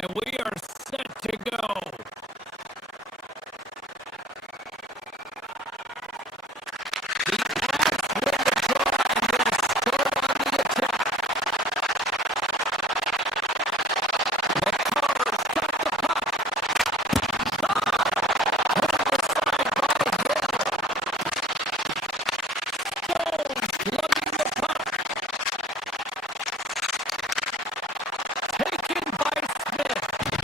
And we are set to go. The Avs win the draw and will start on the attack. McCarr's got the puck. Heard aside by Hill. Stones lugging the puck. Taken by Smith.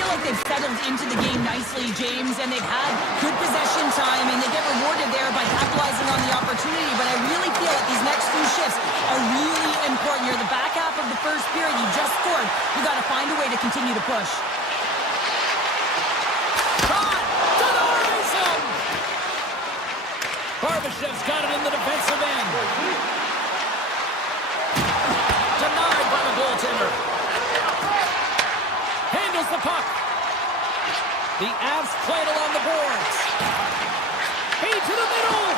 feel like they've settled into the game nicely, James, and they've had good possession time, and they get rewarded there by capitalizing on the opportunity. But I really feel that these next few shifts are really important. You're the back half of the first period. You just scored. You got to find a way to continue to push. Shot! Denies him! Barbashev's got it in the defensive end. Denied by the goaltender. Handles the puck. The Avs play it along the boards. Feed to the middle.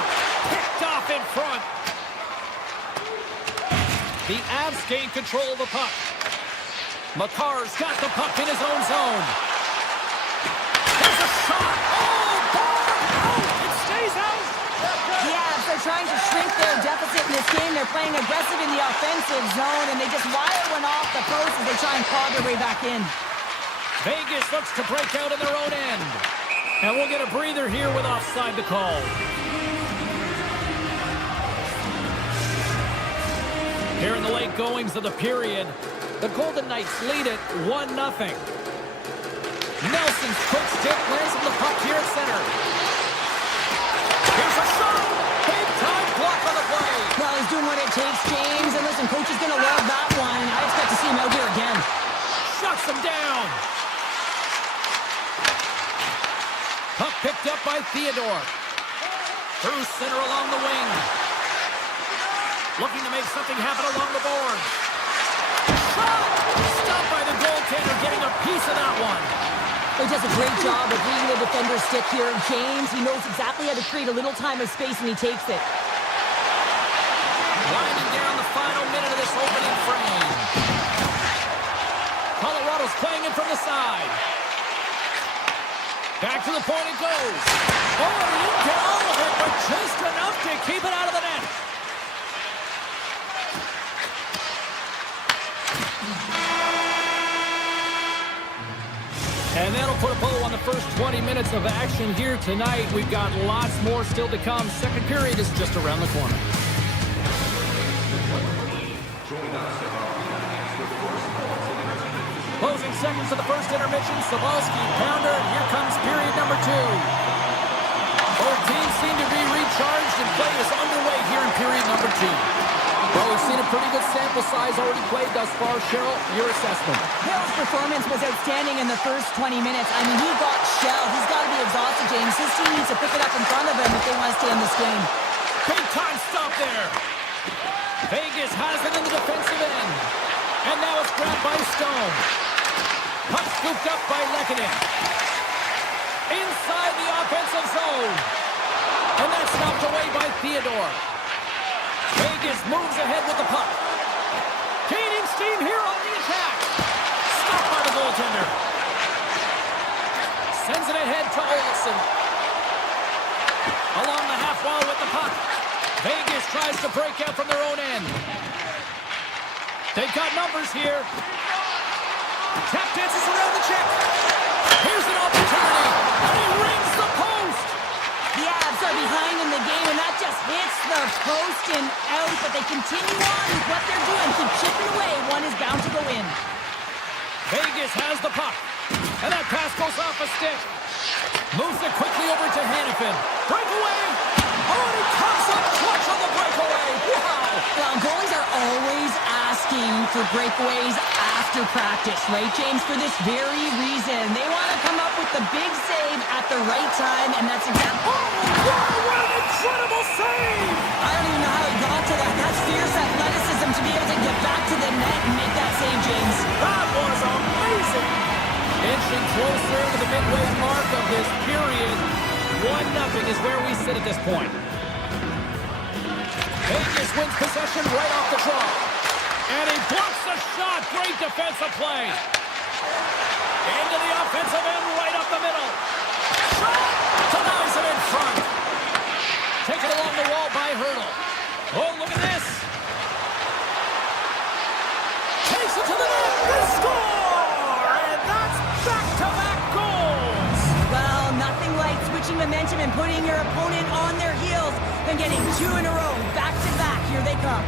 Picked off in front. The Avs gain control of the puck. Makar's got the puck in his own zone. There's a shot. Oh, ball out. It stays out. The Avs are trying to shrink their deficit in this game. They're playing aggressive in the offensive zone, and they just wire one off the post as they try and claw their way back in. Vegas looks to break out in their own end. And we'll get a breather here with offside to call. Here in the late goings of the period, the Golden Knights lead it 1-0. Nelson's quick stick lands on the puck here at center. Here's a shot! Big time block on the play! Well, he's doing what it takes, James. And listen, coach is going to love that one. I expect to see him out here again. Shuts him down! Puck picked up by Theodore. Through center along the wing. Looking to make something happen along the boards. Shot! Stopped by the goaltender, getting a piece of that one. He does a great job of reading the defender's stick here. James, he knows exactly how to create a little time of space, and he takes it. Winding down the final minute of this opening frame. Colorado's playing it from the side. Back to the point it goes. Oh, he didn't get all of it, but just enough to keep it out of the net. And that'll put a bow on the first 20 minutes of action here tonight. We've got lots more still to come. Second period is just around the corner. Closing seconds of the first intermission. Sobolski, pounder. Here comes period number 2. Both teams seem to be recharged, and play is underway here in period number 2. Well, we've seen a pretty good sample size already played thus far. Cheryl, your assessment. Hill's performance was outstanding in the first 20 minutes. I mean, he got shelled. He's got to be exhausted, James. His team needs to pick it up in front of him if they want to stay in this game. Big time stop there. Vegas has it in the defensive end. And now it's grabbed by Stone. Puck scooped up by Lehkonen. Inside the offensive zone. And that's knocked away by Theodore. Vegas moves ahead with the puck. Gaining steam here on the attack. Stopped by the goaltender. Sends it ahead to Olsen. Along the half wall with the puck. Vegas tries to break out from their own end. They've got numbers here. Tap dances around the check. Here's an opportunity. And he rings the post. The Avs are behind in the game, and that just hits the post and out, but they continue on with what they're doing. Keep chipping away. One is bound to go in. Vegas has the puck. And that pass goes off a stick. Moves it quickly over to Hannafin. Breakaway. Oh, and he comes up clutch on the breakaway. Wow. Well, goalies are always asking for breakaways after practice, right, James? For this very reason. They want to come up with the big save at the right time, and that's exactly... Oh, wow, what an incredible save! I don't even know how he got to that. That's fierce athleticism to be able to get back to the net and make that save, James. That was amazing! Inching closer to the midway mark of this period. 1-0 is where we sit at this point. Vegas wins possession right off the draw. And he blocks the shot. Great defensive play. Into the offensive end, right up the middle. Shot! Denies it in front. Taken along the wall by Hurdle. Oh, look at this. Takes it to the net. They score! And that's back-to-back goals. Well, nothing like switching momentum and putting your opponent on their heels than getting 2 in a row. Back-to-back. Here they come.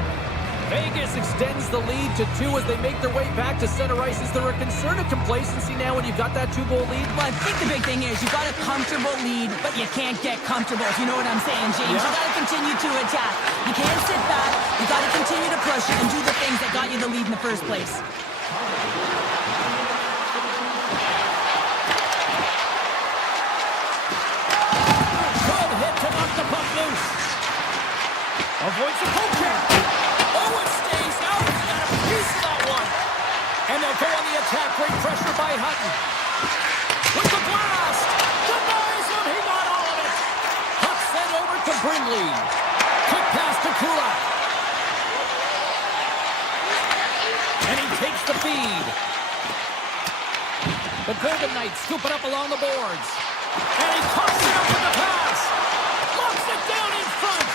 Vegas extends the lead to 2 as they make their way back to center ice. Is there a concern of complacency now when you've got that 2-goal lead? Well, I think the big thing is you've got a comfortable lead, but you can't get comfortable, if you know what I'm saying, James. Yeah. You got to continue to attack. You can't sit back. You got to continue to push and do the things that got you the lead in the first place. Good hit to knock the puck loose. Avoids the poke check. Oh, it stays out. He got a piece of that one. And they'll go on the attack. Great pressure by Hutton. With the blast. Denies him. He got all of it. Puck sent over to Brindley. Quick pass to Kulak. And he takes the feed. The Golden Knights scoop it up along the boards. And he cuts it up with the pass. Locks it down in front.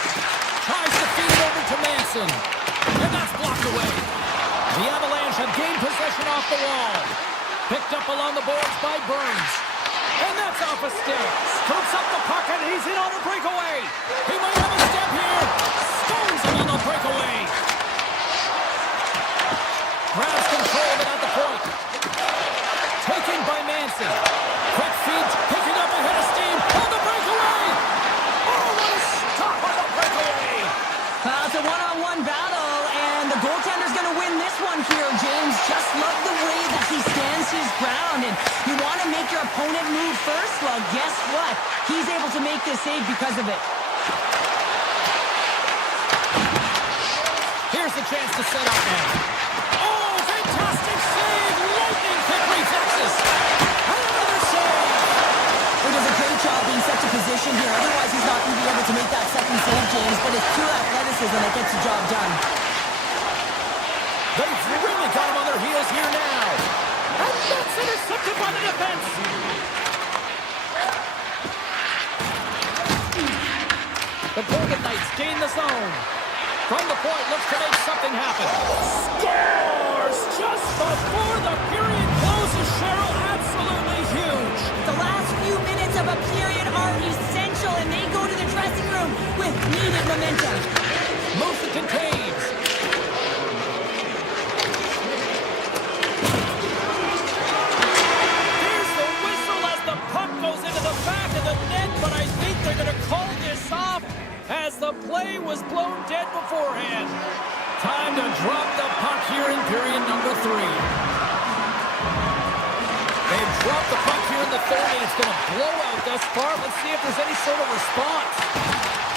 Tries to feed it over to Manson. And that's blocked away. The Avalanche have gained possession off the wall. Picked up along the boards by Burns. And that's off a stick. Scoops up the puck and he's in on the breakaway. He might have a step here. Stones him on the breakaway. Grabs control of it at the point. Taken by Manson. Quick feed, picking up ahead of steam. On the breakaway. Oh, what a stop on the breakaway. It's a one-on-one battle, and the goaltender's going to win this one here, James. Just love the way that he stands his ground, and you want to make your opponent move first. Well, guess what? He's able to make this save because of it. Here's the chance to set up now. Oh, fantastic save! Lightning quick reflexes. And another save. He does a great job being such a position here. Otherwise, he's not going to be able to make that second save, James. But it's pure athleticism that gets the job done. They've really got him on their heels here now. And that's intercepted by the defense. The Golden Knights gain the zone. From the point, looks to make something happen. Scores just before the period closes, Cheryl. Absolutely huge. The last few minutes of a period are essential, and they go to the dressing room with needed momentum. Moves it contains. There's the whistle as the puck goes into the back of the net, but I think they're going to call this off as the play was blown dead beforehand. Time to drop the puck here in period number 3. They've dropped the puck here in the third, and it's going to blow out thus far. Let's see if there's any sort of response.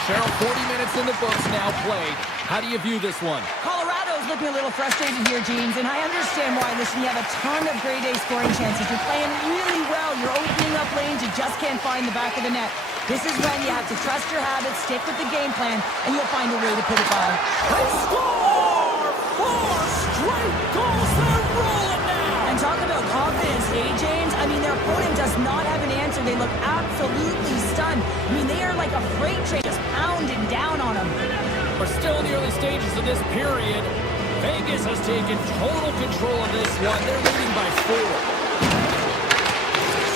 Cheryl, 40 minutes in the books now played. How do you view this one? Colorado's looking a little frustrated here, James, and I understand why. Listen, you have a ton of grade A scoring chances. You're playing really well. You're opening up lanes. You just can't find the back of the net. This is when you have to trust your habits, stick with the game plan, and you'll find a way to put it by. They score! 4 straight goals. They're rolling now. And talk about confidence, hey, James? I mean, their opponent does not have an answer. They look absolutely stunned. I mean, they are like a freight train just pounding down on them. We're still in the early stages of this period. Vegas has taken total control of this one. They're leading by 4.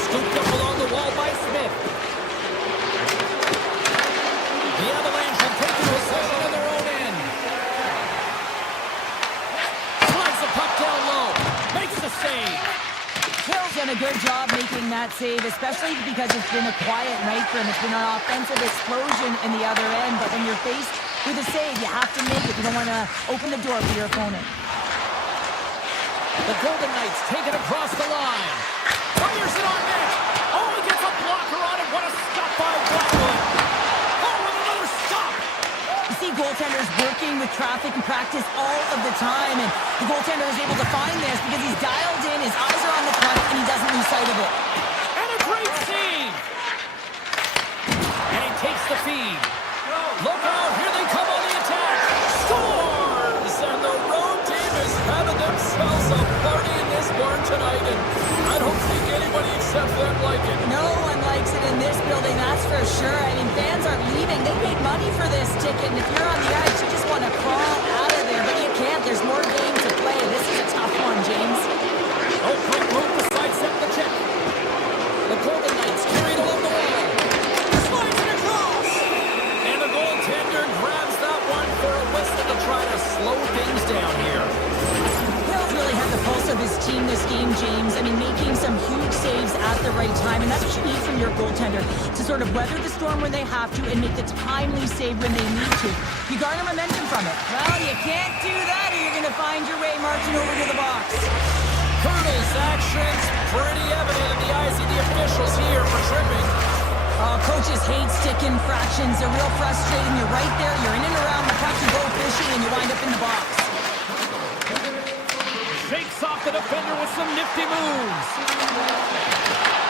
Scooped up along the wall by Smith. The Avalanche have taken possession of their own end. Slides the puck down low. Makes the save. Hill's done a good job making that save, especially because it's been a quiet night for him. It's been an offensive explosion in the other end, but when you're faced with a save, you have to make it. You don't want to open the door for your opponent. The Golden Knights take it across the line. Fires it on net. Oh, he gets a blocker on it. What a stop by Blackwood. Oh, and another stop. You see goaltenders working with traffic and practice all of the time, and the goaltender is able to find this because he's dialed in, his eyes are on the puck, and he doesn't lose sight of it. And a great save. And he takes the feed. Look out, here they come on the attack. Scores! And the road team is having themselves a party in this barn tonight, and I don't think anybody except them like it. No one likes it in this building, that's for sure. I mean, fans are leaving. They paid money for this ticket, and if you're on the ice, you just want to crawl out of there, but you can't. There's more game to play. This is a tough one, James. Oh, quick move to sidestep the check. The Golden Knights carried along the wall. Slides it across. And the goaltender grabs that one for a whistle to try to slow things this game, James. I mean, making some huge saves at the right time, and that's what you need from your goaltender, to sort of weather the storm when they have to and make the timely save when they need to. You garner momentum from it. Well, you can't do that or you're going to find your way marching over to the box. Hurdles actions pretty evident in the eyes of the officials here for tripping. Coaches hate stick infractions. They're real frustrating. You're right there. You're in and around the puck. You go fishing and you wind up in the box. Shakes off the defender with some nifty moves.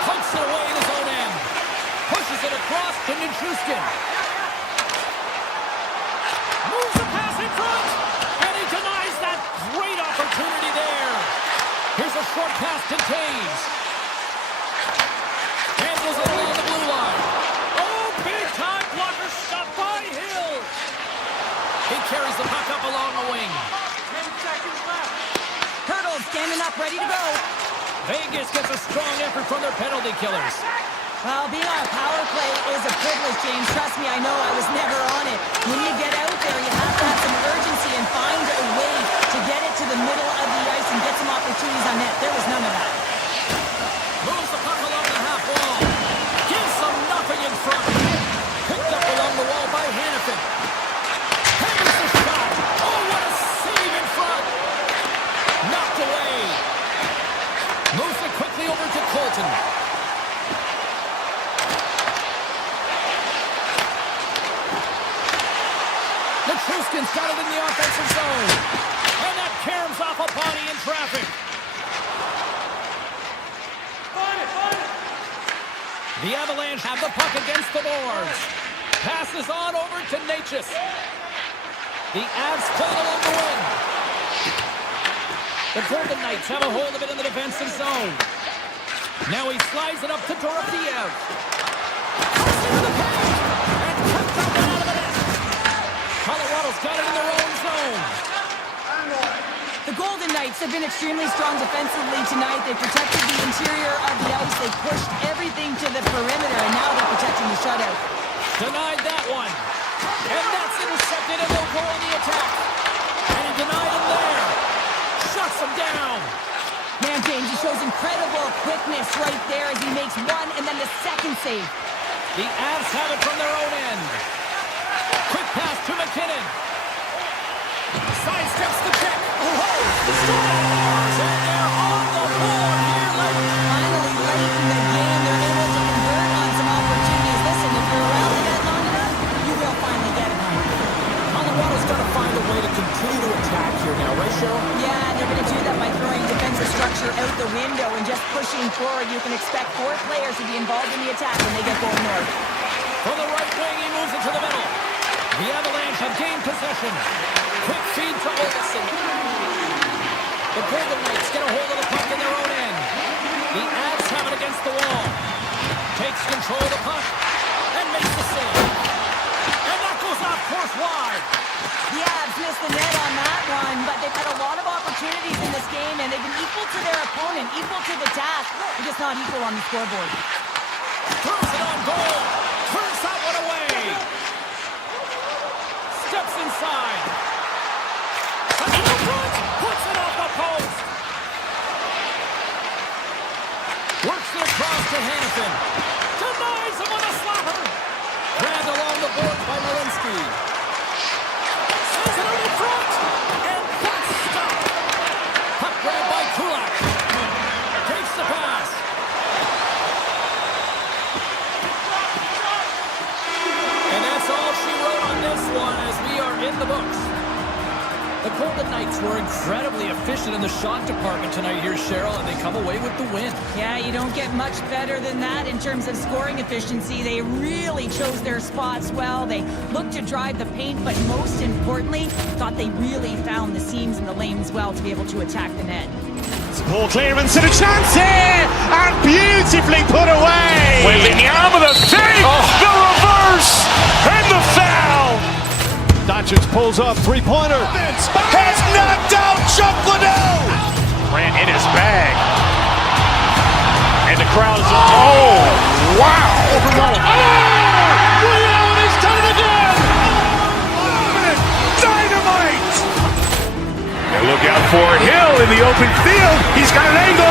Pokes it away in his own end. Pushes it across to Nichushkin. Moves the pass in front. And he denies that great opportunity there. Here's a short pass to Taves. Handles it along the blue line. Oh, big time blocker stop by Hill. He carries the puck up along the wing. 10 seconds left. Hurdles standing up, ready to go. Vegas gets a strong effort from their penalty killers. Well, being on a power play is a privilege, James. Trust me, I know. I was never on it. When you get out there, you have to have some urgency and find a way to get it to the middle of the ice and get some opportunities on net. There was none of that. Moves the puck along the half wall. Gives them nothing in front. Picked up along the wall by Hannafin. Hangs the shot. Oh, what a save in front. Knocked away. Moves it quickly over to Colton. Nichushkin's got it in the offensive zone. And that caroms off a body in traffic. The Avalanche have the puck against the boards. Passes on over to Natchez. The Avs play it along the wing. The Golden Knights have a hold of it in the defensive zone. Now he slides it up to Dorofiev. Cuts into the paint. And cuts up and out of the net. Colorado's got it in their own zone. The Golden Knights have been extremely strong defensively tonight. They protected the interior of the ice. They pushed everything to the perimeter, and now they're protecting the shutout. Denied that one. And that's intercepted, and they'll go on the attack. And he denied him there. Shuts him down. Man, James, he shows incredible quickness right there as he makes one and then the second save. The Avs have it from their own end. Quick pass to McKinnon. Sidesteps the check. Oh, the Stars! And they're on the board here late. Finally, late in the game, they're able to convert on some opportunities. Listen, if you're around the net long enough, you will finally get it. Colorado's got to find a way to continue to attack here now, right, Cheryl? Yeah, they're going to do that by throwing defensive structure out the window and just pushing forward. You can expect 4 players to be involved in the attack when they get going north. From the right wing, he moves it to the middle. The Avalanche have gained possession. Quick feed to Olsen. The Golden Knights get a hold of the puck in their own end. The Avs have it against the wall. Takes control of the puck and makes the save. And that goes off course wide. The Avs missed the net on that one, but they've had a lot of opportunities in this game, and they've been equal to their opponent, equal to the task. They're just not equal on the scoreboard. Throws it on goal. Turns that one away. Steps inside. Cuts it in front. Puts it off the post. Works it across to Hannafin. Denies him with a slapper. Grabbed along the boards by Malinsky. Sends it in front. And that's stopped. Puck grabbed by Kulak. Takes the pass. And that's all she wrote on this one as we are in the books. The Golden Knights were incredibly efficient in the shot department tonight here, Cheryl, and they come away with the win. Yeah, you don't get much better than that in terms of scoring efficiency. They really chose their spots well. They looked to drive the paint, but most importantly, thought they really found the seams and the lanes well to be able to attack the net. Ball clearance and a chance here, and beautifully put away. Waving the arm of the save, the reverse, and the foul. Doncic pulls up, three-pointer. Has knocked out Chuck Liddell. Ran in his bag. And the crowd is, oh, wow. Liddell has done it again. Dynamite. And look out for Hill in the open field. He's got an angle.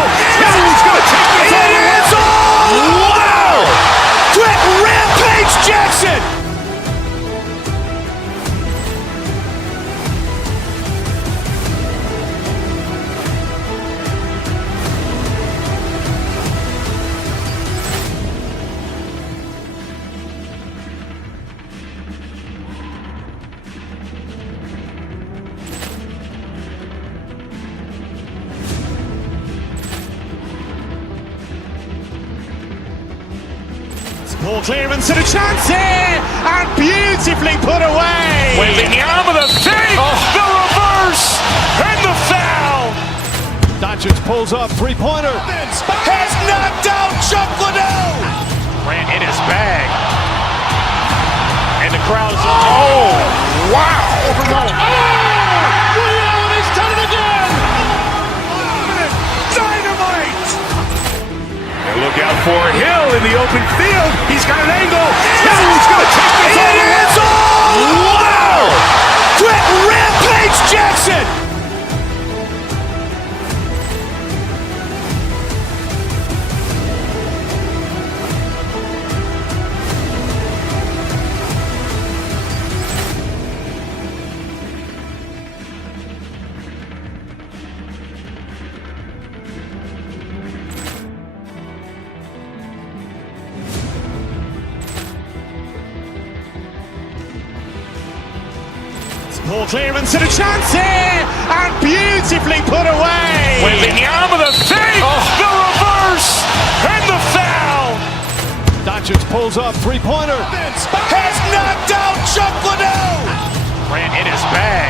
Ball clearance and a chance here, and beautifully put away. Waving the arm of the fake, the reverse, and the foul. Doncic pulls up, three-pointer. Has knocked out Chuck Liddell. Grant in his bag. And the crowd is, oh, wow. He's done it again. Dynamite. And look out for Hill in the open field. He's got an angle. Hill's going to take this all the way. It is all! Wow! Quit Rampage Jackson! Ball clearance and a chance here, and beautifully put away. Waving the arm of the fake, the reverse, and the foul. Doncic pulls up, three-pointer. Has knocked out Chuck Liddell. Grant in his bag.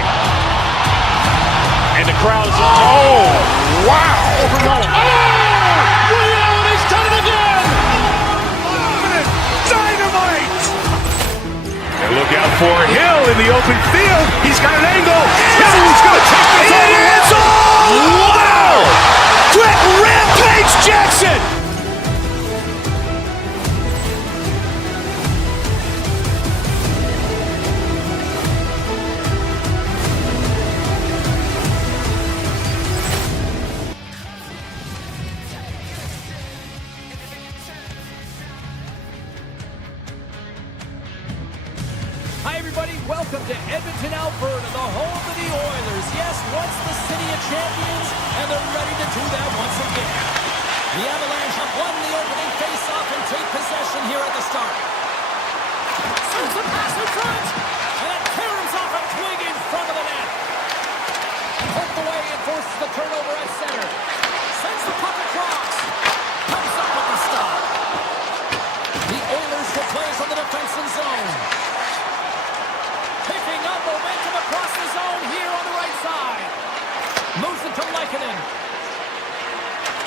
And the crowd is, oh, wow. He's done it again. Dynamite. And look out for Hill in the open field. He's got an angle. Hill's going to take this all the way. It is all! Wow! Quit Rampage Jackson! Hi, everybody. Welcome to Edmonton, Alberta, the home of the Oilers. Yes, once the city of champions, and they're ready to do that once again. The Avalanche have won the opening face-off and take possession here at the start. Sends a pass in front, and it tears off a twig in front of the net. Poked away and forces the turnover at center. Sends the puck across. Comes up with the stop. The Oilers will play from the defensive zone. Picking up momentum across the zone here on the right side. Moves it to Lehkonen.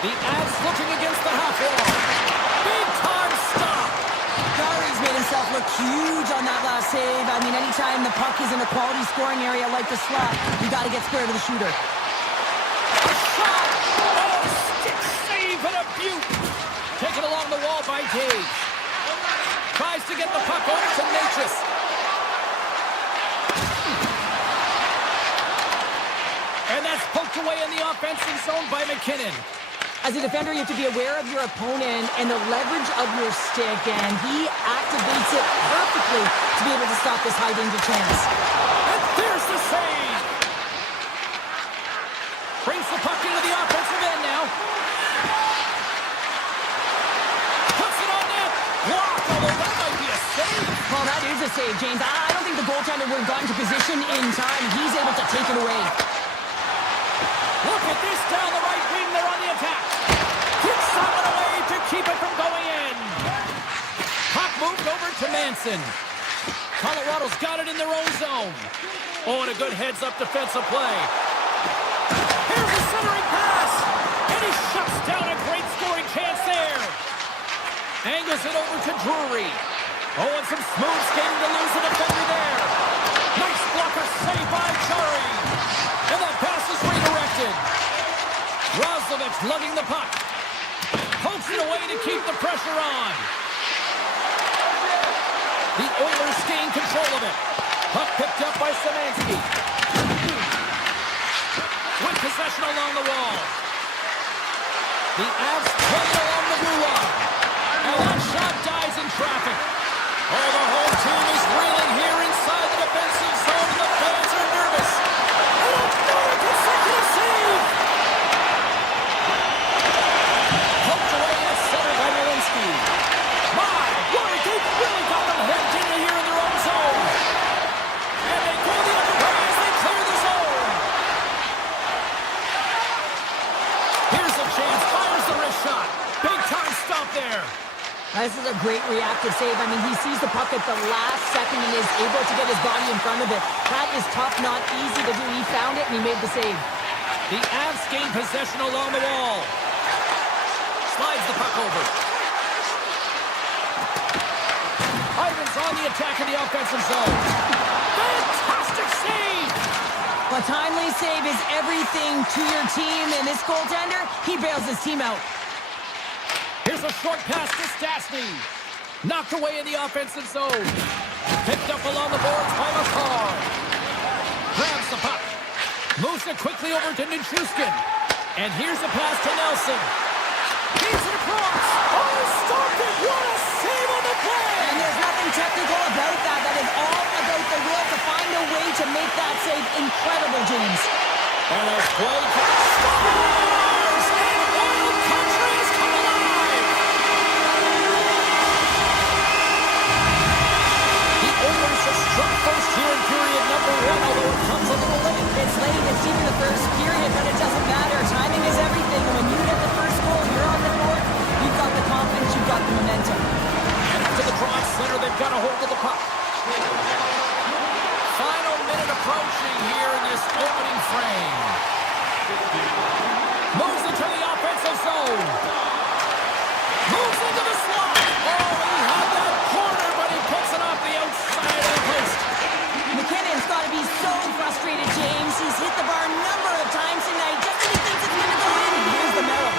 The Avs looking against the half wall. Big time stop. Gary's made himself look huge on that last save. I mean, anytime the puck is in a quality scoring area like the slot, you got to get square to the shooter. A shot. Oh, stick save and a beaut. Taken along the wall by Gage. Tries to get the puck over to Natchez. And that's poked away in the offensive zone by McKinnon. As a defender, you have to be aware of your opponent and the leverage of your stick, and he activates it perfectly to be able to stop this high-danger chance. And there's the save. Brings the puck into the offensive end now. Puts it on net. Blocked, although that might be a save. Well, that is a save, James. I don't think the goaltender would have gotten to position in time. He's able to take it away. Look at this down the right wing. They're on the attack. Kicks someone away to keep it from going in. Puck moved over to Manson. Colorado's got it in their own zone. Oh, and a good heads-up defensive play. Here's a centering pass. And he shuts down a great scoring chance there. Angles it over to Drury. Oh, and some smooth skating to lose the defender there. Nice blocker save by Chari. And that pass is redirected. Roslovic lugging the puck. Pokes it away to keep the pressure on. The Oilers gain control of it. Puck picked up by Szymanski. With possession along the wall. The Avs play it along the blue line. And that shot dies in traffic. Oh, the whole team is reeling here inside the defensive zone. The fans are nervous. And a third consecutive save. Poked away at center by Walensky. My word, they've really got them hemmed in here in their own zone. And they go the other way as they clear the zone. Here's a chance. Fires the wrist shot. this is a great reactive save. I mean, he sees the puck at the last second and is able to get his body in front of it. That is tough, not easy to do. He found it and he made the save. The Avs gain possession along the wall. Slides the puck over. Ivan's on the attack in the offensive zone. Fantastic save! A timely save is everything to your team, and this goaltender, he bails his team out. Here's a short pass to Stastny. Knocked away in the offensive zone. Picked up along the boards by McCarr. Grabs the puck. Moves it quickly over to Nichushkin. And here's a pass to Nelson. He's it across. Oh, stopped it. What a save on the play. And there's nothing technical about that. That is all about the will to find a way to make that save. Incredible, James. And a play scores! And Oil Country has come alive! The Oilers have struck first here in period number 1, although it comes a little late. It's late, it's deep in the first period, but it doesn't matter. Timing is everything. When you get the first goal, you're on the board. You've got the confidence, you've got the momentum. And to the draw center, they've got a hold of the puck. Final minute approaching here in this opening frame. Moves into the offensive zone. Moves into the slot. Oh, he had that corner, but he puts it off the outside of the post. McKinnon's got to be so frustrated, James. He's hit the bar a number of times tonight just when he thinks it's going to go in. Here's the medal.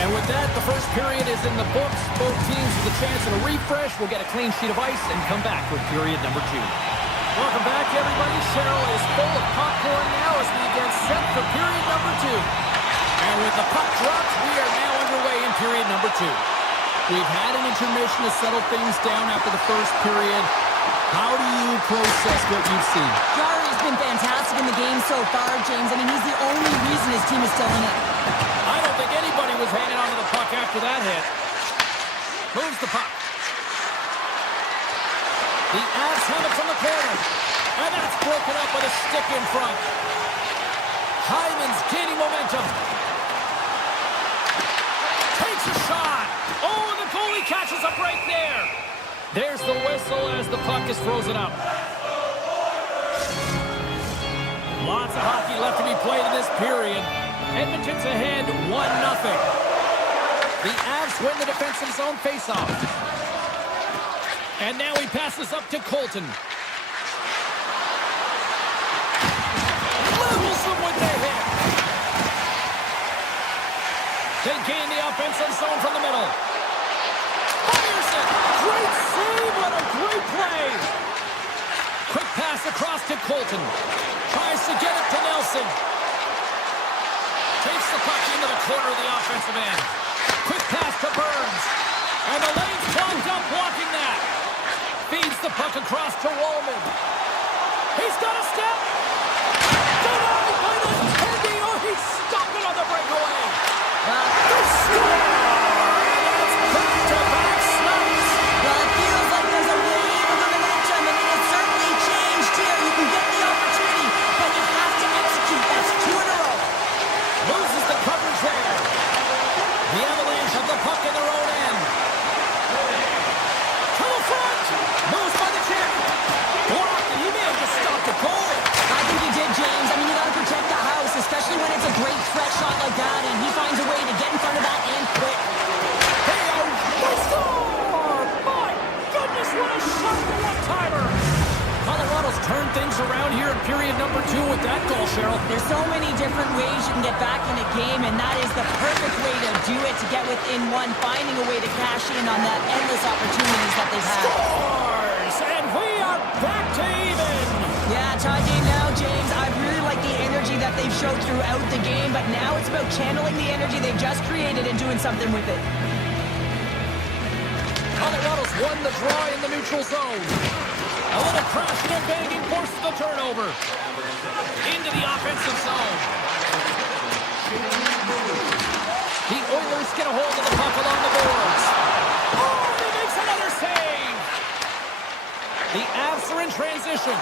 And with that, the first period is in the books. Both teams with a chance at a refresh will get a clean sheet of ice and come back with period number 2. Welcome back, everybody. Cheryl is full of popcorn now as we get set for period number 2. And with the puck dropped, we are now underway in period number 2. We've had an intermission to settle things down after the first period. How do you process what you've seen? Jari's been fantastic in the game so far, James. I mean, he's the only reason his team is still in it. I don't think anybody was hanging onto the puck after that hit. Moves the puck. The Avs have it from the corner. And that's broken up with a stick in front. Hyman's gaining momentum. Takes a shot. Oh, and the goalie catches a break there. There's the whistle as the puck is frozen up. Lots of hockey left to be played in this period. Edmonton's ahead 1-0. The Avs win the defensive zone faceoff. And now he passes up to Colton. Levels them with the hit. They gain the offensive zone from the middle. Fires it. Great save. What a great play. Quick pass across to Colton. Tries to get it to Nelson. Takes the puck into the corner of the offensive end. Quick pass to Burns. And the lane's clogged up blocking that. Feeds the puck across to Wallman. He's got a step. Denied by the Tendy. Oh, he stopped it on the breakaway. They score! And it's back-to-back snaps. Well, it feels like there's a wave of momentum, and it has certainly changed here. You can get the opportunity, but you have to execute. That's 2 in a row. Loses the coverage there. The Avalanche have the puck in their own end. To the front. Moves by the check. Blocked. He may have just stopped the goal. I think he did, James. I mean, you got to protect the house, especially when it's a great threat shot like that, and he finds a way to get in front of that and quick. Hey, they score! My goodness, what a shot from one-timer. Colorado's turned things around here in period number 2 with that goal, Cheryl. There's so many different ways you can get back in a game, and that is the perfect way to do it, to get within one, finding a way to cash in on that endless opportunities that they've had. Scores! And we are back to even. Yeah, tie game now, James. I really like the energy that they've showed throughout the game, but now it's about channeling the energy they've just created and doing something with it. Colorado's won the draw in the neutral zone. A little crashing and banging forces the turnover. Into the offensive zone. The Oilers get a hold of the puck along the boards. Oh, and he makes another save. The Avs are in transition.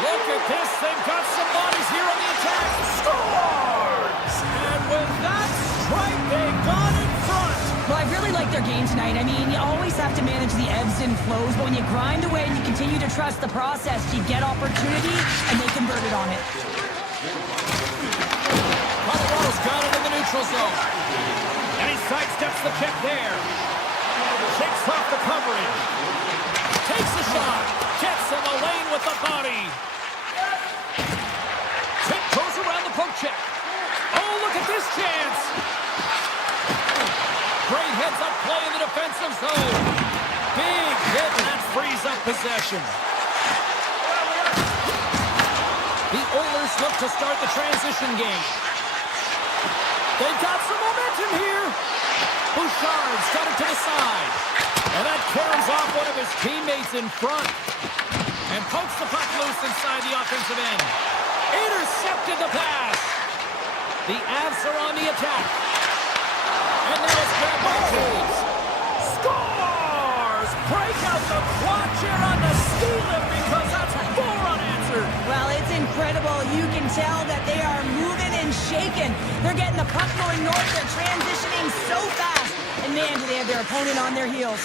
Look at this. They've got some bodies here on the attack. Scores! And with that strike, they got in front. Well, I really really like their game tonight. I mean, you always have to manage the ebbs and flows, but when you grind away and you continue to trust the process, you get opportunity, and they converted on it. Colorado's got it in the neutral zone. And he sidesteps the check there. Shakes off the coverage. Takes a shot. Gets in the lane with the body. Tiptoes around the poke check. Oh, look at this chance. Great heads-up play in the defensive zone. Big hit, and that frees up possession. The Oilers look to start the transition game. They've got some momentum here. Bouchard's got it to the side. And that carries off one of his teammates in front. And pokes the puck loose inside the offensive end. Intercepted the pass. The Avs are on the attack. And now it's grabbed by Taves. Scores! Break out the clutch here on the ski lift because that's 4 unanswered. Well, it's incredible. You can tell that they are moving and shaking. They're getting the puck going north. They're transitioning so fast. And man, do they have their opponent on their heels.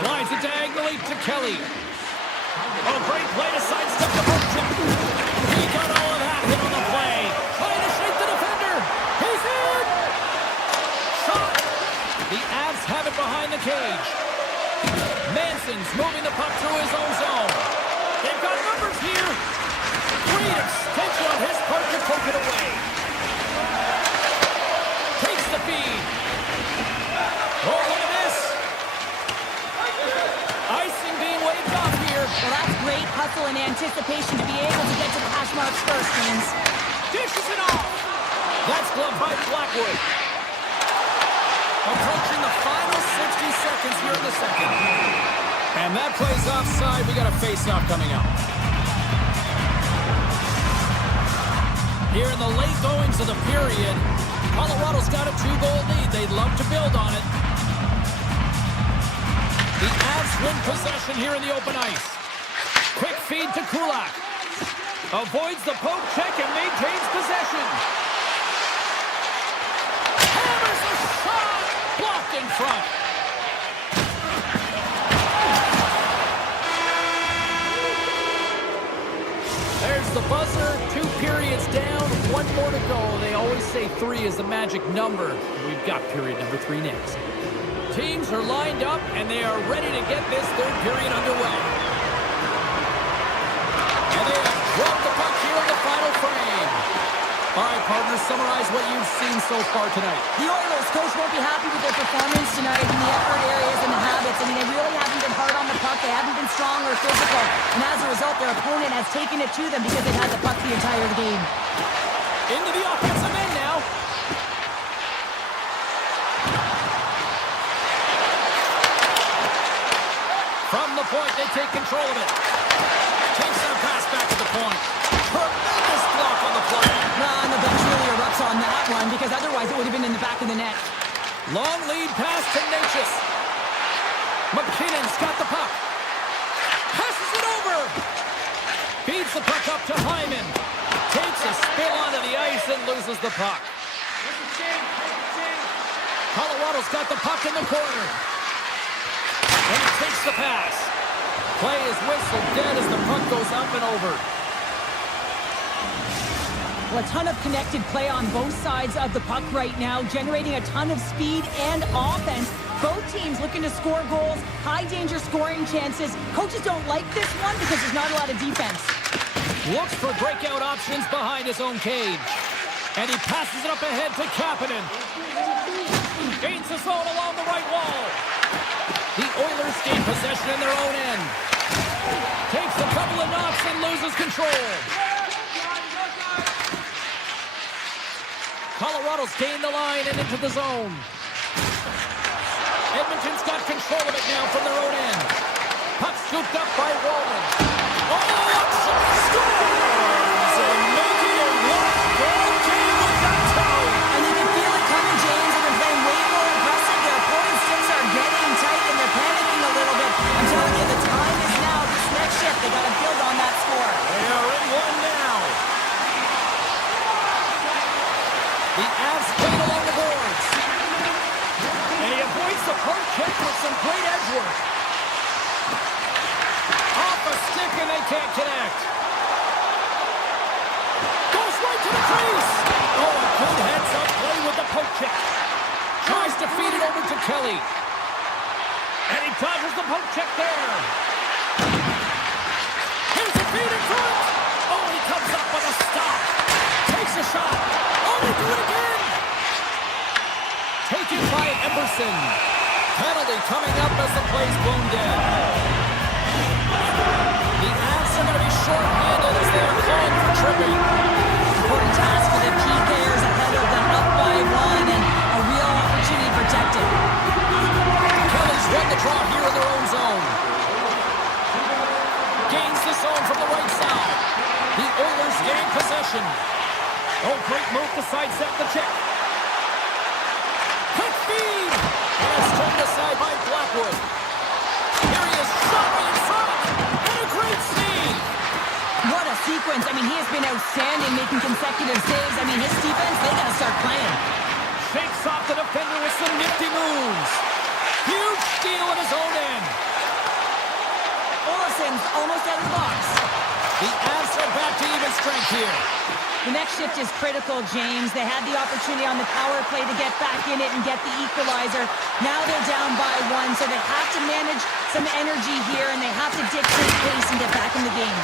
Slides it diagonally to Kelly. Oh, great play to sidestep the poke check. He got all of that hit on the play. Trying to shake the defender. He's in! Shot! The Avs have it behind the cage. Manson's moving the puck through his own zone. They've got numbers here. Great extension on his part to poke it away. Takes the feed. Oh, look at this. Icing being waved off here. Well, that's great hustle and anticipation to be able to get to the hash marks first, James. Dishes it off. That's gloved by Blackwood. Approaching the final 60 seconds here in the second. And that play's offside. We got a face-off coming up. Here in the late goings of the period, Colorado's got a 2-goal lead. They'd love to build on it. The Avs win possession here in the open ice. Quick feed to Kulak. Avoids the poke check and maintains possession. Hammers a shot! Blocked in front. There's the buzzer. 2 periods down. 1 more to go. They always say 3 is the magic number. We've got period number 3 next. Teams are lined up, and they are ready to get this 3rd period underway. And they have dropped the puck here in the final frame. All right, partners, summarize what you've seen so far tonight. The Oilers coach won't be happy with their performance tonight in the effort areas and the habits. I mean, they really haven't been hard on the puck. They haven't been strong or physical. And as a result, their opponent has taken it to them because they've had the puck the entire game. Into the offensive end now. From the point, they take control of it. Takes that pass back to the point. Tremendous block on the play. And the bench really erupts on that one because otherwise it would have been in the back of the net. Long lead pass to Natchez. McKinnon's got the puck. Passes it over. Feeds the puck up to Hyman. Takes a spill onto the ice and loses the puck. Colorado's got the puck in the corner. And he takes the pass. Play is whistled dead as the puck goes up and over. Well, a ton of connected play on both sides of the puck right now, generating a ton of speed and offense. Both teams looking to score goals, high-danger scoring chances. Coaches don't like this one because there's not a lot of defense. Looks for breakout options behind his own cage. And he passes it up ahead to Kapanen. Gains the zone along the right wall. The Oilers gain possession in their own end. Takes a couple of knocks and loses control. Colorado's gained the line and into the zone. Edmonton's got control of it now from their own end. Puck scooped up by Walden. Oh, scores! And making it one-goal game with that tie. And you can feel it coming, James. They've been playing way more aggressive. Their opponent's sticks are getting tight and they're panicking a little bit. I'm telling you, the time is now. This next shift, they got to build on that score. They are in one now. The Avs played along the boards. And he can't connect. Goes right to the crease. Oh, a good heads-up play with the poke check. Tries to feed it over to Kelly. And he dodges the poke check there. Here's a feed in front. Oh, he comes up with a stop. Takes a shot. Oh, they do it again. Taken by Emerson. Penalty coming up as the play's blown dead. The Avs are going to be short-handed as they are calling for tripping. Important task for the key players ahead of them, up by one, and a real opportunity protected. Kelly's won the draw here in their own zone. Gains the zone from the right side. The Oilers gain possession. Oh, great move to sidestep the check. Quick feed! And it's turned aside by Blackwood. Here he is, shot right in front. And a great save. What a sequence. I mean, he has been outstanding making consecutive saves. I mean, his defense, they got to start playing. Shakes off the defender with some nifty moves. Huge steal at his own end. Olsen's almost out of the box. The Avs are back to even strength here. The next shift is critical, James. They had the opportunity on the power play to get back in it and get the equalizer. Now they're down by one, so they have to manage some energy here, and they have to dictate pace and get back in the game.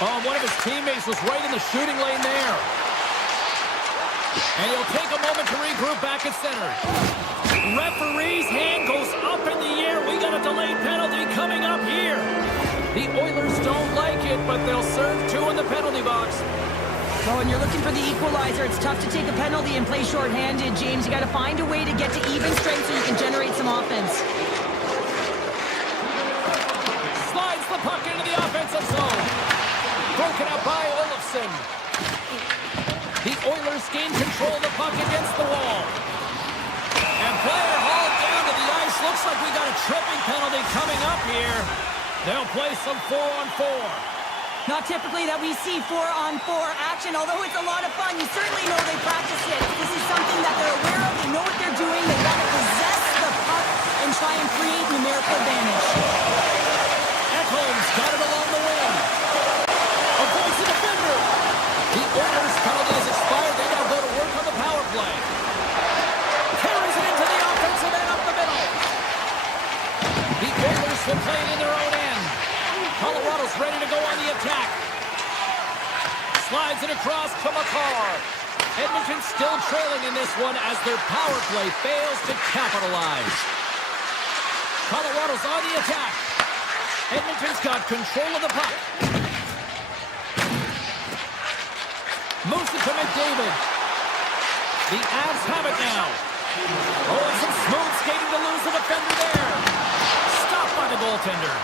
Oh, one of his teammates was right in the shooting lane there. And he'll take a moment to regroup back at center. Referee's hand goes up in the air. We got a delayed penalty coming up here. The Oilers don't like it, but they'll serve two in the penalty box. Oh, and you're looking for the equalizer. It's tough to take a penalty and play shorthanded, James. You got to find a way to get to even strength so you can generate some offense. Slides the puck into the offensive zone. Broken up by Olofsson. The Oilers gain control of the puck against the wall. And player hauled down to the ice. Looks like we got a tripping penalty coming up here. They'll play some 4-on-4. Not typically that we see 4-on-4 action, although it's a lot of fun. You certainly know they practice it. This is something that they're aware of. They know what they're doing. They've got to possess the puck and try and create numerical advantage. Ekholm's got it along the wing. Avoids the defender. The Oilers' penalty has expired. They now go to work on the power play. Carries it into the offensive end up the middle. The Oilers will play it in their own end. Colorado's ready to go on the attack. Slides it across to Makar. Edmonton still trailing in this one as their power play fails to capitalize. Colorado's on the attack. Edmonton's got control of the puck. Moves it to McDavid. The Avs have it now. Oh, and some smooth skating to lose the defender there. Stopped by the goaltender.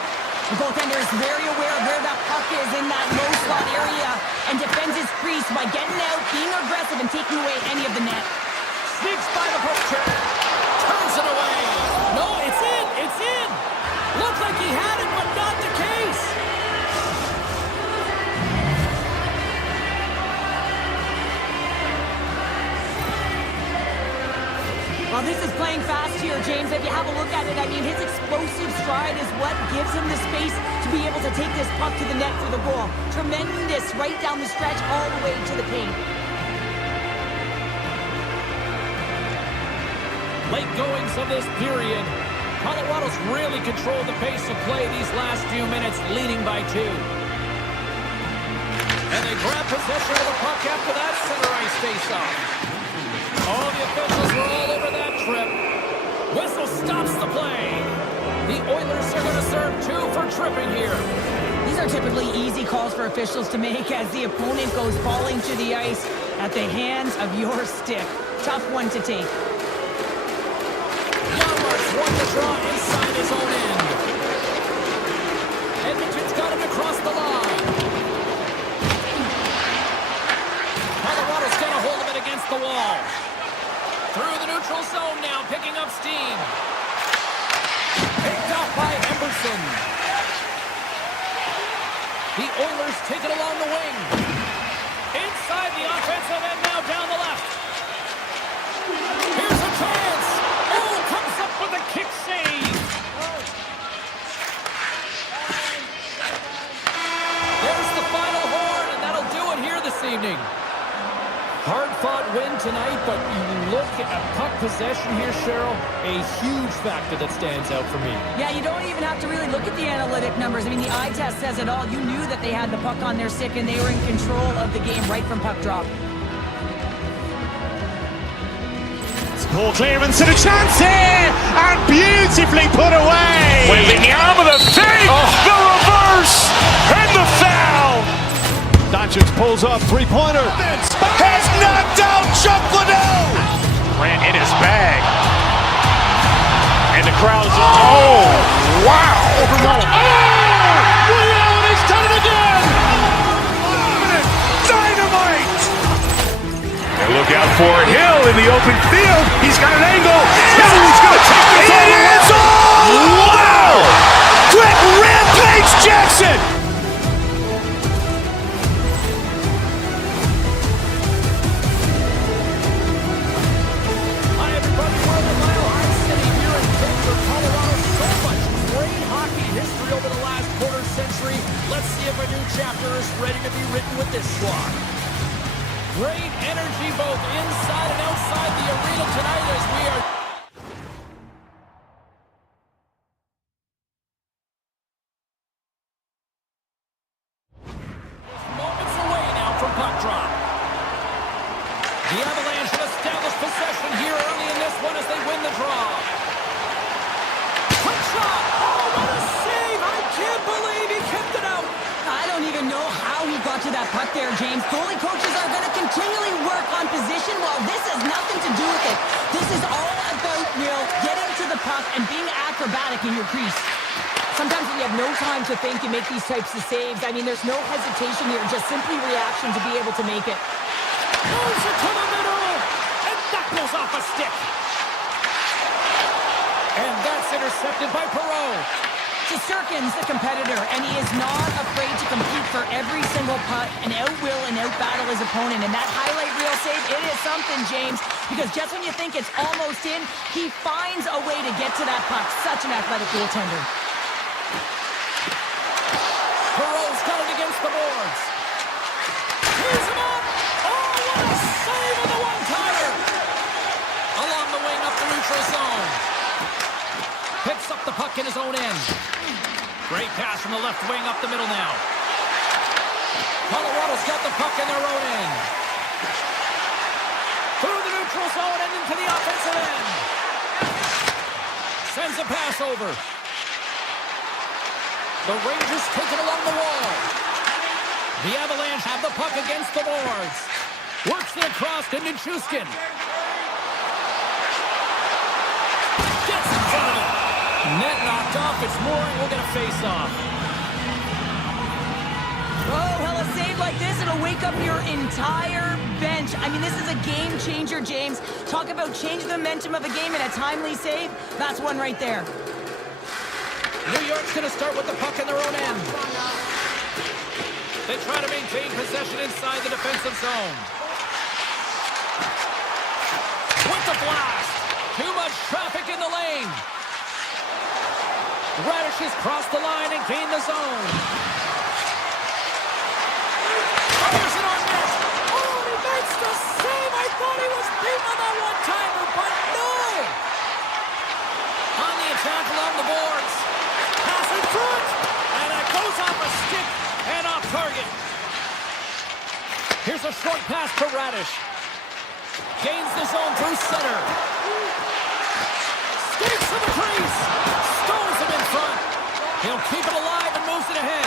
The goaltender is very aware of where that puck is in that low slot area and defends his crease by getting out, being aggressive, and taking away any of the net. Sneaks by the poke check. Turns it away. No, it's in. It's in. Looked like he had it, but not the case. Well, this is playing fast here, James. If you have a look at it, I mean, his explosive stride is what gives him the space to be able to take this puck to the net for the goal. Tremendous right down the stretch all the way to the paint. Late goings of this period. Colorado's really controlled the pace of play these last few minutes, leading by 2. And they grab possession of the puck after that center ice face-off. All the officials were all over that trip. Whistle stops the play. The Oilers are going to serve 2 for tripping here. These are typically easy calls for officials to make as the opponent goes falling to the ice at the hands of your stick. Tough one to take. Yarmark's won the draw inside his own end. Edmonton's got him across the line. Colorado's got a hold of it against the wall. Through the neutral zone now, picking up steam. Picked up by Emerson. The Oilers take it along the wing. Inside the offensive end now down the left. Here's a chance. Oh, comes up with a kick save. evening. Hard-fought win tonight, but you look at puck possession here, Cheryl, a huge factor that stands out for me. Yeah, you don't even have to really look at the analytic numbers. I mean, the eye test says it all. You knew that they had the puck on their stick and they were in control of the game right from puck drop. Ball clearance and a chance here, and beautifully put away. Wembanyama the fake, the reverse, and the foul. Doncic pulls up, three-pointer. Has knocked out Chuck Liddell. Ran in his bag. And the crowd's oh, wow. He's done it again. Dynamite. And look out for Hill in the open field. He's got an angle. Hill's going to take this all the way. Wow! Quick rampage Jackson. Hi, everybody. We're in the Mile High City here in Denver, Colorado. So much great hockey history over the last quarter century. Let's see if a new chapter is ready to be written with this squad. Great energy both inside and outside the arena tonight as we are... moments away now from puck drop. The Avalanche have established possession here early in this one as they win the draw. Quick shot! Oh, what a save! I can't believe he kept it out! I don't even know how he got to that puck there, James. Goalie coaches are going to continually work on position. Well, this has nothing to do with it. This is all about, getting to the puck and being acrobatic in your crease. Sometimes when you have no time to think, you make these types of saves. I mean, there's no hesitation here, just simply reaction to be able to make it. Moves it to the middle, and knuckles off a stick. And that's intercepted by Perreault. Shesterkin's the competitor, and he is not afraid to compete for every single putt and out-will and out-battle his opponent. And that highlight reel save, it is something, James, because just when you think it's almost in, he finds a way to get to that puck. Such an athletic goaltender. Perreault's got it against the boards. Here's him up. Oh, what a save on the one-timer. Along the wing up the neutral zone. Picks up the puck in his own end. Great pass from the left wing up the middle now. Colorado's got the puck in their own end. Through the neutral zone and into the offensive end. Sends a pass over. The Rangers take it along the wall. The Avalanche have the puck against the boards. Works it across to Nichushkin. Gets in front of it. Net knocked off. It's Mooring. We'll get a face-off. Oh, well, a save like this, it'll wake up your entire bench. I mean, this is a game changer, James. Talk about changing the momentum of a game in a timely save. That's one right there. New York's going to start with the puck in their own end. They try to maintain possession inside the defensive zone. With the blast. Too much traffic in the lane. Radish has crossed the line and gained the zone. Fires it on net. Oh, he makes the save. I thought he was beaten on that one-timer, but no. On the attack along the boards. Pass in front. And it goes off a stick and off target. Here's a short pass to Radish. Gains the zone through center. Skates to the crease. Stones him in front. He'll keep it alive and moves it ahead.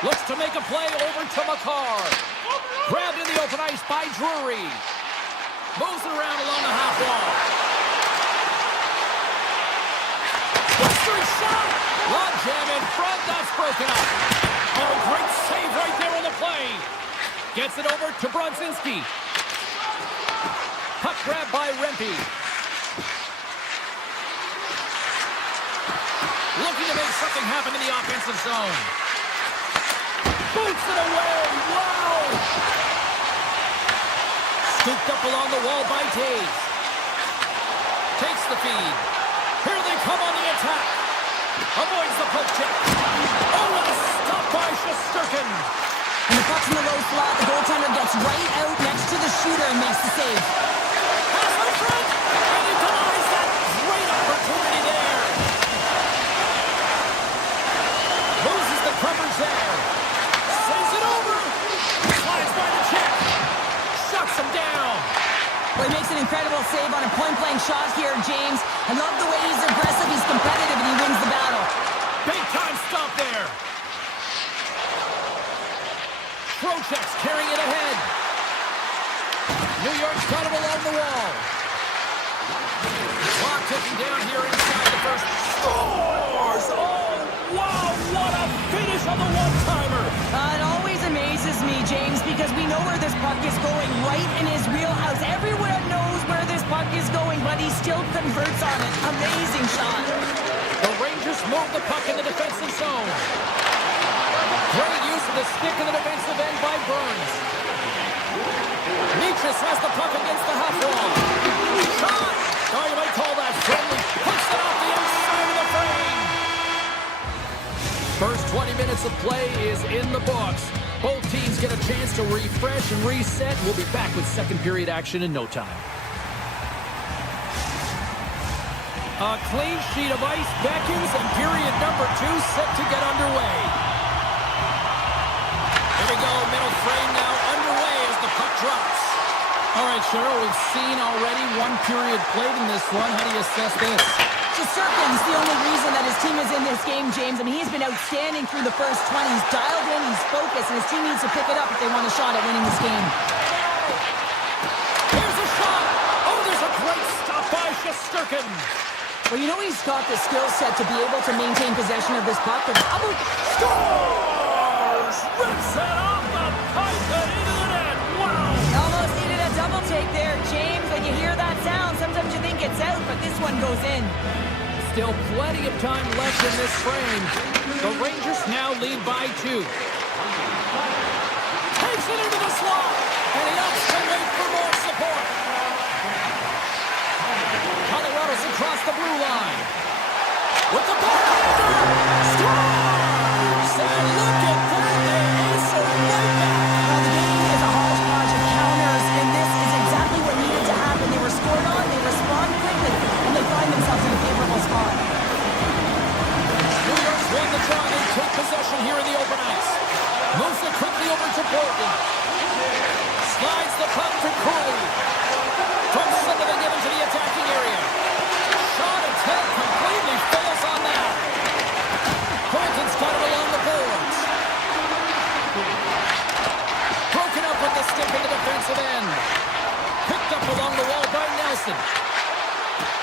Looks to make a play over to McCarr. Grabbed in the open ice by Drury. Moves it around along the half wall. Blistering shot. Log jam in front. That's broken up. Oh, great save right there on the play. Gets it over to Brodzinski. Puck grab by Rempe. Looking to make something happen in the offensive zone. Boots it away. Wow! Scooped up along the wall by Taves. Takes the feed. Here they come on the attack. Avoids the poke check. Oh, what a stop by Shesterkin. And the puck's in the low slot. The goaltender gets right out next to the shooter and makes the save. Pass in front, and he denies that. Great opportunity there. Loses the coverage there. Sends it over. Slides by the check. Shuts him down. Well, he makes an incredible save on a point-blank shot here, James. I love the way he's aggressive, he's competitive, and he wins the battle. Big-time stop there. Trocheck's carrying it ahead. New York's got him along the wall. Clock ticking down here inside the first. Scores! Oh, wow, what a finish on the one-timer. It always amazes me, James, because we know where this puck is going, right in his wheelhouse. Everyone knows where this puck is going, but he still converts on it. Amazing shot. The Rangers move the puck in the defensive zone. Great use of the stick in the defensive end by Burns. Nichas has the puck against the half wall. Shot! Oh, you might call that friendly. Puts it off the inside of the frame. First 20 minutes of play is in the books. Both teams get a chance to refresh and reset. We'll be back with second period action in no time. A clean sheet of ice beckons, and period number 2 set to get underway. Here we go, middle frame now underway as the puck drops. All right, Cheryl, we've seen already one period played in this one. How do you assess this? Shesterkin's the only reason that his team is in this game, James. I mean, he's been outstanding through the first 20. He's dialed in, he's focused, and his team needs to pick it up if they want a shot at winning this game. Here's a shot. Oh, there's a great stop by Shesterkin. Well, you know he's got the skill set to be able to maintain possession of this puck, but how about... Scores! Rips it off the pipe and into the net. Wow! Almost needed a double take there, James. When you hear that sound, sometimes you think it's out, but this one goes in. Still plenty of time left in this frame. The Rangers now lead by 2. Takes it into the slot, and he opts to wait for more support. Colorado's across the blue line. With the backhander, scores! And look at that, they ace it right back. Well, the game is a hodgepodge of counters, and this is exactly what needed to happen. They were scored on, they respond quickly, and they find themselves in a favorable spot. New York's won the draw. They take possession here in the open ice. Moves it quickly over to Bolton. Slides the puck to Cooley. From center they give into the attacking area. Shot attempt completely fails on that. Bolton's got it along the boards. Broken up with the stick in the defensive end. Picked up along the wall by Nelson.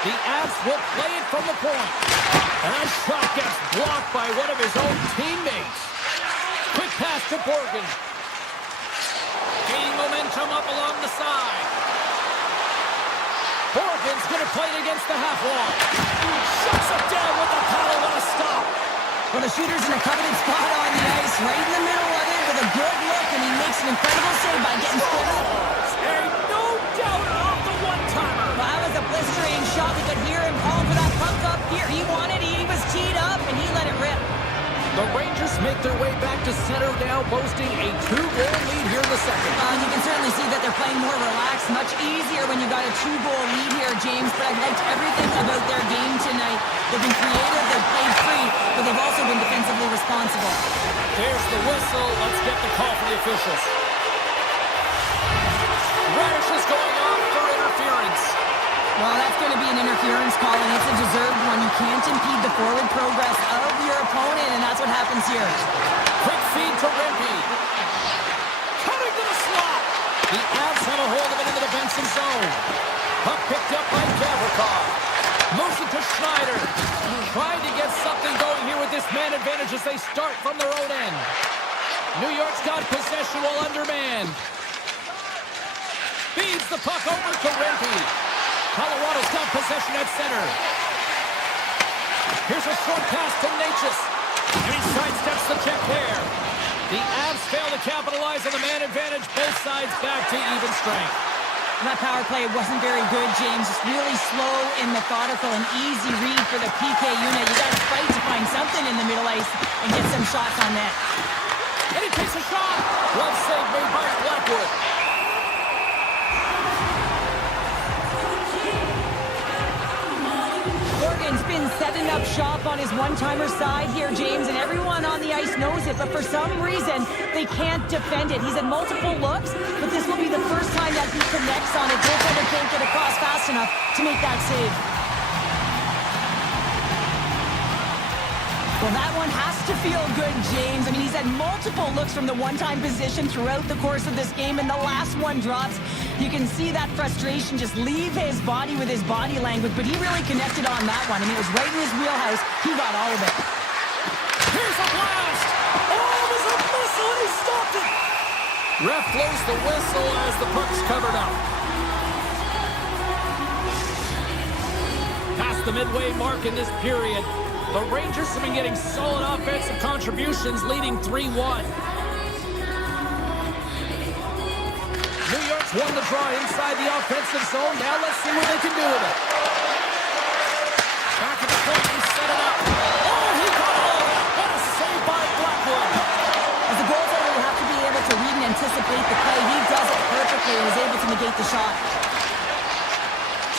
The Avs will play it from the point. And that shot gets blocked by one of his own teammates. Quick pass to Borgen. Gaining momentum up along the side. Borgen's going to play it against the half wall. Shuts it down with the paddle. What a stop. Well, the shooter's in a coveted spot on the ice, right in the middle of it with a good look, and he makes an incredible save by getting scored. And no doubt off the one-timer. Well, that was a blistering shot. We could hear him calling for that puck up here. He wanted it. He was teed up, and he let it rip. The Rangers make their way back to center now, boasting a 2-goal lead here in the second. You can certainly see that they're playing more relaxed. Much easier when you got a 2-goal lead here, James. But I've liked everything about their game tonight. They've been creative, they've played free, but they've also been defensively responsible. There's the whistle. Let's get the call from the officials. Radish is going off for interference. Well, that's going to be an interference call, and it's a deserved one. You can't impede the forward progress of your opponent, and that's what happens here. Quick feed to Rempe. Cutting to the slot. The Avs have a hold of it in the defensive zone. Puck picked up by Gavrikov. Moves it to Schneider. Trying to get something going here with this man advantage as they start from their own end. New York's got possession while undermanned. Feeds the puck over to Rempe. Colorado's got possession at center. Here's a short pass to Nichas. And he sidesteps the check there. The Avs fail to capitalize on the man advantage. Both sides back to even strength. And that power play wasn't very good, James. Just really slow and methodical and easy read for the PK unit. You got to fight to find something in the middle ice and get some shots on net. And he takes a shot. Glove save made by Blackwood. Morgan's been setting up shop on his one-timer side here, James, and everyone on the ice knows it, but for some reason, they can't defend it. He's had multiple looks, but this will be the first time that he connects on it. Goaltender can't get across fast enough to make that save. Well, that one has to feel good, James. I mean, he's had multiple looks from the one-time position throughout the course of this game, and the last one drops. You can see that frustration just leave his body with his body language, but he really connected on that one. I mean, it was right in his wheelhouse. He got all of it. Here's a blast! Oh, there's a missile, and he stopped it! Ref blows the whistle as the puck's covered up. Past the midway mark in this period, the Rangers have been getting solid offensive contributions, leading 3-1. New York's won the draw inside the offensive zone. Now let's see what they can do with it. Back at the point, he set it up. Oh, he got all of it. What a save by Blackwood. As the goaltender, you have to be able to read and anticipate the play. He does it perfectly and is able to negate the shot.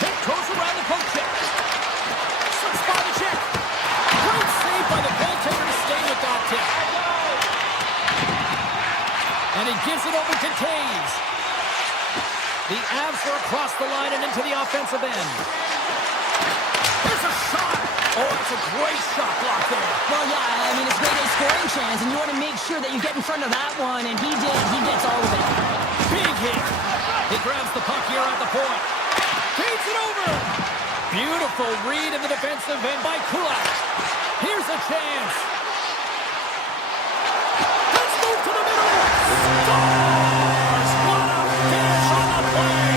Check goes around the poke check. Slips by the check. Great save by the goaltender to stay with that tip. And he gives it over to Taves. The Avs are across the line and into the offensive end. There's a shot. Oh, that's a great shot block there. Well, yeah, I mean, it's great a scoring chance, and you want to make sure that you get in front of that one, and he did. He gets all of it. Big hit. He grabs the puck here at the point. Feeds it over. Beautiful read in the defensive end by Kulak. Here's a chance. Let's move to the middle. Scores! What a finish on the play.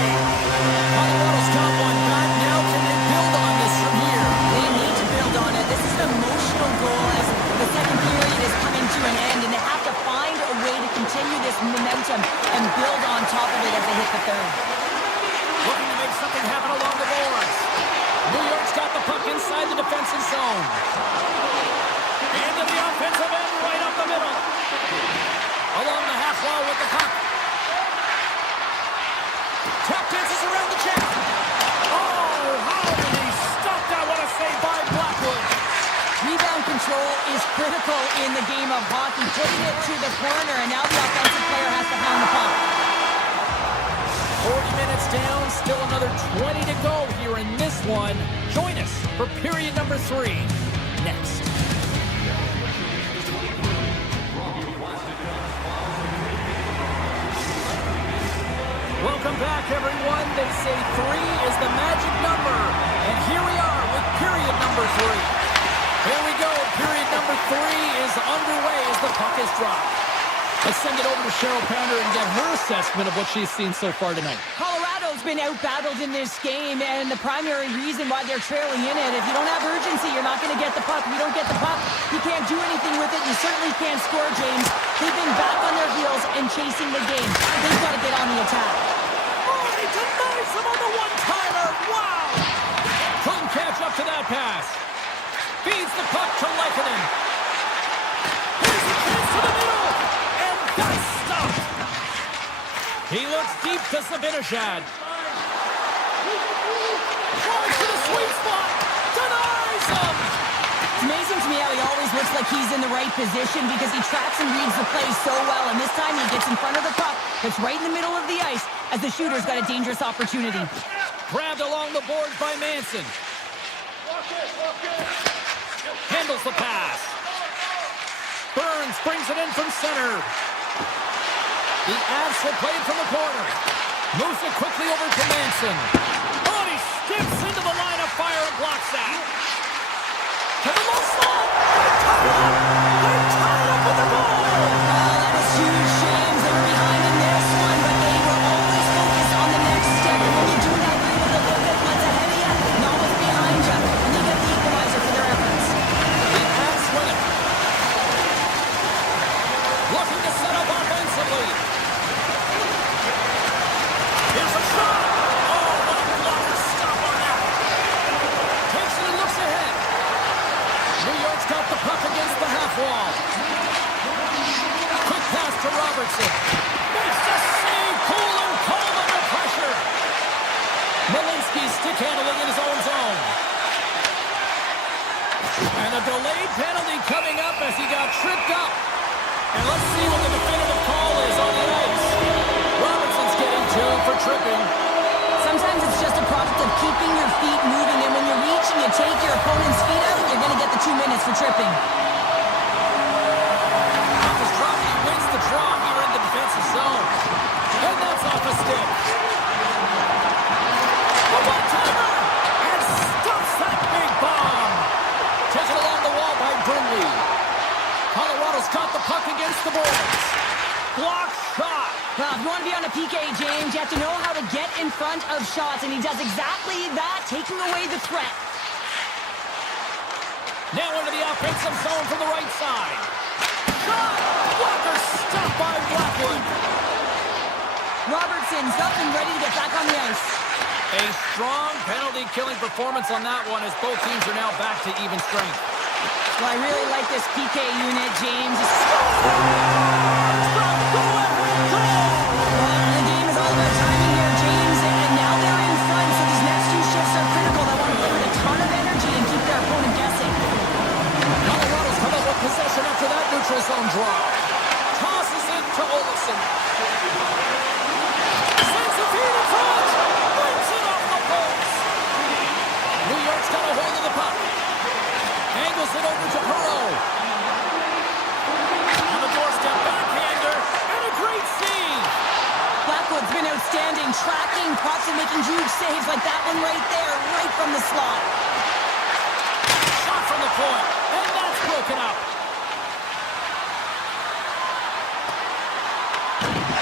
Colorado's got one back now. Can they build on this from here? They need to build on it. This is an emotional goal as the second period is coming to an end, and they have to find a way to continue this momentum and build on top of it as they hit the third. Looking to make something happen along the boards. New York's got the puck inside the defensive zone. Into the offensive end, right up the middle. Along the half wall with the puck. Tap dances around the check. Oh, how did he stop that? What a save by Blackwood. Rebound control is critical in the game of hockey. Putting it to the corner, and now the offensive player has to hound the puck. 40 minutes down, still another 20 to go here in this one. Join us for period number 3 next. Welcome back, everyone. They say 3 is the magic number. And here we are with period number 3. Here we go. Period number 3 is underway as the puck is dropped. Let's send it over to Cheryl Pounder and get her assessment of what she's seen so far tonight. Colorado's been out-battled in this game, and the primary reason why they're trailing in it, if you don't have urgency, you're not going to get the puck. If you don't get the puck, you can't do anything with it. You certainly can't score, James. They've been back on their heels and chasing the game. They've got to get on the attack. Oh, he denies him on the one-timer. Wow! Couldn't catch up to that pass. Feeds the puck to Lehkonen. Here's the chance to the middle. And that's stopped. He looks deep to Zibanejad. Tries to the sweet spot. Denies him. It's amazing to me how he always looks like he's in the right position because he tracks and reads the play so well. And this time he gets in front of the puck. It's right in the middle of the ice as the shooter's got a dangerous opportunity. Grabbed along the boards by Manson. Handles the pass. Burns brings it in from center. The Avs will play it from the corner. Moves it quickly over to Manson. Oh, he skips into the line of fire and blocks that. To the low slot. They're tied up with the ball. That is huge, James. They were behind in this one, but they were always focused on the next step. And when you do that, you're able to look at what's ahead of you and almost behind you. And they get the equalizer for their efforts. The Avs win it. Looking to set up offensively. Here's a shot. Oh, what a blocker stop on that. Takes it and looks ahead. New York's got the puck against the half got tripped up. And let's see what the definitive call is on the ice. Robertson's getting 2 for tripping. Sometimes it's just a product of keeping your feet moving, and when you reach and you take your opponent's feet out, you're going to get the 2 minutes for tripping. Off his drop, he wins the draw here in the defensive zone. And that's off a stick. A one-timer! And stuffs that big bomb. Taken along the wall by Burnley. Colorado's got the puck against the boards. Block shot. Well, if you want to be on a PK, James, you have to know how to get in front of shots, and he does exactly that, taking away the threat. Now into the offensive zone from the right side. Shot! Blocker stopped by Blackwood. Robertson's up and ready to get back on the ice. A strong penalty-killing performance on that one as both teams are now back to even strength. Well, I really like this PK unit, James. Well, the game is all about timing here, James, and now they're in front, so these next 2 shifts are critical. They want to play with a ton of energy and keep their opponent guessing. Colorado's come up with possession after that neutral zone draw. Tosses it to Olofsson. Sends the feed in front. Brings it off the post. New York's got a hold of the puck. Angles it over to Perreault. On the doorstep, backhander, and a great save. Blackwood's been outstanding, tracking pucks and making huge saves like that one right there, right from the slot. Shot from the point, and that's broken up.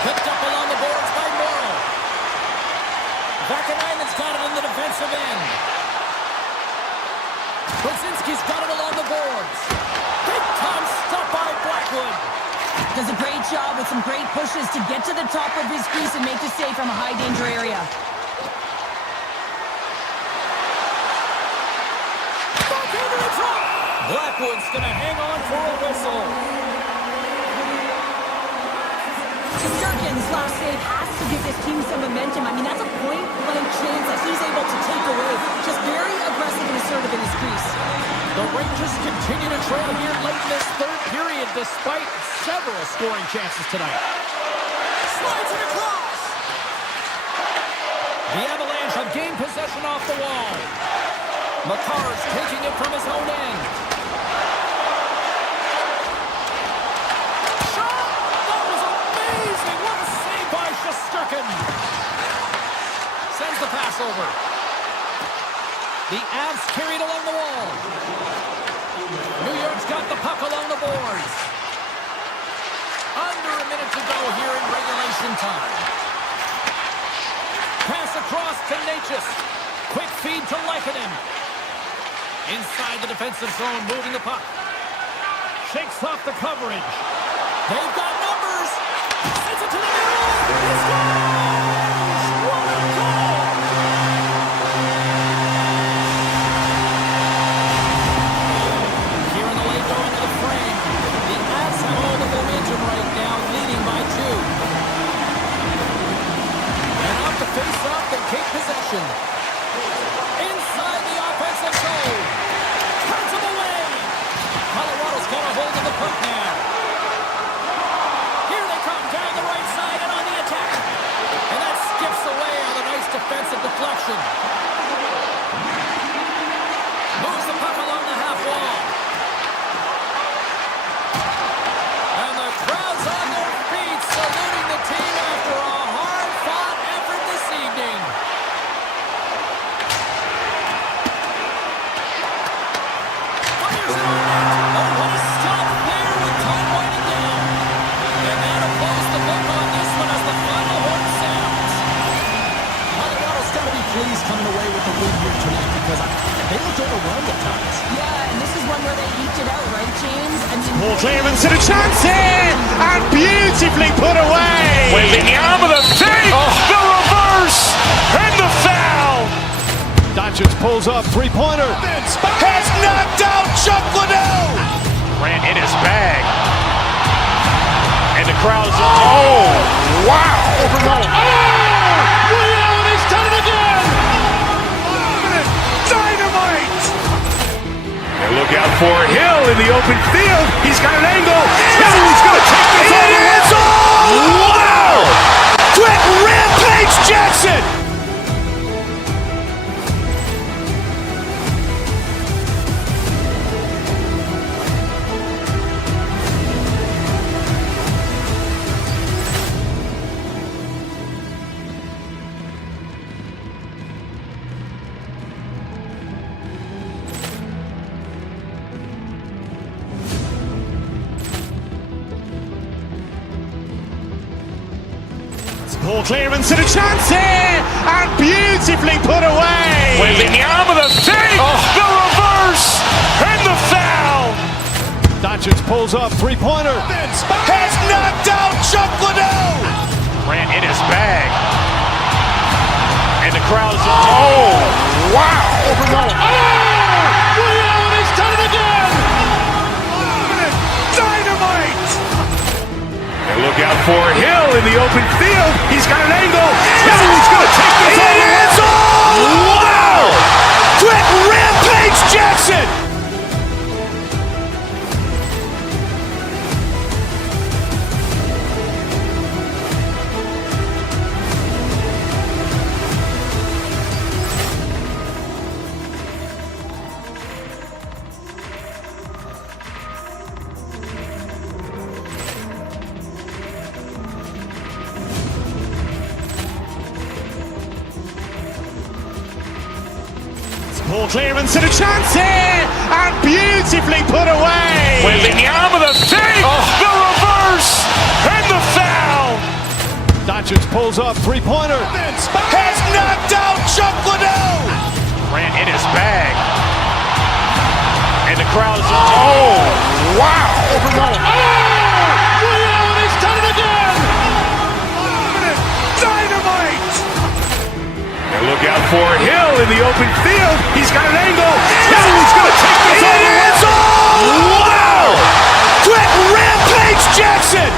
Picked up along the boards by Morrow. Vakanainen's got it in the defensive end. Brzezinski's got it along the boards. Big time stop by Blackwood. Does a great job with some great pushes to get to the top of his crease and make the save from a high danger area. Blackwood's going to hang on for a whistle. Shesterkin's last save has to give this team some momentum. I mean, that's a point-blank chance that he's able to take away. Just very aggressive and assertive in his crease. The Rangers continue to trail here late in this third period despite several scoring chances tonight. Slides it across. The Avalanche have gained possession off the wall. Makar's taking it from his own end. Shot! That was amazing! What a save by Shesterkin! Sends the pass over. The Avs carried along the wall. New York's got the puck along the boards. Under a minute to go here in regulation time. Pass across to Natchez. Quick feed to Lehkonen. Inside the defensive zone, moving the puck. Shakes off the coverage. They've got numbers. Sends it to the middle. He scores! What a goal! Here in the late going to the frame. The Avs have all the momentum right now, leading by 2. And off the face-off, they take possession. Inside the offensive zone. Turns him away. Colorado's got a hold of the puck now. Here they come down the right side and on the attack. And that skips away on a nice defensive deflection. Moves the puck along the half wall. And the crowd's on their feet, saluting the team after a hard-fought effort this evening. Fires it on net. Oh, what a stop there with time winding down. And that'll close the book on this one as the final horn sounds. Colorado's got to be pleased coming away with the win here tonight because they looked overwhelmed at times. Yeah, and this is one where they eked it out, right, James? I mean, Paul Clemens had a chance here, and beautifully put away. With the arm of the fake, the reverse, and the foul. Natchez pulls up, three-pointer. Has knocked out Chuck Liddell. Ran in his bag. And the crowd is, oh, wow. Leon has done it again. Dynamite. And look out for Hill in the open field. He's got an angle. Ball clearance and a chance here, and beautifully put away. Waving the arm of the fake, the reverse, and the foul. Doncic pulls up, three-pointer. Has knocked out Chuck Liddell. Ran in his bag. And the crowd's, oh, wow. He's done it again. Dynamite. And look out for Hill in the open field. He's got an angle. He's going to take this all the way. Wow! Quick Rampage Jackson. Ball clearance and a chance here, and beautifully put away. Waving the arm of the fake, the reverse, and the foul. Doncic pulls up, three-pointer. Has knocked out Chuck Liddell. Ran in his bag. And the crowd's, oh, wow. He's done it again. Dynamite. And look out for Hill in the open field. He's got an angle. He's going to take this all the way. Wow! Quick Rampage Jackson.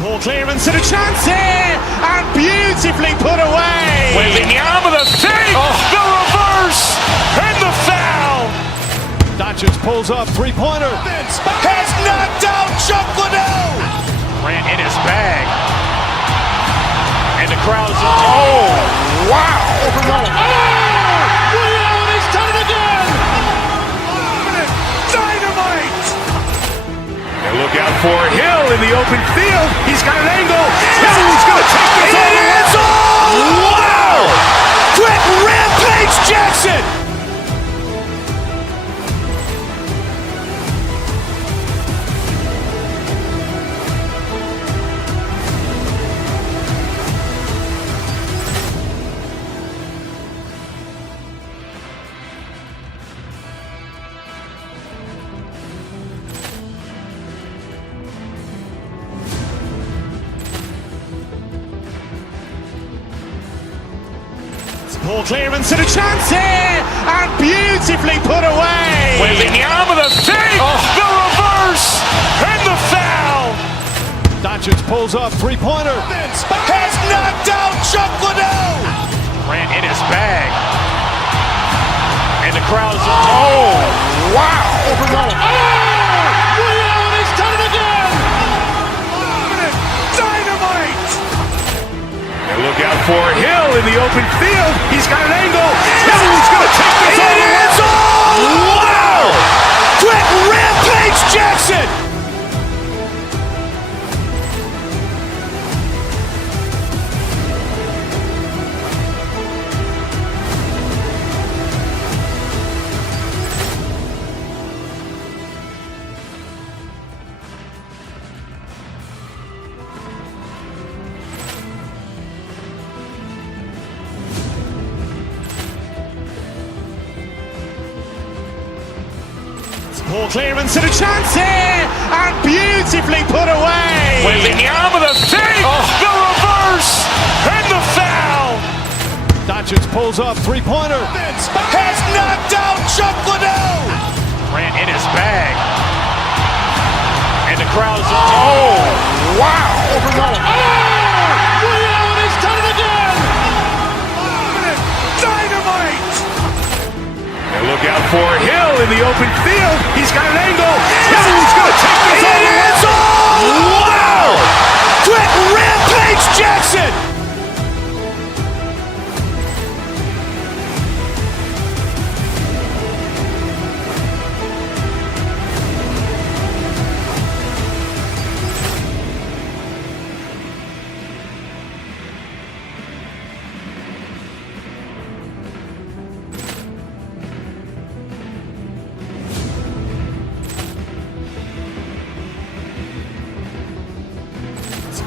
Ball clearance and a chance here, and beautifully put away. Waving the arm of the fake, the reverse, and the foul. Doncic pulls up, three-pointer. Has knocked out Chuck Liddell. Ran in his bag. And the crowd's, oh, wow. He's done it again. Dynamite. And look out for Hill in the open field. He's got an angle. He's going to take this all the way. Wow! Quick Rampage Jackson. Ball clearance and a chance here, and beautifully put away. Waving the arm of the fake, the reverse, and the foul. Doncic pulls up, three-pointer. Has knocked out Chuck Liddell. Ran in his bag. And the crowd's, oh, wow. He's done it again. Dynamite. And look out for Hill in the open field. He's got an angle. He's going to take this all the way. Wow! Quick Rampage Jackson. Ball clearance and a chance here, and beautifully put away. Waving the arm of the fake, the reverse, and the foul. Doncic pulls up, three-pointer. Has knocked out Chuck Liddell. Ran in his bag. And the crowd's, oh, wow. He's done it again. Dynamite. And look out for Hill in the open field. He's got an angle. He's going to take this all the way. Wow! Quick Rampage Jackson.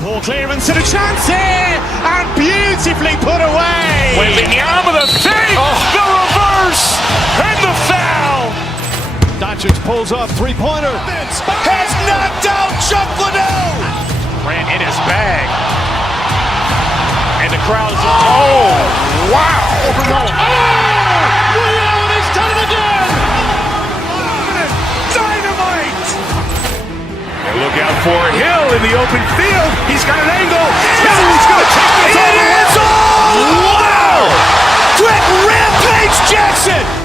Ball clearance and a chance here, and beautifully put away. Waving the arm of the save, the reverse, and the foul. Doncic pulls up, three-pointer. Has knocked out Chuck Liddell. Ran in his bag. And the crowd is, oh, wow. Leon has done it again. Dynamite. And look out for Hill in the open field. He's got an angle. Hill's going to take this all the way. Wow. Quick Rampage Jackson.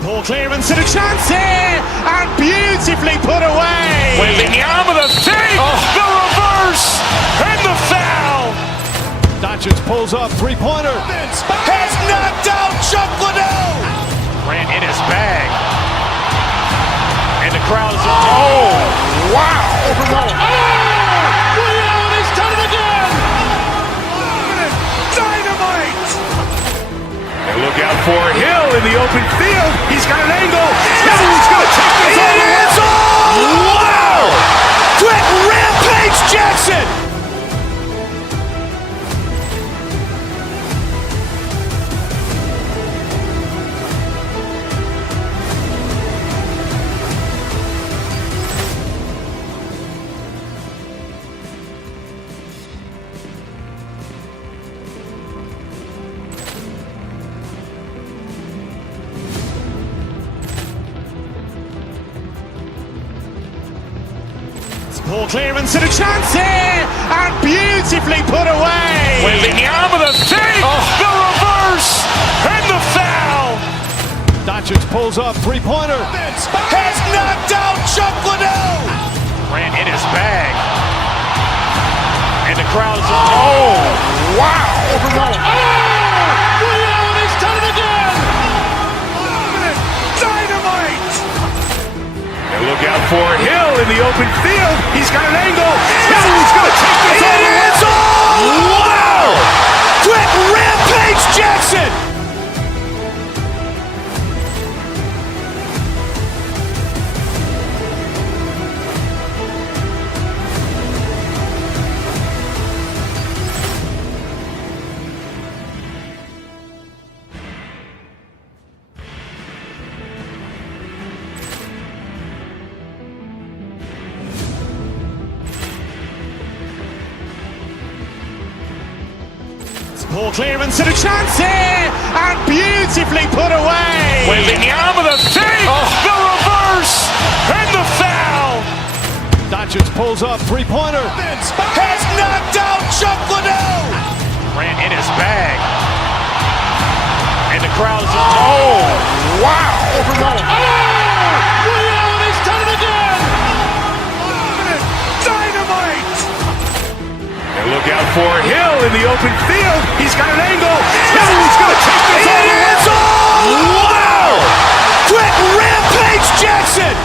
Ball clearance and a chance here, and beautifully put away. Waving the arm of the save, the reverse, and the foul. Doncic pulls up, three-pointer. Has knocked out Chuck Liddell. Ran in his bag. And the crowd is, oh, wow. Leon has done it again. Dynamite. And look out for Hill in the open field. He's got an angle. Hill's going to take this all the way. Wow. Quick Rampage Jackson. Ball clearance and a chance here, and beautifully put away. Waving the arm of the save, the reverse, and the foul. Doncic pulls up, three-pointer. Has knocked out Chuck Liddell. Ran in his bag. And the crowd is, oh, wow. Leon has done it again. Dynamite. And look out for Hill in the open field. He's got an angle. Hill's going to take this all the way. Wow. Quick Rampage Jackson. Ball clearance and a chance here, and beautifully put away. Waving the arm of the save, the reverse, and the foul. Doncic pulls up, three-pointer. Has knocked out Chuck Liddell. Ran in his bag. And the crowd is, oh, wow. Leon has done it again. Dynamite. And look out for Hill in the open field. He's got an angle. Hill's going to take this all the way. Wow. Quick Rampage Jackson.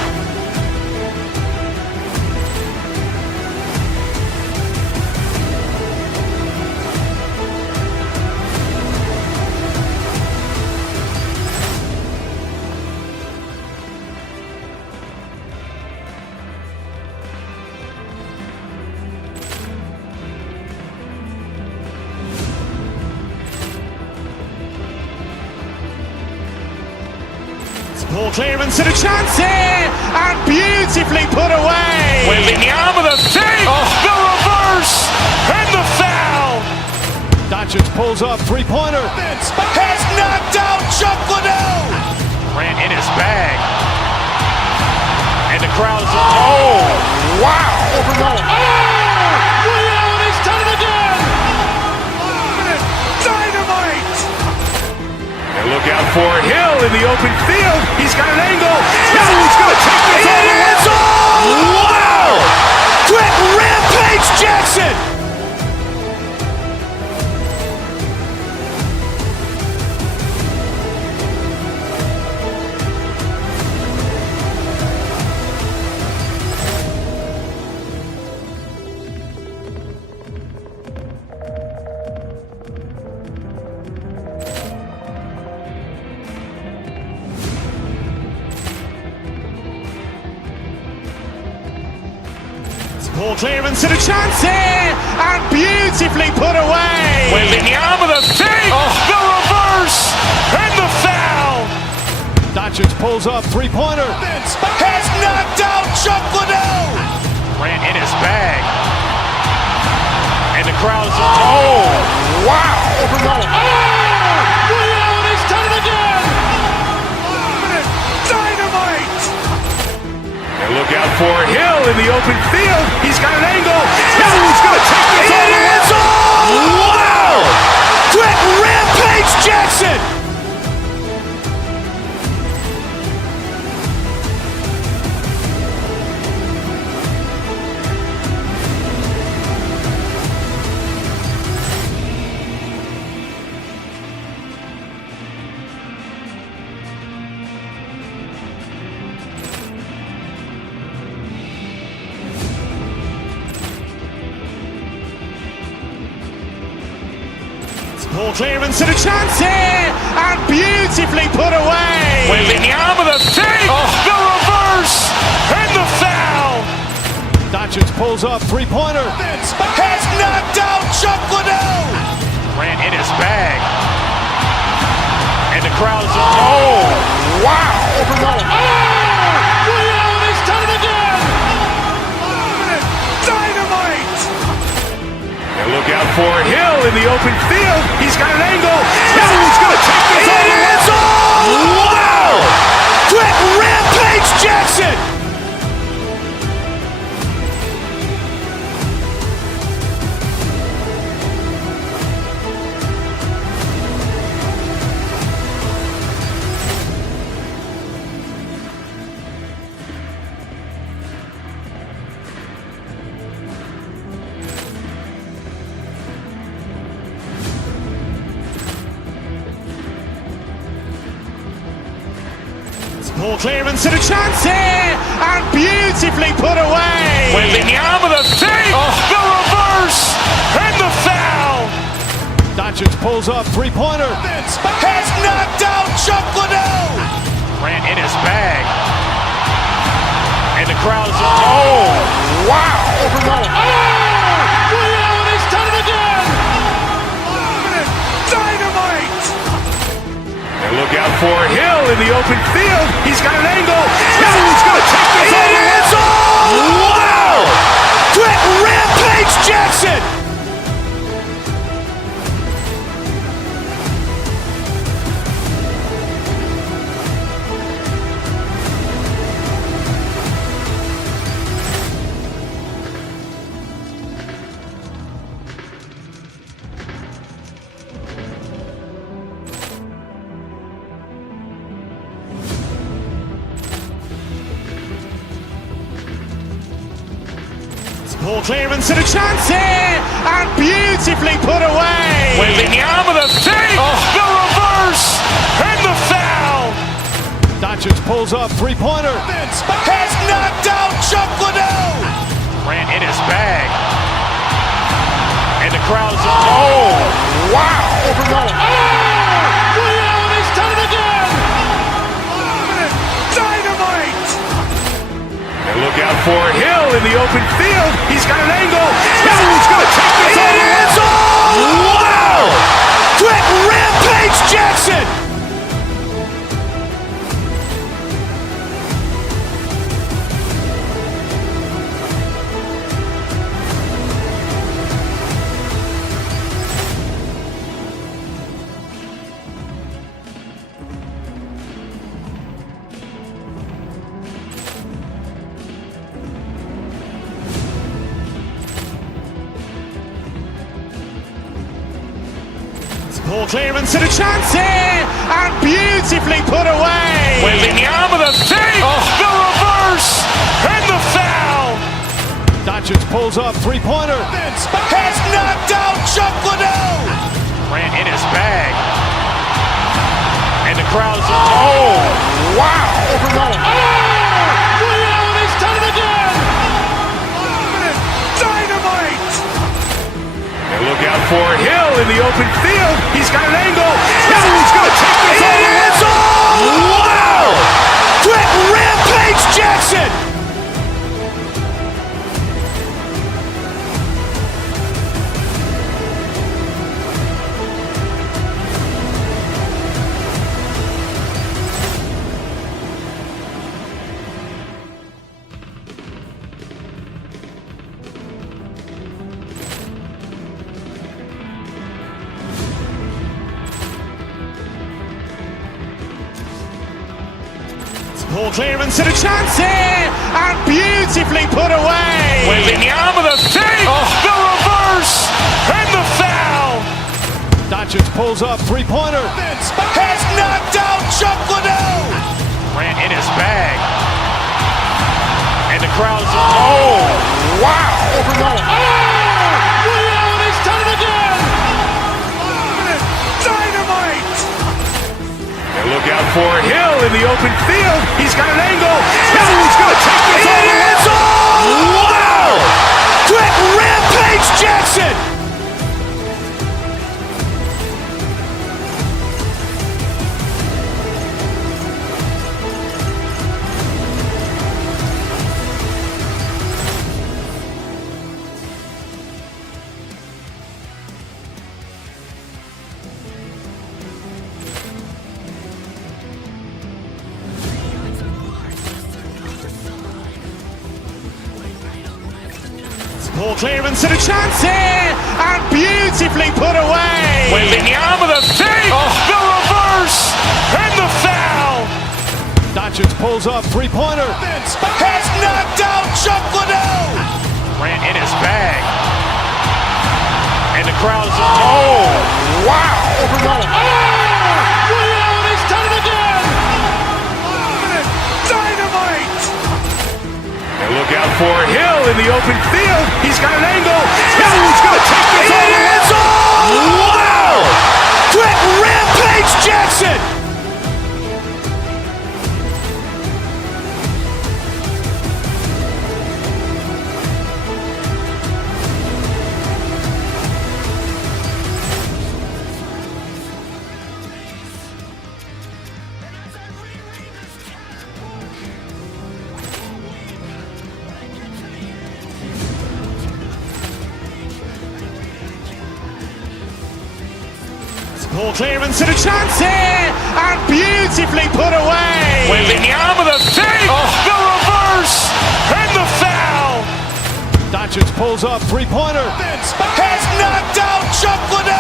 Ball clearance and a chance here, and beautifully put away. Waving the arm of the save, the reverse, and the foul. Doncic pulls up, three-pointer. Has knocked out Chuck Liddell. Ran in his bag. And the crowd is, oh, wow. Leon has done it again. Dynamite. And look out for Hill in the open field. He's got an angle. Hill's going to take this all the way. Wow. Quick Rampage Jackson. Ball clearance and a chance here, and beautifully put away. Waving the arm of the fake, the reverse, and the foul. Doncic pulls up, three-pointer. Has knocked out Chuck Liddell. Ran in his bag. And the crowd's oh, wow. He's done it again. Dynamite. And look out for Hill in the open field. He's got an angle. Hill's going to take this all the way. Wow! Quick Rampage Jackson. Ball clearance and a chance here, and beautifully put away. Waving the arm of the fake, the reverse, and the foul. Doncic pulls up, three-pointer. Has knocked out Chuck Liddell. Ran in his bag. And the crowd's oh, wow. He's done it again. Dynamite. And look out for Hill in the open field. He's got an angle. Hill's going to take this all the way. Wow! Quick Rampage Jackson. Ball clearance and a chance here, and beautifully put away. Waving the arm of the fake, the reverse, and the foul. Doncic pulls up, three-pointer. Has knocked out Chuck Liddell. Ran in his bag. And the crowd's oh, wow. He's done it again. Dynamite. And look out for Hill in the open field. He's got an angle. Hill's going to take this all the way. Wow! Quick Rampage Jackson. Ball clearance and a chance here, and beautifully put away. Waving the arm of the fake, the reverse, and the foul. Doncic pulls up, three-pointer. Has knocked out Chuck Liddell. Ran in his bag. And the crowd's oh, wow. He's done it again. Dynamite. And look out for Hill in the open field. He's got an angle. Hill's going to take this all the way. Wow! Quick Rampage Jackson. Ball clearance and a chance here, and beautifully put away. Waving the arm of the fake, the reverse, and the foul. Doncic pulls up, three-pointer. Has knocked out Chuck Liddell. Ran in his bag. And the crowd's oh, wow. He's done it again. Dynamite. And look out for Hill in the open field. He's got an angle. Hill's going to take this all the way. Wow! Quick Rampage Jackson. Ball clearance and a chance here, and beautifully put away. Waving the arm of the save, the reverse, and the foul. Doncic pulls up, three-pointer. Has knocked out Chocolate. Grant in his bag. And the crowd's, oh, wow. He's done it again. Dynamite. And look out for Hill in the open field. He's got an angle. Hill's going to take this all the way. Wow! Quick Rampage Jackson. Ball clearance and a chance here, and beautifully put away. Waving the arm of the save, the reverse, and the foul. Doncic pulls up, three-pointer. Has knocked out Chocolate. Grant in his bag. And the crowd's, oh, wow. He's done it again. Dynamite. And look out for Hill in the open field. He's got an angle. Hill's going to take this all the way. Wow! Quick Rampage Jackson. Ball clearance and a chance here, and beautifully put away. Waving the arm of the save, the reverse, and the foul. Doncic pulls up, three-pointer. Has knocked out Chocolate.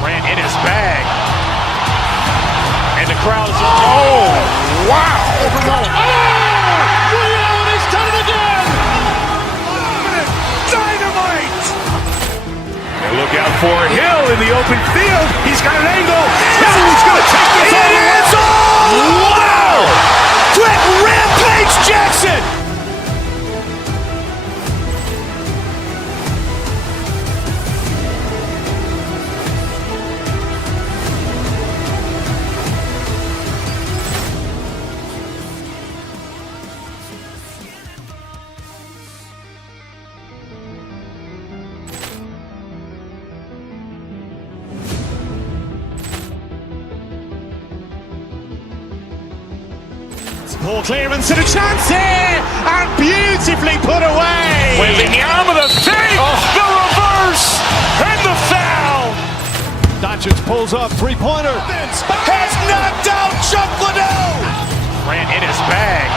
Grant in his bag. And the crowd's, oh, wow. He's done it again. Dynamite. And look out for Hill in the open field. He's got an angle. Hill's going to take this all the way. Wow! Quick Rampage Jackson. Ball clearance and a chance here, and beautifully put away. Waving the arm of the save, the reverse, and the foul. Doncic pulls up, three-pointer. Has knocked out Chocolate. Grant in his bag.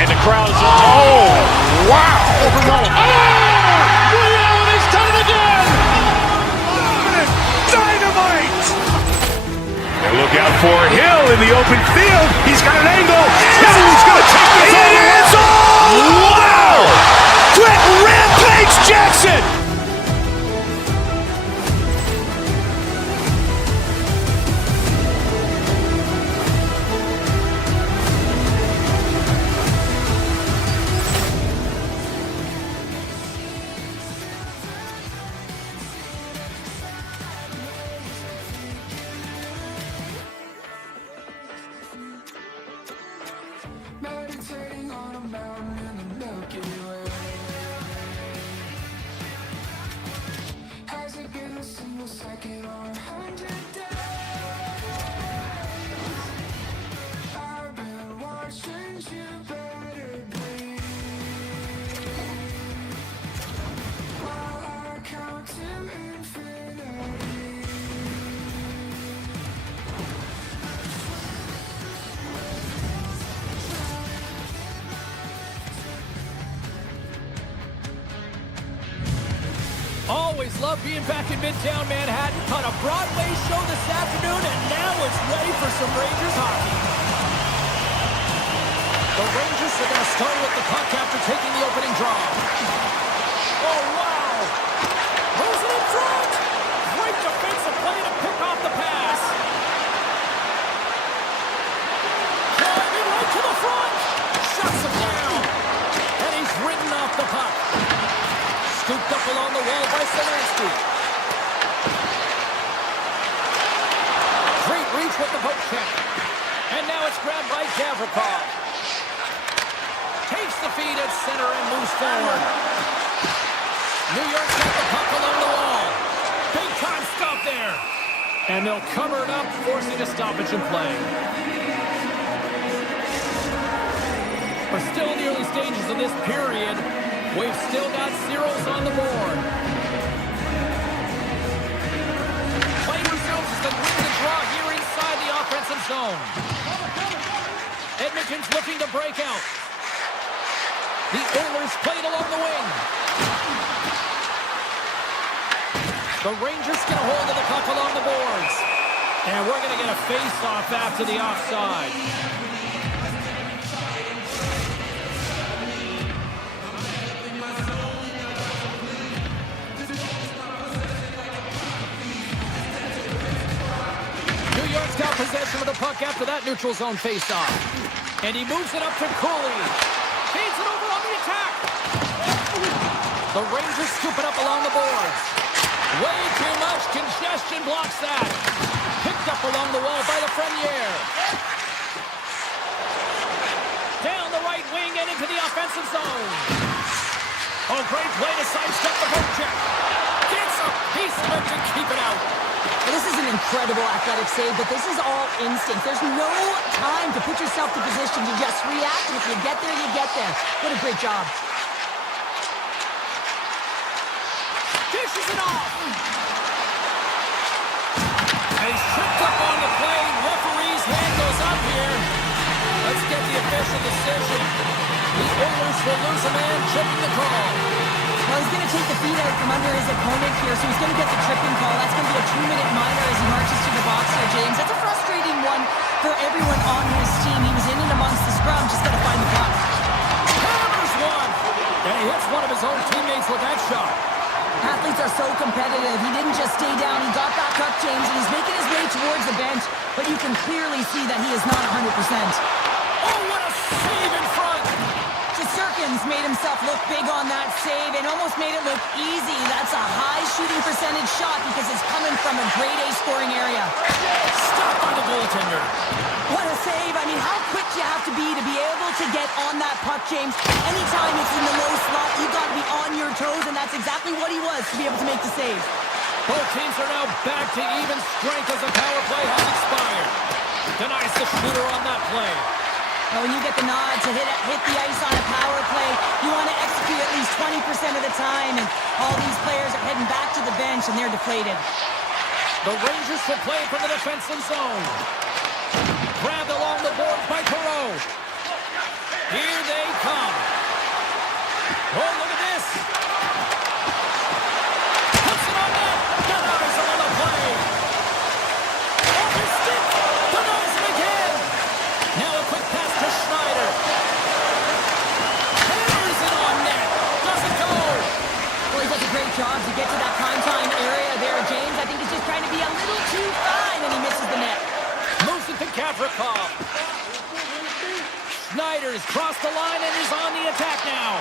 And the crowd's, oh, wow. He's done it again. Dynamite. And look out for Hill in the open field. He's got an angle. Hill's going to take this all the way. Wow! Quick Rampage Jackson. Meditating on a mountain in the Milky Way. Has it been a single second or 100 days? I've been watching you better bleed, while I count to infinity. Always love being back in Midtown Manhattan. Caught a Broadway show this afternoon, and now it's ready for some Rangers hockey. The Rangers are going to start with the puck after taking the opening draw. Oh, wow! Moves it in front! Great defensive play to pick off the pass. Driving right to the front! Shuts him down! And he's ridden off the puck. Scooped up along the wall by Selansky. Great reach with the poke check. And now it's grabbed by Gavrikov. Takes the feed at center and moves forward. New York's got the puck along the wall. Big time stop there. And they'll cover it up, forcing a stoppage in play. We're still in the early stages of this period. We've still got zeros on the board. Play resumes as the win the draw here inside the offensive zone. Edmonton's looking to break out. The Oilers played along the wing. The Rangers get a hold of the puck along the boards. And we're going to get a face-off after the offside. New York's got possession of the puck after that neutral zone face-off. And he moves it up to Cooley. Feeds it over on the attack. The Rangers scoop it up along the boards. Way too much congestion blocks that. Picked up along the wall by Lafreniere. Down the right wing and into the offensive zone. Oh, great play to sidestep the poke check. Gets a piece of it to keep it out. This is an incredible athletic save, but this is all instinct. There's no time to put yourself to position to just react. And if you get there, you get there. What a great job. Dishes it off. And he's tripped up on the play. Referee's hand goes up here. Let's get the official decision. The Oilers will lose a man, tripping the call. Well, he's going to take the feet out from under his opponent here, so he's going to get the tripping call. That's going to be a 2-minute minor as he marches to the box here, James. That's a frustrating one for everyone on his team. He was in and amongst the scrum, just got to find the puck. Hammers one! And he hits one of his own teammates with that shot. Athletes are so competitive. He didn't just stay down. He got back up, James, and he's making his way towards the bench, but you can clearly see that he is not 100%. Oh, what a save in front! Sirkins made himself look big on that save and almost made it look easy. That's a high shooting percentage shot because it's coming from a grade A scoring area. Stopped by the goaltender. What a save. I mean, how quick you have to be able to get on that puck, James. Anytime it's in the low slot, you've got to be on your toes, and that's exactly what he was to be able to make the save. Both teams are now back to even strength as the power play has expired. Denies the shooter on that play. Well, when you get the nod to hit the ice on a power play, you want to execute at least 20% of the time, and all these players are heading back to the bench, and they're deflated. The Rangers will play from the defensive zone. Grabbed along the boards by Perreault. Here they come. Oh, look at this. Puts it on net. Denies him on the play. Off his stick. Denies him again. Now a quick pass to Schneider. Hammers it on net. Doesn't go. Well, he does a great job to get to that prime time area there, James. I think he's just trying to be a little too fine, and he misses the net. Moves it to Gavrikov. Schneider's crossed the line and is on the attack now.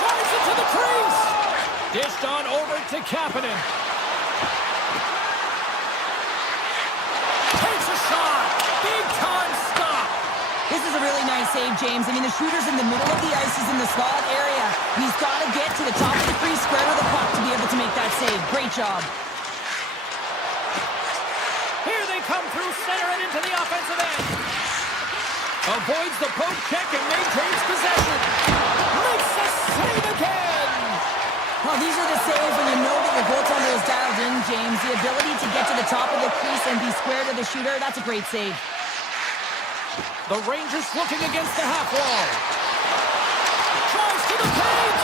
Drives it to the crease. Dished on over to Kapanen. Takes a shot. Big time stop. This is a really nice save, James. I mean, the shooter's in the middle of the ice. He's in the slot area. He's got to get to the top of the crease, square with the puck to be able to make that save. Great job. Here they come through center and into the offensive end. Avoids the poke check and maintains possession. Makes the save again. Well, these are the saves when you know that your goaltender is dialed in, James. The ability to get to the top of the crease and be square to the shooter, that's a great save. The Rangers looking against the half wall. Tries to the paint.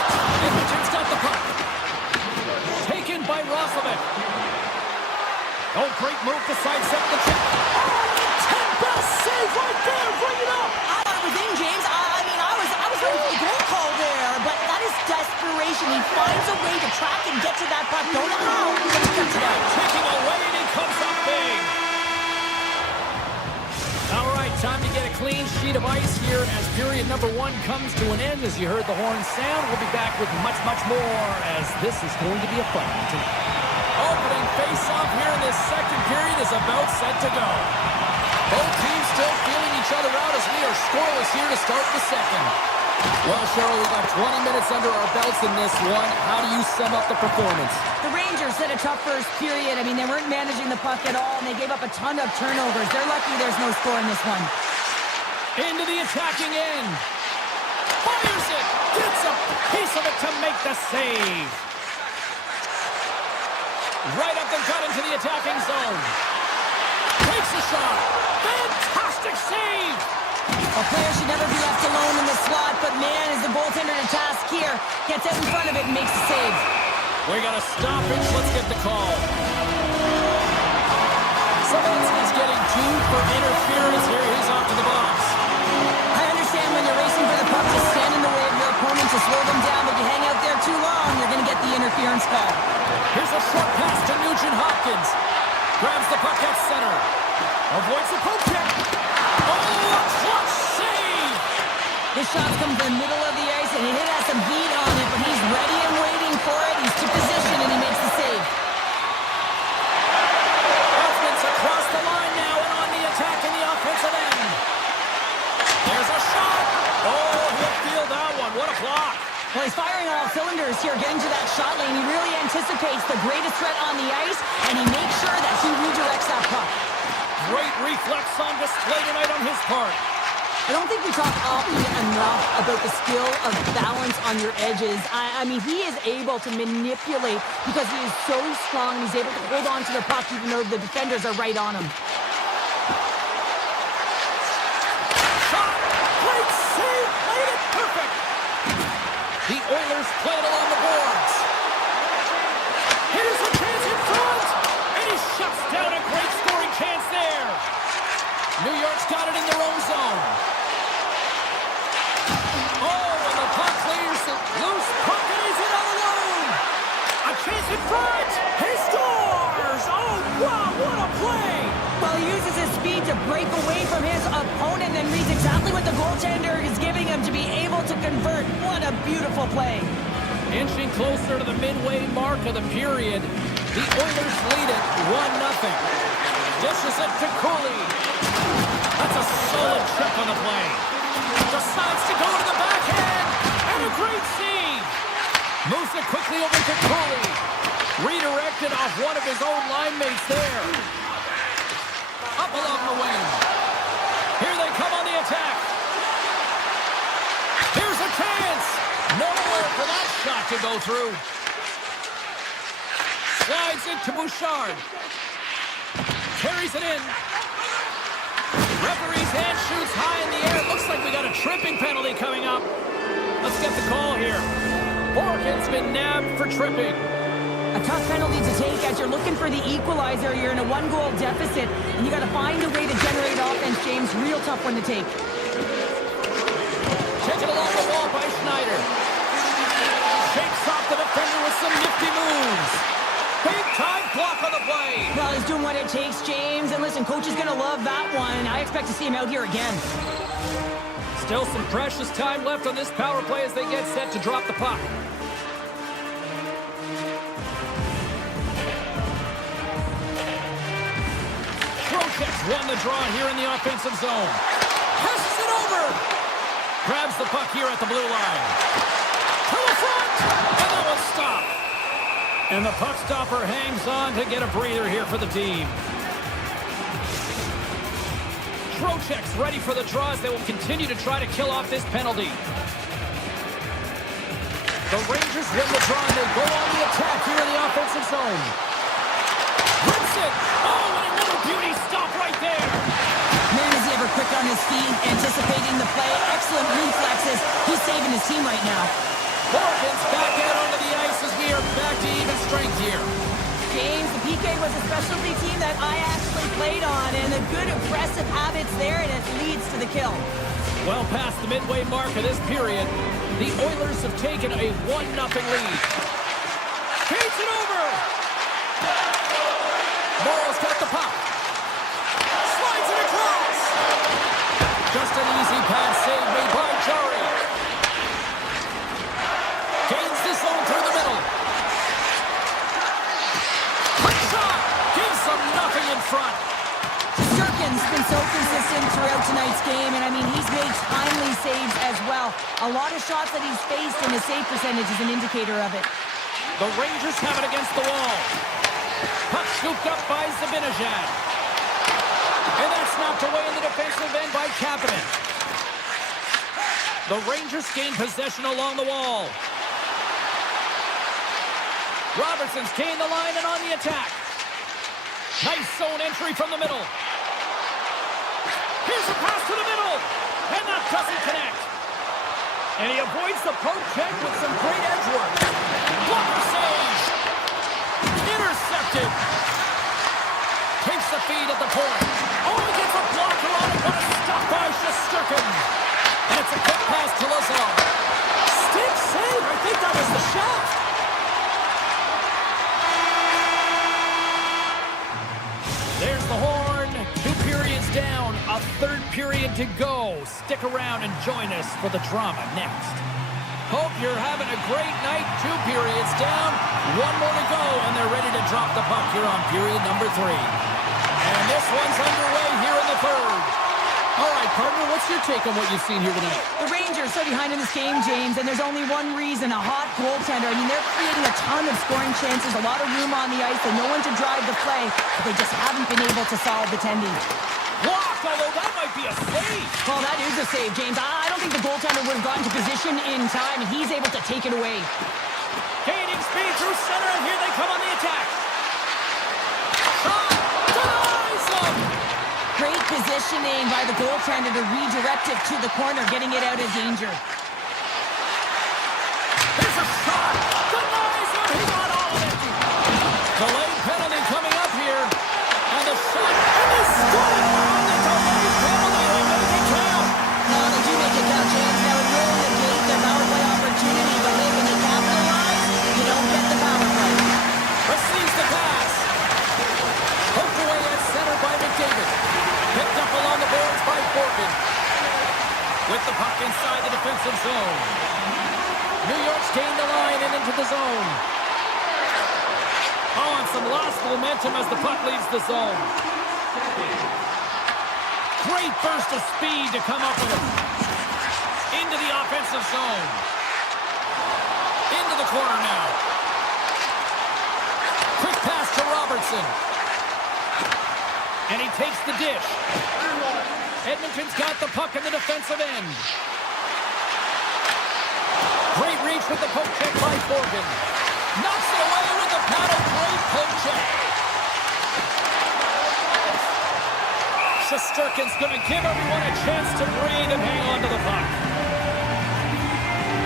Edmonton's got the puck. Taken by Roslovic. Oh, great move to sidestep the check. Oh, 10 best save right there. Bring it up. I thought it was in, possession. He finds a way to track and get to that puck. Don't know how, but he gets it out. Taking away, and he comes up big. All right, time to get a clean sheet of ice here as period number 1 comes to an end. As you heard the horn sound, we'll be back with much, much more as this is going to be a fun one tonight. Opening face-off here in this second period is about set to go. Both teams still feeling each other out as we are scoreless here to start the second. Well, Cheryl, we got 20 minutes under our belts in this one. How do you sum up the performance? The Rangers had a tough first period. I mean, they weren't managing the puck at all, and they gave up a ton of turnovers. They're lucky there's no score in this one. Into the attacking end. Fires it. Gets a piece of it to make the save. Right up the gut into the attacking zone. Takes a shot. Fantastic save. A player should never be left alone in the slot, but man, is the goaltender to task here. Gets out in front of it and makes the save. We got a stoppage. Let's get the call. Sabansky's getting 2 for interference here. He's off to the box. I understand when you're racing for the puck to stand in the way of your opponent to slow them down, but you hang out there too long, you're going to get the interference call. Here's a short pass to Nugent Hopkins. Grabs the puck at center. Avoids the poke check. Oh, a clutch save! This shot's come from the middle of the ice, and it has some heat on it, but he's ready and waiting for it. He's to position, and he makes the save. Edmont's across the line now and on the attack in the offensive end. There's a shot. Oh, he'll feel that one. What a block. Well, he's firing on all cylinders here, getting to that shot lane. He really anticipates the greatest threat on the ice, and he makes sure that he redirects that puck. Great reflex on display tonight on his part. I don't think we talk often enough about the skill of balance on your edges. I mean, he is able to manipulate because he is so strong. He's able to hold on to the puck even though the defenders are right on him. Shot! Great save! Played it perfect! The Oilers play it along the boards. Here's a chance in front! And he shuts down a great scoring chance there. New York's got it in their own zone. Oh, and the puck clears it loose. Puck and he's in all alone. A chance in front. He scores! Oh, wow, what a play! Well, he uses his speed to break away from his opponent and reads exactly what the goaltender is giving him to be able to convert. What a beautiful play. Inching closer to the midway mark of the period, the Oilers lead it 1-0. Dishes it to Cooley. That's a solid chip on the play. Decides to go to the backhand, and a great save. Moves it quickly over to Cooley. Redirected off one of his own line mates there. Up along the wing. Here they come on the attack. Here's a chance. Nowhere for that shot to go through. Slides it to Bouchard. Carries it in. Referee's hand shoots high in the air. Looks like we got a tripping penalty coming up. Let's get the call here. Borgen's been nabbed for tripping. A tough penalty to take as you're looking for the equalizer. You're in a 1-goal deficit, and you got to find a way to generate offense, James. Real tough one to take. Taken along the wall by Schneider. Shakes off the defender with some nifty moves. Big-time block on the play. Well, he's doing what it takes, James. And listen, coach is going to love that one. I expect to see him out here again. Still some precious time left on this power play as they get set to drop the puck. Trocheck's won the draw here in the offensive zone. Passes it over. Grabs the puck here at the blue line. To the front. And that one's stopped. And the puck stopper hangs on to get a breather here for the team. Trocheck's ready for the draw as they will continue to try to kill off this penalty. The Rangers win the draw and they go on the attack here in the offensive zone. Rips it! Oh, and another beauty stop right there! Man, is he ever quick on his feet, anticipating the play. Excellent reflexes. He's saving his team right now. Morgan's back out onto the ice as we are back to even strength here. James, the PK was a specialty team that I actually played on, and a good aggressive habits there, and it leads to the kill. Well past the midway mark of this period, the Oilers have taken a 1-0 lead. Feeds it over! Morrow's got the puck. Slides it across! Just an easy pass save made by Jari. Gains this zone through the middle. Quick shot! Gives them nothing in front. Shesterkin's been so consistent throughout tonight's game, and I mean, he's made timely saves as well. A lot of shots that he's faced, and his save percentage is an indicator of it. The Rangers have it against the wall. Puck scooped up by Zibanejad. And that's knocked away in the defensive end by Kapanen. The Rangers gain possession along the wall. Robertson's gained the line and on the attack. Nice zone entry from the middle. Here's a pass to the middle. And that doesn't connect. And he avoids the poke check with some great edge work. Blocker save. Intercepted. Takes the feed at the point. Oh, he gets a blocker on it. What a stop by Shesterkin. And it's a quick pass to Lazar. Stick save. I think that was the shot. There's the horn. 2 periods down. A third period to go. Stick around and join us for the drama next. Hope you're having a great night. 2 periods down. 1 more to go, and they're ready to drop the puck here on period number 3. And this one's underway here in the third. All right, partner, what's your take on what you've seen here tonight? The Rangers are behind in this game, James, and there's only one reason, a hot goaltender. I mean, they're creating a ton of scoring chances, a lot of room on the ice, and no one to drive the play, but they just haven't been able to solve the tending. Blocked, although that might be a save. Well, that is a save, James. I don't think the goaltender would have gotten to position in time, and he's able to take it away. Gaining speed through center, and here they come on the attack. Shot! Denies them! Great positioning by the goaltender to redirect it to the corner, getting it out of danger. There's a shot! Denies him! He got all of it! Delayed penalty coming up here. And the shot, and they score! On the delayed penalty, they make it count! No, they do make it count, James. Now, it will negate their power play opportunity, but hey, when they capitalize, you don't get the power play. Receives the pass. Poked away at center by McDavid. Picked up along the boards by Forkin. With the puck inside the defensive zone. New York's gained the line and into the zone. Oh, and some lost momentum as the puck leaves the zone. Great burst of speed to come up with it. Into the offensive zone. Into the corner now. Quick pass to Robertson. And he takes the dish. Edmonton's got the puck in the defensive end. Great reach with the poke check by Forkin. Knocks it away with the paddle. Great poke check. Shesterkin's going to give everyone a chance to breathe and hang on to the puck.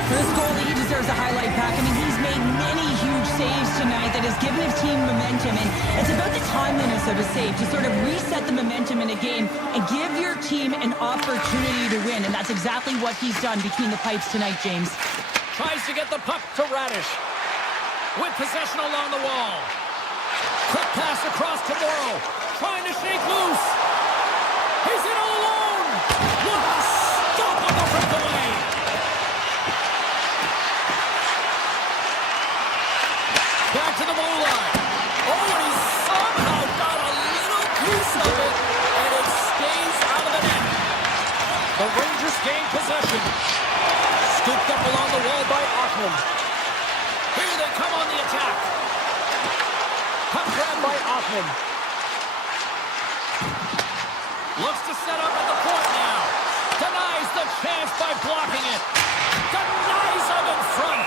For this goalie, he deserves a highlight pack. I mean, he's made many huge saves tonight that has given his team momentum, and it's about the timeliness of a save to sort of reset the momentum in a game and give your team an opportunity to win, and that's exactly what he's done between the pipes tonight, James. Tries to get the puck to Radish. With possession along the wall. Quick pass across to Morrow. Trying to shake loose. He's in all alone. What a stop on the breakaway. Back to the blue line. Oh, and he somehow got a little piece of it, and it stays out of the net. The Rangers gain possession. Scooped up along the wall by Ockman. Here they come on the attack. Puck grab by Ockman. Looks to set up at the point now. Denies the chance by blocking it. Denies him in front.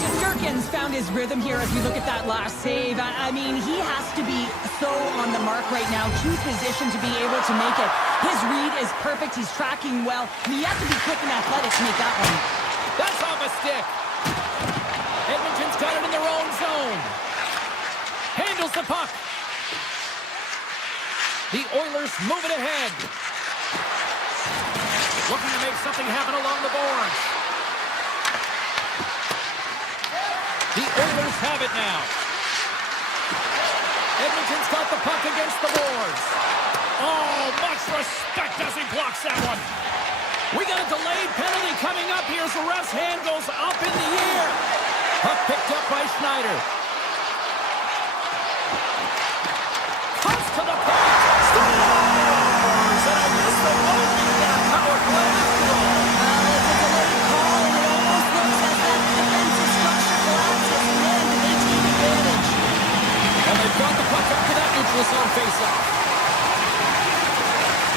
Shesterkin's found his rhythm here as we look at that last save. I mean, he has to be so on the mark right now, to position to be able to make it. His read is perfect. He's tracking well. I mean, you have to be quick and athletic to make that one. That's off a stick. Edmonton's got it in their own zone. Handles the puck. The Oilers move it ahead. Looking to make something happen along the boards. The Oilers have it now. Edmonton's got the puck against the boards. Oh, much respect as he blocks that one. We got a delayed penalty coming up here as the ref's hand goes up in the air. Puck picked up by Schneider. Cuts to the point. Scores! And I missed the one in that power play after all. It's a delayed call, and it almost looks as that defensive structure collapses. Man, did they take advantage. And they've got the puck up to that neutral zone faceoff.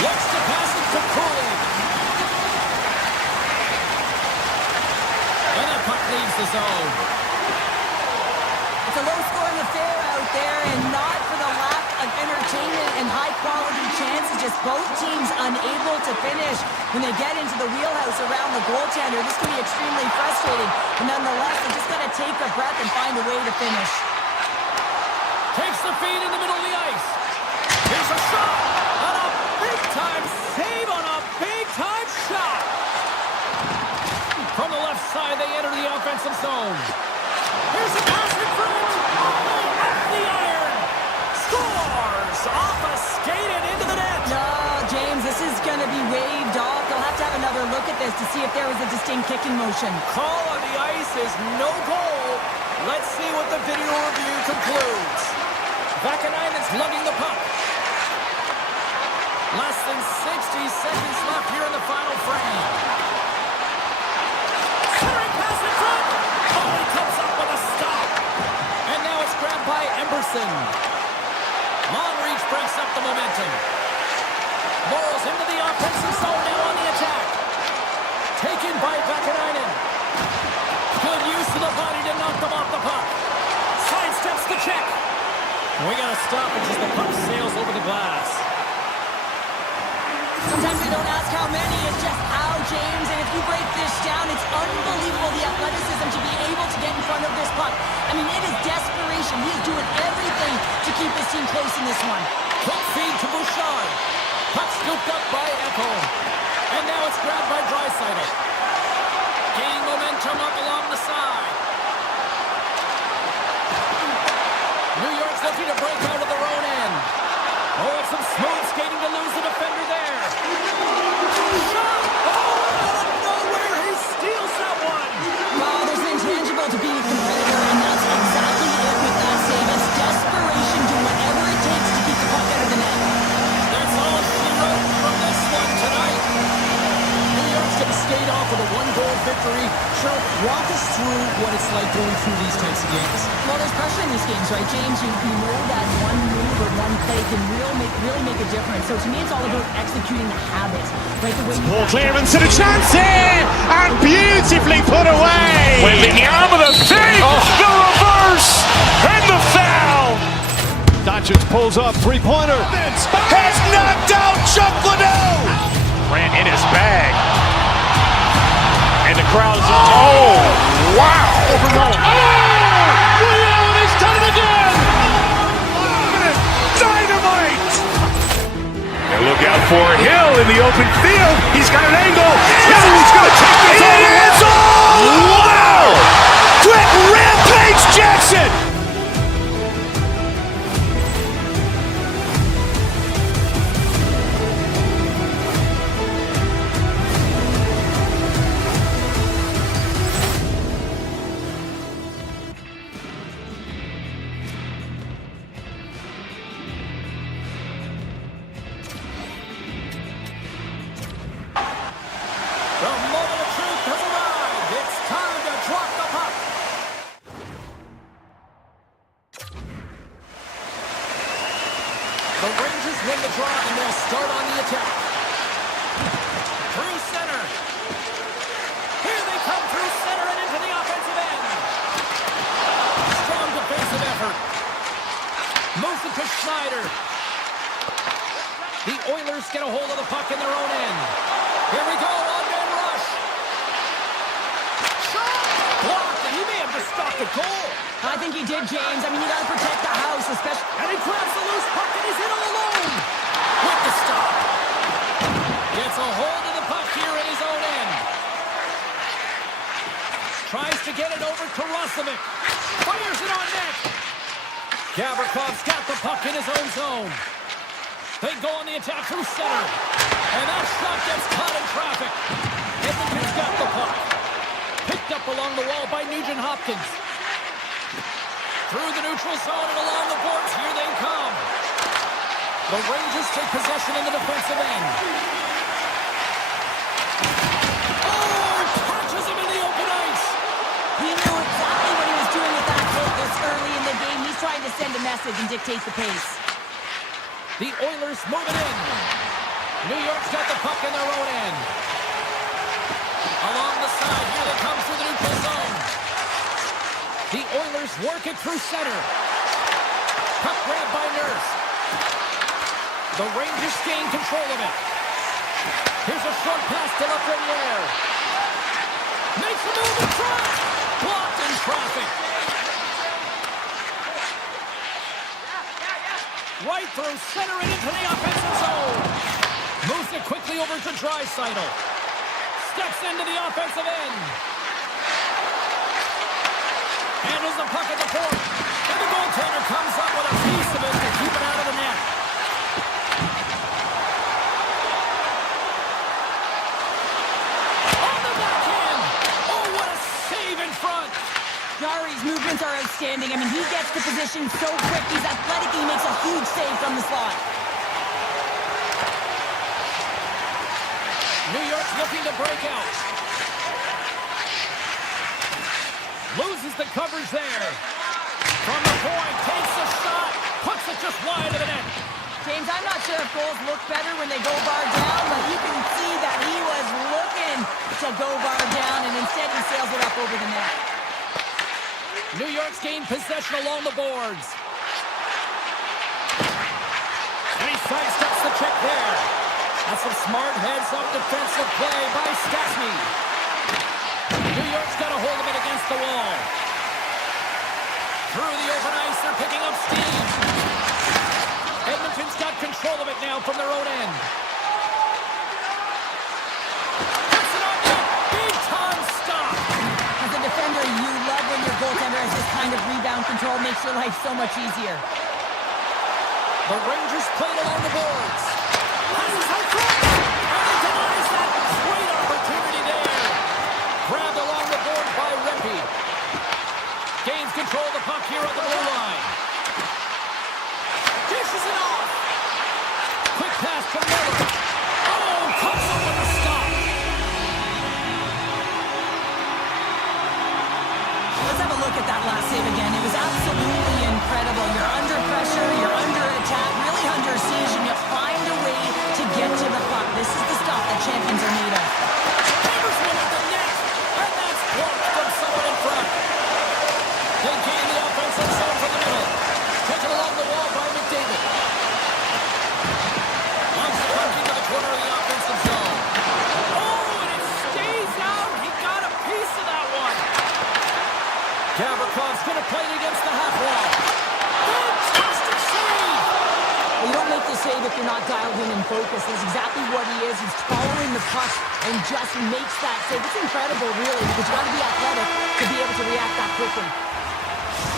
Looks to pass it to Cooley. And that puck leaves the zone. It's a low-scoring affair out there, and not for the lack of entertainment and high-quality chances. Just both teams unable to finish when they get into the wheelhouse around the goaltender. This can be extremely frustrating, but nonetheless, they just got to take a breath and find a way to finish. Takes the feed in the middle of the ice. Here's a shot. On a big-time save on a big-time shot. From the left side, they enter the offensive zone. Here's a pass in front. Oh, off the iron. Scores! Off a skate and into the net. No, James, this is going to be waved off. They'll have to have another look at this to see if there was a distinct kicking motion. Call on the ice is no goal. Let's see what the video review concludes. Vakanainen's lugging the puck. Less than 60 seconds left here in the final frame. Centering pass in front. Oh, he comes up with a stop. And now it's grabbed by Emberson. Long reach breaks up the momentum. Morrow's into the offensive zone now on the attack. Taken by Vakanainen. Good use of the body to knock them off the puck. Sidesteps the check. We got to stop it as the puck sails over the glass. Sometimes we don't ask how many, it's just how, James. And if you break this down, it's unbelievable the athleticism to be able to get in front of this puck. I mean, it is desperation. He's doing everything to keep his team close in this one. Quick feed to Bouchard. Puck scooped up by Echo. And now it's grabbed by Draisaitl. Gaining momentum up along the side. New York's looking to break out of their own end. Oh, it's some smooth skating to lose the defender there. Shot! Oh, out of nowhere, he steals that one. Well, there's an intangible to being a competitor, and that's exactly it with that save. It's desperation, do whatever it takes to keep the puck out of the net. That's all she wrote from this one tonight. New York's going to skate off with a one-goal victory. Cheryl, walk us through what it's like going through these types of games. Well, there's pressure in these games, right, James? You know that one move or one play can really make a difference. So to me, it's all about executing the habit, right? The way you Ball clearance and a chance here, and beautifully put away. With the arm of the thing, the reverse, and the foul. Doncic pulls up, three-pointer. Has knocked out Chuck Liddell. Ran in his bag. And the crowd is, oh, wow. Overruled. Oh! Allen has done it again. Dynamite. And look out for Hill in the open field. He's got an angle. Now he's going to take this all. It is all. Wow. Quick rampage Jackson. The moment of truth has arrived. It's time to drop the puck. The Rangers win the draw and they'll start on the attack. Through center. Here they come through center and into the offensive end. Strong defensive effort. Moves it to Schneider. The Oilers get a hold of the puck in their own end. Here we go, on-man rush. Shot! Blocked, and he may have just stopped a goal. I think he did, James. I mean, you got to protect the house, especially. And he grabs the loose puck, and he's in all alone. with the stop. Gets a hold of the puck here in his own end. Tries to get it over to Roslovic. Fires it on net. Gavrikoff's got the puck in his own zone. They go on the attack through center. And that shot gets caught in traffic. Edmont's got the puck. Picked up along the wall by Nugent-Hopkins. Through the neutral zone and along the boards. Here they come. The Rangers take possession in the defensive end. Oh, catches him in the open ice. He knew exactly what he was doing with that hit this early in the game. He's trying to send a message and dictate the pace. The Oilers move it in. New York's got the puck in their own end. Along the side, here they come through the neutral zone. The Oilers work it through center. Puck grabbed by Nurse. The Rangers gain control of it. Here's a short pass to Lafreniere. Makes a move in front. Blocked in traffic. Right through center and into the offensive zone. Moves it quickly over to Draisaitl. Steps into the offensive end. Handles the puck at the point. And the goaltender comes up with a piece of it to keep it out of the net. On the backhand. Oh, what a save in front. Jari's movements are outstanding. I mean, he gets the position so quick. He's athletic. He makes a huge save from the slot. New York's looking to break out. Loses the coverage there. From the point, takes a shot. Puts it just wide of the net. James, I'm not sure if goals look better when they go bar down, but you can see that he was looking to go bar down, and instead he sails it up over the net. New York's gained possession along the boards. And he sidesteps the check there. That's some smart heads-up defensive play by Stastny. New York's got a hold of it against the wall. Through the open ice, they're picking up steam. Edmonton's got control of it now from their own end. Puts it on net. Big time stop. As a defender, you love when your goaltender has this kind of rebound control. Makes your life so much easier. The Rangers played along the boards. Passes out front. And he denies that. Great opportunity there. Grabbed along the board by Rempe. Gains control of the puck here on the blue line. Dishes it off. Quick pass to Miller. Oh, cuts him with a stop. Let's have a look at that last save again. It was absolutely incredible. You're under pressure, you're under attack, really under siege, and you find a way to get to the puck. This is the stuff that champions are made of. Hammers one at the net, and that's blocked from someone in front. They gain the offensive zone from the middle. Taken along the wall by McDavid. Launches the puck into the corner of the offensive zone. Oh, and it stays out. He got a piece of that one. Gavrikoff's going to play it against the half wall. Fantastic save! Well, you don't make the save if you're not dialed in and focused. That's exactly what he is. He's following the puck and just makes that save. It's incredible, really, because you got to be athletic to be able to react that quickly.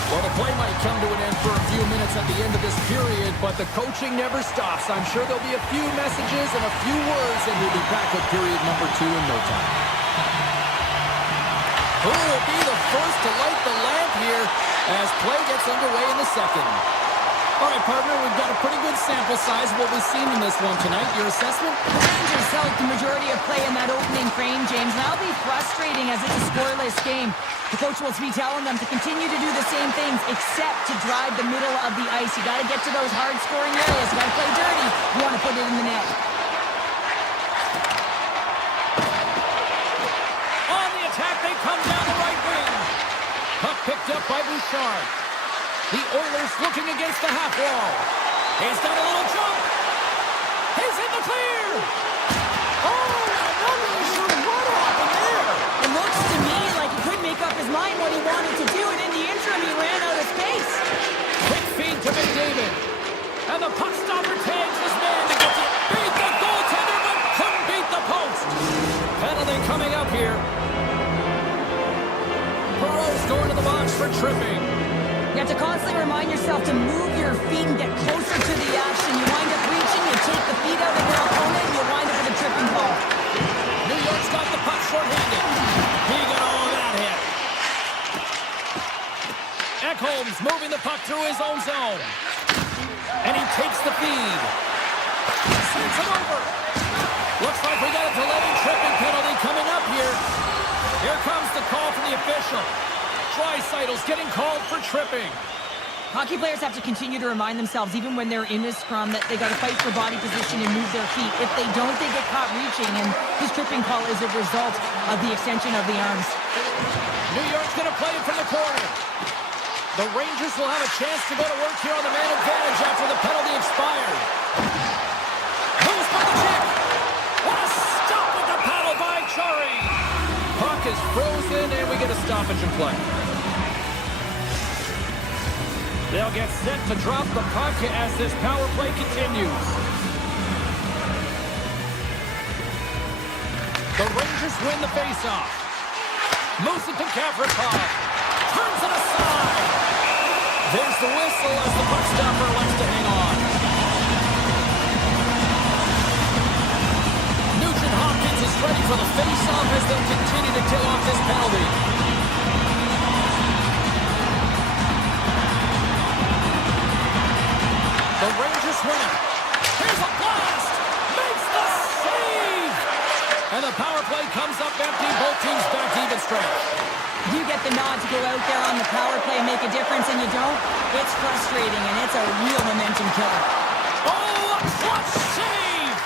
Well, the play might come to an end for a few minutes at the end of this period, but the coaching never stops. I'm sure there'll be a few messages and a few words, and we'll be back with period number 2 in no time. Who will be the first to light the lamp here as play gets underway in the second? All right, partner, we've got a pretty good sample size of what we've seen in this one tonight. Your assessment? The Rangers held the majority of play in that opening frame, James, and that'll be frustrating as it's a scoreless game. The coach will be telling them to continue to do the same things except to drive the middle of the ice. You got to get to those hard-scoring areas. You got to play dirty. You want to put it in the net. On the attack, they come down the right wing. Puck picked up by Bouchard. The Oilers looking against the half wall. He's got a little jump. He's in the clear. Oh, I'm not really sure what happened there. It looks to me like he couldn't make up his mind what he wanted to do, and in the interim, he ran out of space. Quick feed to McDavid. And the puck stopper tags his man to get coming up here. Perot's going to the box for tripping. You have to constantly remind yourself to move your feet and get closer to the action. You wind up reaching, you take the feet out of your opponent, and you wind up with a tripping ball. New York's got the puck short-handed. He got all of that hit. Ekholm's moving the puck through his own zone. And he takes the feed. Sends it over. Looks like we got a delayed tripping penalty coming up here. Here comes the call from the official. Draisaitl's getting called for tripping. Hockey players have to continue to remind themselves, even when they're in a scrum, that they got to fight for body position and move their feet. If they don't, they get caught reaching, and this tripping call is a result of the extension of the arms. New York's going to play it from the corner. The Rangers will have a chance to go to work here on the man advantage after the penalty expired. Moves by the check. What a stop with the paddle by Chari. Puck is frozen, and we get a stoppage in play. They'll get set to drop the puck as this power play continues. The Rangers win the faceoff. Moves it to Gavrikov. Turns it aside. There's the whistle as the puck stopper likes to hang on. Nugent-Hopkins is ready for the faceoff as they'll continue to kill off this penalty. The Rangers win it. Here's a blast! Makes the save! And the power play comes up empty. Both teams back to even strength. You get the nod to go out there on the power play and make a difference, and you don't. It's frustrating, and it's a real momentum killer. Oh, a clutch save!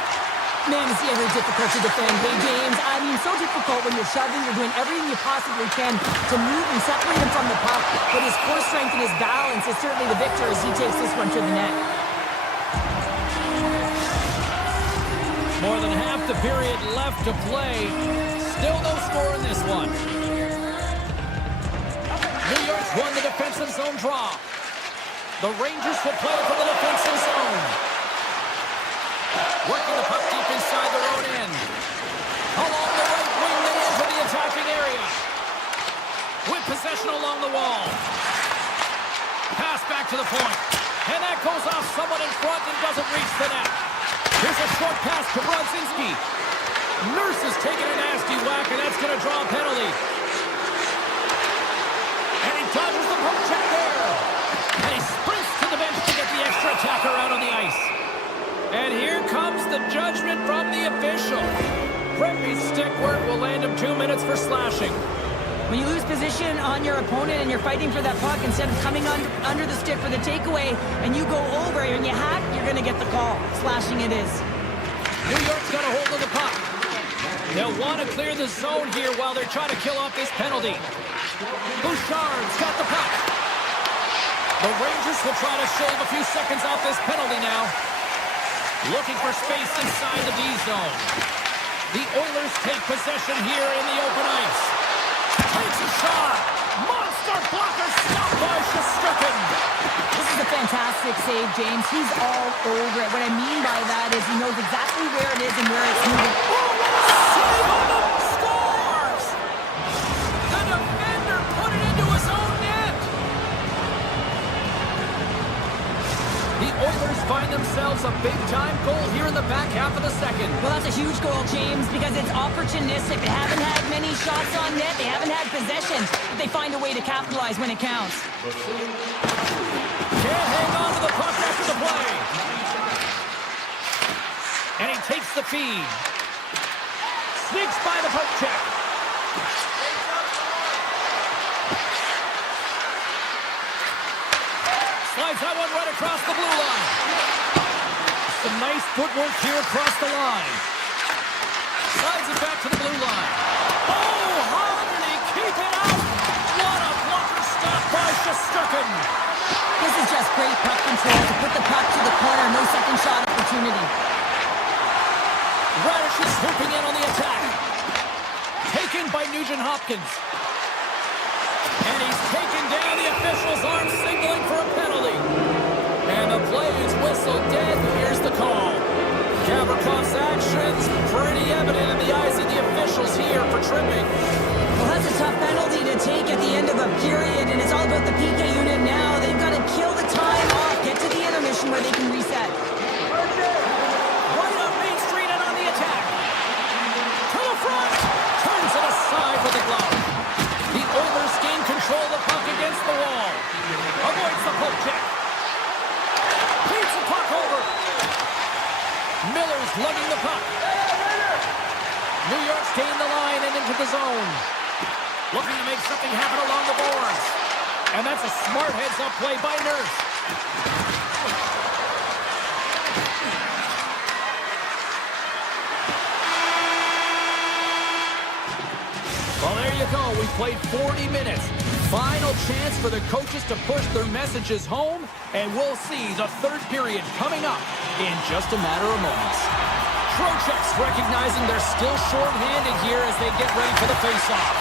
Man, is he ever difficult to defend. Hey, James, I mean, so difficult when you're shoving, you're doing everything you possibly can to move and separate him from the puck. But his core strength and his balance is certainly the victor as he takes this one to the net. More than half the period left to play. Still no score in this one. New York's won the defensive zone draw. The Rangers will play from the defensive zone. Working the puck deep inside their own end. Along the right wing, they enter the attacking area. With possession along the wall. Pass back to the point. And that goes off someone in front and doesn't reach the net. Here's a short pass to Brodzinski. Nurse is taking a nasty whack, and that's going to draw a penalty. And he dodges the poke check there. And he sprints to the bench to get the extra attacker out on the ice. And here comes the judgment from the official. Preppy's stick work will land him 2 minutes for slashing. When you lose position on your opponent and you're fighting for that puck, instead of coming under the stick for the takeaway, and you go over and you hack, you're going to get the call. Slashing it is. New York's got a hold of the puck. They'll want to clear the zone here while they're trying to kill off this penalty. Bouchard's got the puck. The Rangers will try to shave a few seconds off this penalty now. Looking for space inside the D zone. The Oilers take possession here in the open ice. Takes a shot. Monster blocker stopped by Shesterkin. This is a fantastic save, James. He's all over it. What I mean by that is he knows exactly where it is and where it's moving. Scores! The defender put it into his own net. The Oilers find themselves a big-time goal here in the back half of the second. Well, that's a huge goal, James, because it's opportunistic. They haven't had many shots on net. They haven't had possession, but they find a way to capitalize when it counts. Can't hang on to the puck after the play. And he takes the feed. Sneaks by the poke check. Slides that one right across the blue line. Some nice footwork here across the line. Slides it back to the blue line. Oh, how did he keep it out? What a blocker stop by Shesterkin. This is just great puck control to put the puck to the corner. No second shot opportunity. Radish is swooping in on the attack. Taken by Nugent-Hopkins. And he's taken down. The official's arm signaling for a penalty. And the play is whistled dead. Here's the call. Gavrikoff's actions pretty evident in the eyes of the officials here for tripping. Well, that's a tough penalty to take at the end of a period, and it's all about the PK unit now. They've got to kill the time off, get to the intermission where they can reset. Right up Main Street and on the attack. To the front. Turns it aside with the glove. The Oilers gain control of the puck against the wall. Avoids the poke check. Feeds the puck over. Miller's lugging the puck. New York's gained the line and into the zone. Looking to make something happen along the boards. And that's a smart heads-up play by Nurse. Well, there you go. We played 40 minutes. Final chance for the coaches to push their messages home, and we'll see the third period coming up in just a matter of moments. Trocheck's recognizing they're still short-handed here as they get ready for the face-off.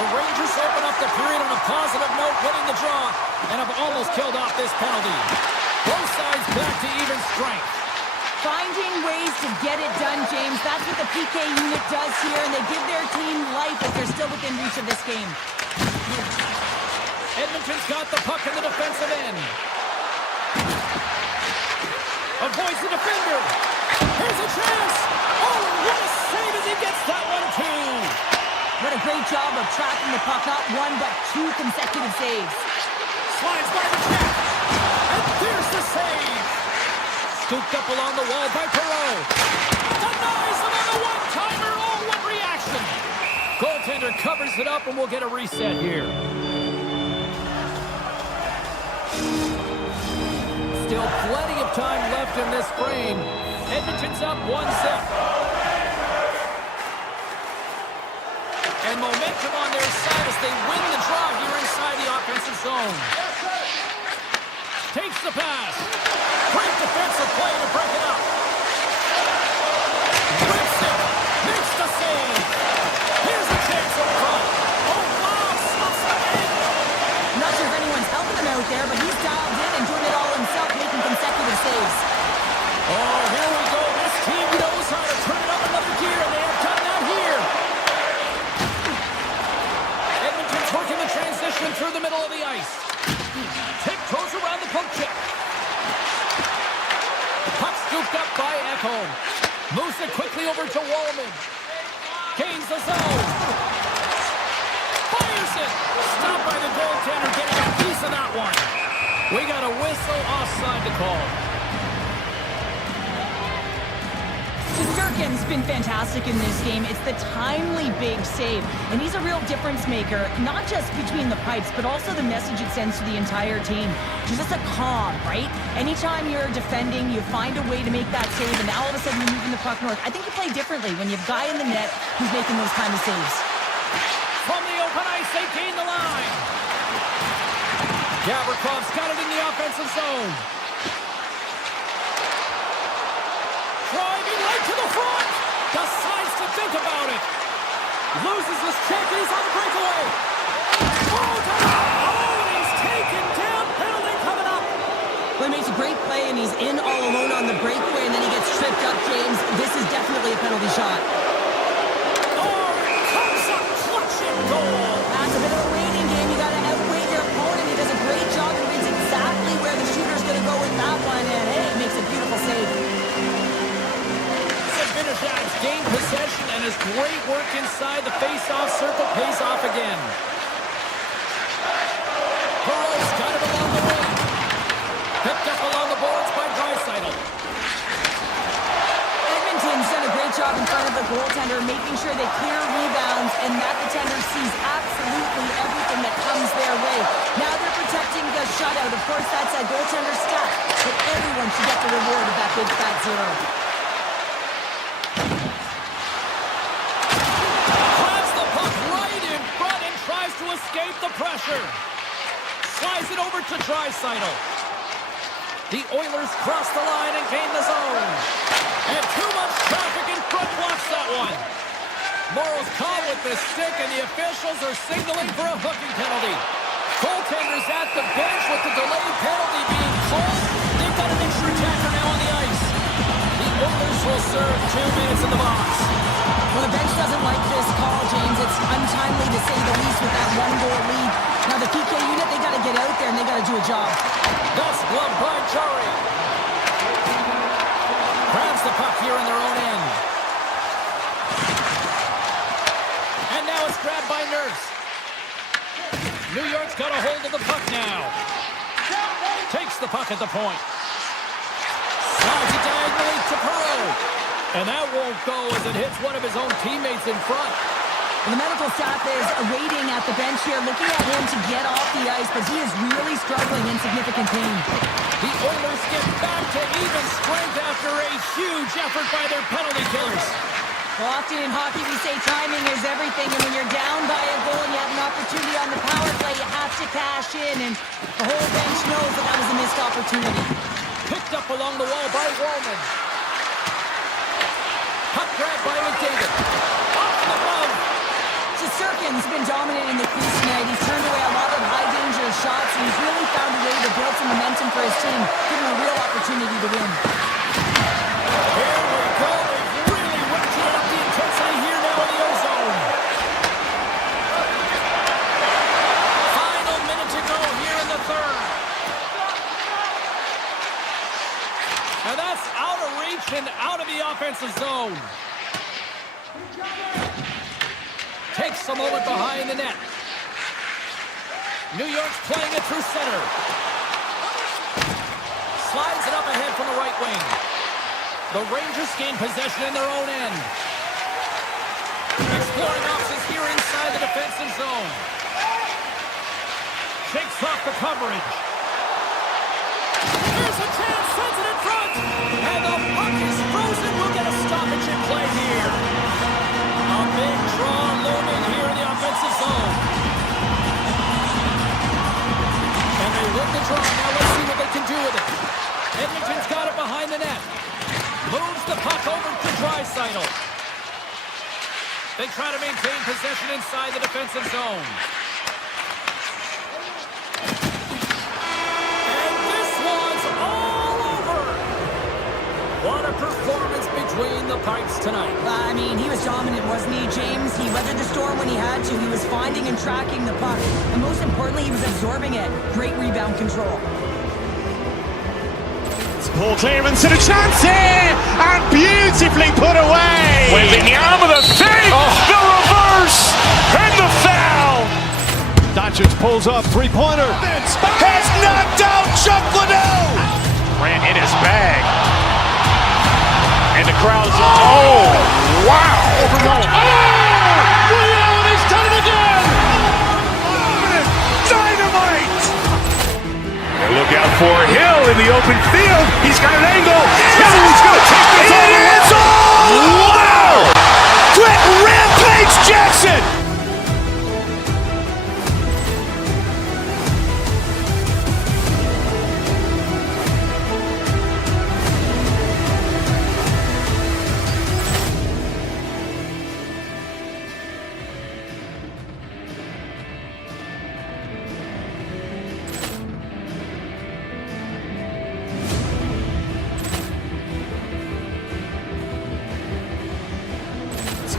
The Rangers open up the period on a positive note, winning the draw, and have almost killed off this penalty. Both sides back to even strength. Finding ways to get it done, James. That's what the PK unit does here, and they give their team life as they're still within reach of this game. Edmonton's got the puck in the defensive end. Avoids the defender. Here's a chance. Oh, what a save as he gets that one, too. What a great job of tracking the puck. Not one, but two consecutive saves. Slides by the check. And there's the save. Scooped up along the wall by Perreault. Denies him on the one-timer. Oh, what reaction. Goaltender covers it up, and we'll get a reset here. Still plenty of time left in this frame. Edmonton's up 1-0. And momentum on their side as they win the draw here inside the offensive zone. Takes the pass. Great defensive play to break it up. Rips it. Makes the save. Here's a chance up front. Oh, wow. Stops the game. Not sure if anyone's helping him out there, but he's dialed in and doing it all himself, making consecutive saves. Oh, here we go. This team knows how to turn it up another gear, and they have done that here. Edmonton's working the transition through the middle of the ice. Tiptoes around the poke check. Puck scooped up by Ekholm. Moves it quickly over to Wallman. Gains the zone. Fires it. Stopped by the goaltender, getting a piece of that one. We got a whistle offside to call. Shesterkin's been fantastic in this game. It's the timely big save, and he's a real difference maker, not just between the pipes, but also the message it sends to the entire team. Just a calm, right? Anytime you're defending, you find a way to make that save, and now all of a sudden you're moving the puck north. I think you play differently when you have a guy in the net who's making those kind of saves. From the open ice, they gain the line. Gavrikoff's got it in the offensive zone. Driving right to the front. Decides to think about it. Loses his check and he's on the breakaway. Oh, and he's taken down. Penalty coming up. Well, he makes a great play, and he's in all alone on the breakaway, and then he gets tripped up, James. This is definitely a penalty shot. Oh, it comes up clutch and goal. That's a bit of a waiting game. You got to outweigh your opponent. He does a great job and reads exactly where the shooter's going to go with that one, and hey, makes a beautiful save. Vinishad's gained possession, and his great work inside the face-off circle pays off again. Perreault's got it along the wing. Picked up along the boards by Draisaitl. Edmonton's done a great job in front of the goaltender, making sure they clear rebounds, and that defender sees absolutely everything that comes their way. Now they're protecting the shutout. Of course, that's a goaltender's stat, but everyone should get the reward of that big fat zero. Escape the pressure. Slides it over to Draisaitl. The Oilers cross the line and gain the zone. And too much traffic in front blocks that one. Morrow's caught with the stick, and the officials are signaling for a hooking penalty. Goaltenders at the bench with the delayed penalty being called. They've got an extra attacker now on the ice. The Oilers will serve 2 minutes in the box. Well, the bench doesn't like this call, James. It's untimely to say the least with that one-goal lead. Now, the PK unit, they got to get out there and they got to do a job. That's glove by Jari. Grabs the puck here in their own end. And now it's grabbed by Nurse. New York's got a hold of the puck now. Takes the puck at the point. Slides it diagonally to Perot. And that won't go as it hits one of his own teammates in front. And the medical staff is waiting at the bench here, looking at him to get off the ice, but he is really struggling in significant pain. The Oilers get back to even strength after a huge effort by their penalty killers. Well, often in hockey we say timing is everything, and when you're down by a goal and you have an opportunity on the power play, you have to cash in, and the whole bench knows that that was a missed opportunity. Picked up along the wall by Wallman. Puck grab by McDavid. Off the glove. Sirkin's been dominating the crease tonight. He's turned away a lot of high-danger shots, and he's really found a way to build some momentum for his team, giving him a real opportunity to win. Here we go. They've really ratcheted up the intensity here now in the ozone. Final minute to go here in the third. And that's out of reach and out of the offensive zone. Takes a moment behind the net. New York's playing it through center. Slides it up ahead from the right wing. The Rangers gain possession in their own end. Exploring options here inside the defensive zone. Shakes off the coverage. Here's a chance, sends it in front. And the puck is frozen. We'll get a stoppage in play here. A big draw looming here in the offensive zone. And they win the draw. Now let's see what they can do with it. Edmonton's got it behind the net. Moves the puck over to Draisaitl. They try to maintain possession inside the defensive zone. And this one's all over. What a performance between the pipes tonight. I mean, he was dominant, wasn't he, James? He weathered the storm when he had to. He was finding and tracking the puck. And most importantly, he was absorbing it. Great rebound control. Ball clearance and a chance here, and beautifully put away. With the arm of the fake, the reverse, and the foul. Doncic pulls up, three-pointer. Has knocked out Chuck Liddell. Ran in his bag. And the crowd's, oh, wow. Liddell, and he's done it again. Dynamite. And look out for Hill in the open field. He's got an angle. He's going to take this all the way. Wow! Quick Rampage Jackson.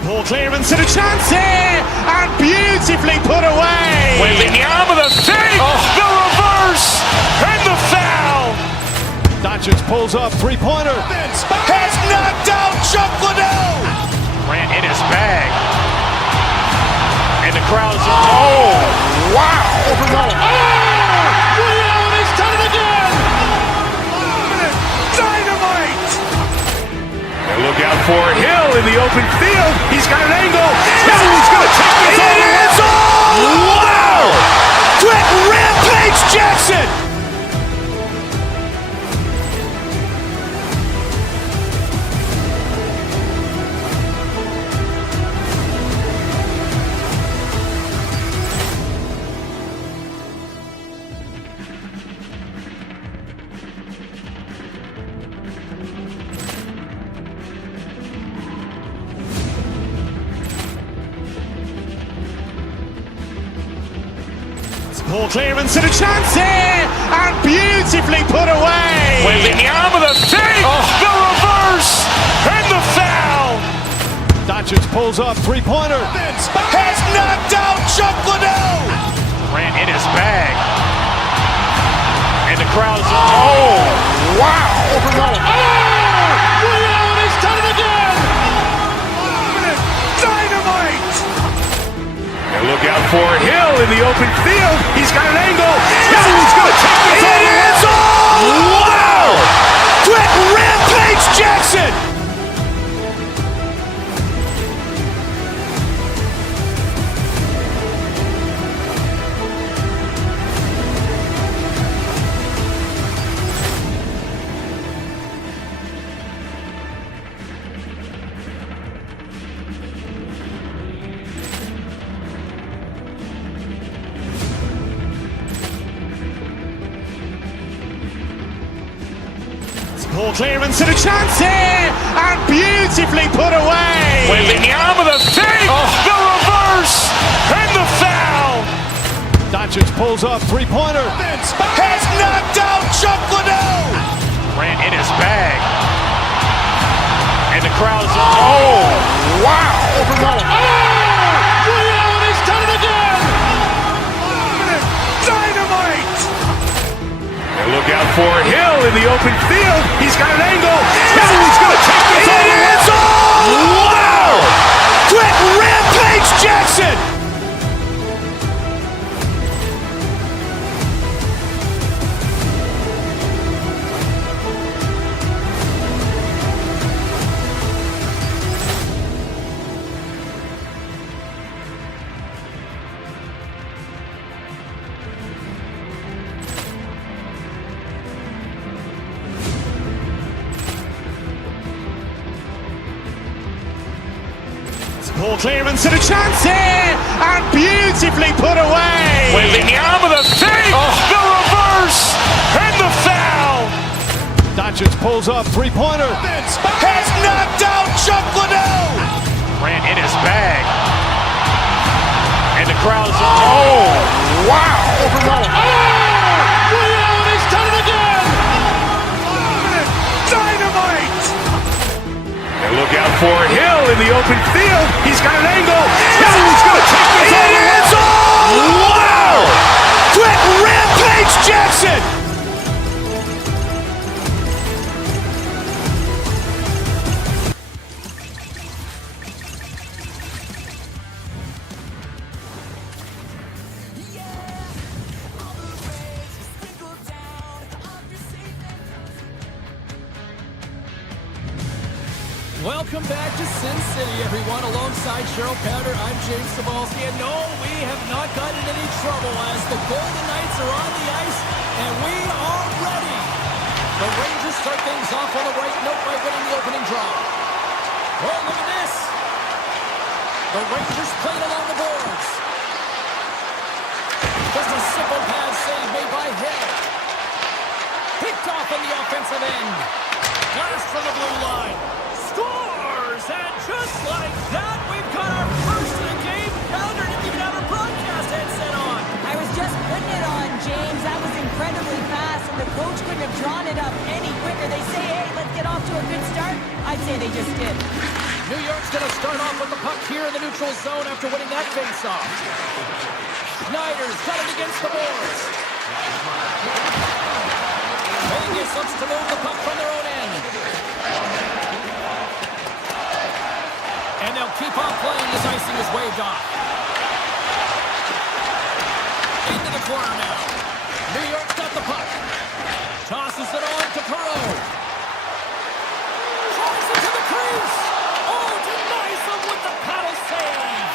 Ball clearance and a chance here, and beautifully put away. With the arm of the fake, the reverse, and the foul. Doncic pulls up, three-pointer. Has knocked out Chuck Liddell. Ran in his bag. And the crowd's, oh, wow. Liddell, and he's done it again. Dynamite. And look out for Hill in the open field. He's got an angle. He's going to take this all the way. Wow! Quick Rampage Jackson. Poor clearance and a chance here, and beautifully put away. Waving the arm of the fake, the reverse, and the foul. Dodgers pulls up, three-pointer. Has knocked out Chuck Liddell. Ran in his bag. And the crowd's, oh, wow. He's done it again. Dynamite. And look out for Hill in the open field. He's got an angle. Now he's going to take this all. It is all. Wow. Quick Rampage Jackson. Poor clearance and a chance here, and beautifully put away. Waving the arm of the fake, the reverse, and the foul. Dodgers pulls up, three-pointer. Has knocked out Chuck Liddell. Ran in his bag. And the crowd's, oh, wow. He's done it again. Dynamite. And look out for Hill in the open field. He's got an angle. Now he's going to take this all. It is all. Wow. Quick Rampage Jackson. Poor clearance and a chance here, and beautifully put away. Waving the arm of the fake, the reverse, and the foul. Dodgers pulls up, three-pointer. Has knocked out Chuck Liddell. Ran in his bag. And the crowd's, oh, wow. He's done it again. Dynamite. And look out for Hill in the open field. He's got an angle. Now he's going to take this all. It is all. Wow. Quick Rampage Jackson. Welcome back to Sin City, everyone. Alongside Cheryl Powder, I'm James Cebulski. And no, we have not gotten in any trouble as the Golden Knights are on the ice, and we are ready. The Rangers start things off on the right note by winning the opening draw. Oh, look at this. The Rangers playing along the boards. Just a simple pass save made by Hill. Picked off on the offensive end. Pass from the blue line. Scores! And just like that, we've got our first of the game. Pounder didn't even have our broadcast headset on. I was just putting it on, James. That was incredibly fast, and the coach couldn't have drawn it up any quicker. They say, hey, let's get off to a good start. I'd say they just did. New York's going to start off with the puck here in the neutral zone after winning that face-off. Schneider's got it against the boards. Vegas looks to move the puck from their own end. And they'll keep on playing as icing is waved off. Into the corner now. New York's got the puck. Tosses it on to Perot. Drives it to the crease. Oh, denies them with the paddle save.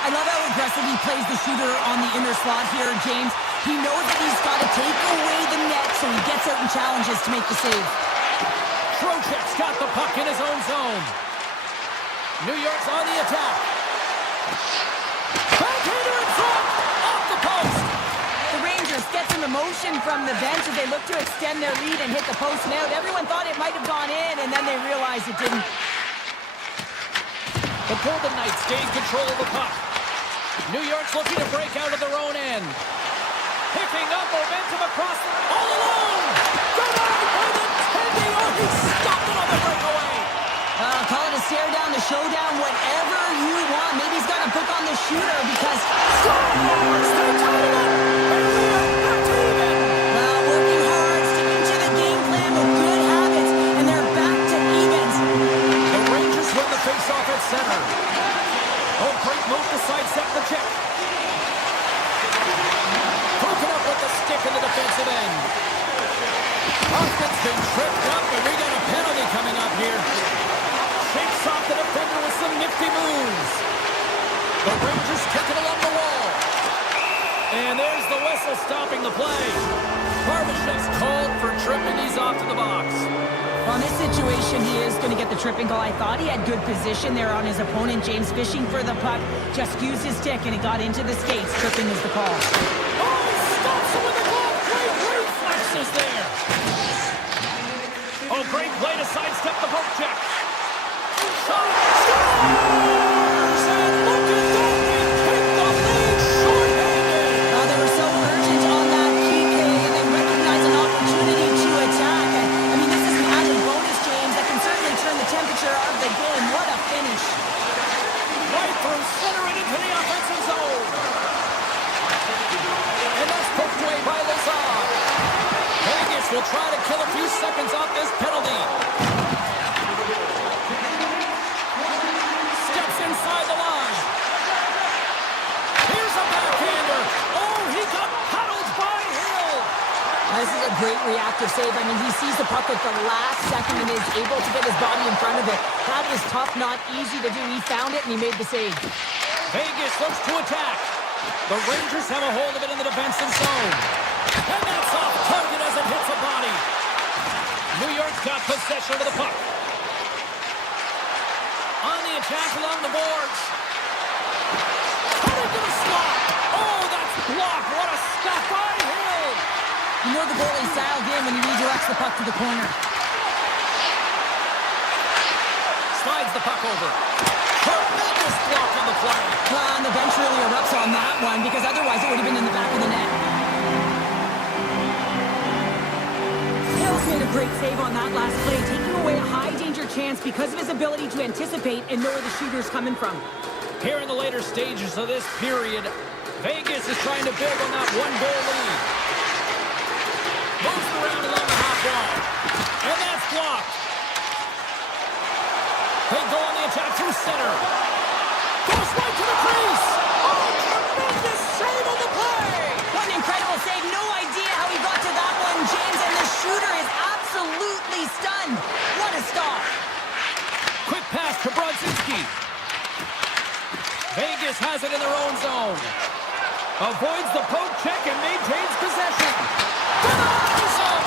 I love how aggressive he plays the shooter on the inner slot here, James. He knows that he's got to take away the net, so he gets out in challenges to make the save. Trocheck's got the puck in his own zone. New York's on the attack. Backhander in front. Off the post. The Rangers get some emotion from the bench as they look to extend their lead and hit the post and out. Everyone thought it might have gone in, and then they realized it didn't. The Golden Knights gain control of the puck. New York's looking to break out of their own end. picking up momentum across all alone. Denied by the Tendy. Oh, he stopped it on the breakaway. Call it a stare down, a showdown, whatever you want. Maybe he's got to pick on the shooter because... Scores! They tied it up. And we are back to even. Working hard, sticking to the game plan with good habits, and they're back to evens. The Rangers win the faceoff at center. Oh, great move to sidestep the check. Broken up with the stick in the defensive end. Hoskins been tripped up, and we got a penalty coming up here. Shakes off the defender with some nifty moves. The Rangers kick it along the wall. And there's the whistle stopping the play. Barbashev's called for tripping. He's off to the box. Well, in this situation, he is going to get the tripping goal. I thought he had good position there on his opponent. James fishing for the puck. Just used his stick, and it got into the skates. Tripping is the call. Oh, stops him with the glove. Great reflexes there. Oh, great play to sidestep the poke check. Shot. Scores! And look at that. We take the lead short-handed. They were so urgent on that PK, and they recognize an opportunity to attack. I mean, this is an added bonus, James, that can certainly turn the temperature of the game. What a finish. Right through center and into the offensive zone. And that's poked away by Lazar. Vegas will try to kill a few seconds off this penalty. Steps inside the line. Here's a backhander. Oh, he got paddled by Hill. This is a great reactive save. I mean, he sees the puck at the last second and is able to get his body in front of it. That is tough, not easy to do. He found it, and he made the save. Vegas looks to attack. The Rangers have a hold of it in the defensive zone. And that's off target as it hits a body. New York's got possession of the puck. On the attack along the boards. Cutting to the slot. Oh, that's blocked. What a stop by Hill. You know the goalie's dialed in when he redirects the puck to the corner. Slides the puck over. Tremendous block on the play. And the bench really erupts on that one because otherwise it would have been in the back of the net. Hill's made a great save on that last play, taking away a high-danger chance because of his ability to anticipate and know where the shooter's coming from. Here in the later stages of this period, Vegas is trying to build on that one-goal lead. Moves around along the half wall. And that's blocked. They go on the attack through center. Goes right to the crease. Oh, tremendous save on the play. What an incredible save. No idea how he got to that one, James, and the shooter is absolutely stunned. What a stop. Quick pass to Brodzinski. Vegas has it in their own zone. Avoids the poke check and maintains possession. Denies him.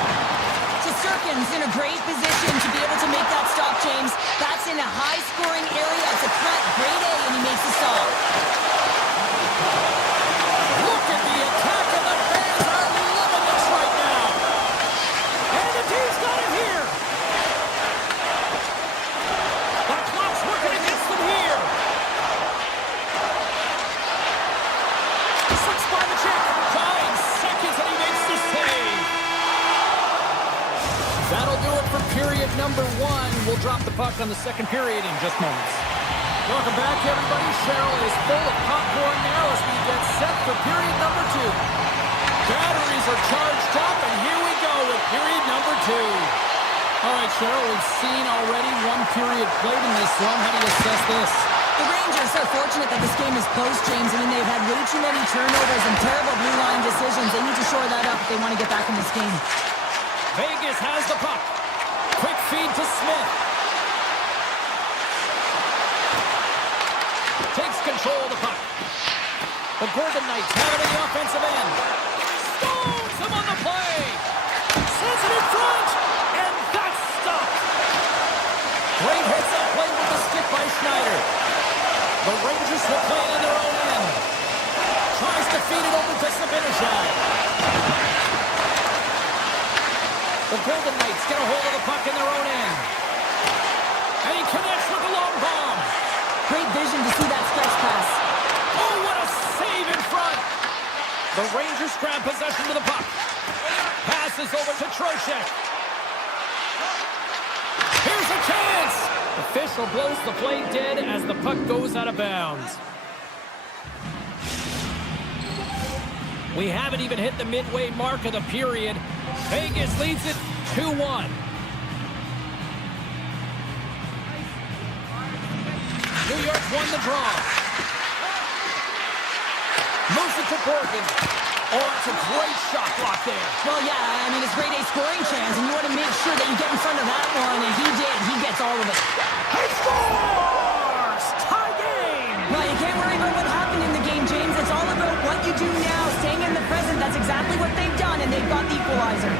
Shesterkin's in a great position to be able to make that stop, James. That's in a high-scoring area. It's a threat, grade A, and he makes the stop. Look at the attack, and the fans are loving this right now. And the team's got it here. The clock's working against them here. Slips by the check. 9 seconds, and he makes the save. That'll do it for period number 1. We'll drop the puck on the second period in just moments. Welcome back, everybody. Cheryl is full of popcorn now as we get set for period number 2. Batteries are charged up, and here we go with period number 2. All right, Cheryl, we've seen already one period played in this one. How do you assess this? The Rangers are fortunate that this game is close, James. I mean, they've had way too many turnovers and terrible blue line decisions. They need to shore that up if they want to get back in this game. Vegas has the puck. Quick feed to Smith. Takes control of the puck. The Golden Knights have it in the offensive end. Stones him on the play. Sends it in front. And that's stopped. Great hits up play with the stick by Schneider. The Rangers will play it in their own end. Tries to feed it over to Sabinishai. The Golden Knights get a hold of the puck in their own end. And he connects with the long bomb. Great vision to see that stretch pass. Oh, what a save in front. The Rangers grab possession Voracek. Here's a chance. Official blows the play dead as the puck goes out of bounds. We haven't even hit the midway mark of the period. Vegas leads it 2-1. New York won the draw. Moves it to Borgen. Oh, that's a great shot block there. Well, yeah, I mean, it's grade A scoring chance, and you want to make sure that you get in front of that one, and he did. He gets all of it. He scores! Tie game! Well, you can't worry about what happened in the game, James. It's all about what you do now, staying in the present. That's exactly what they've done, and they've got the equalizer.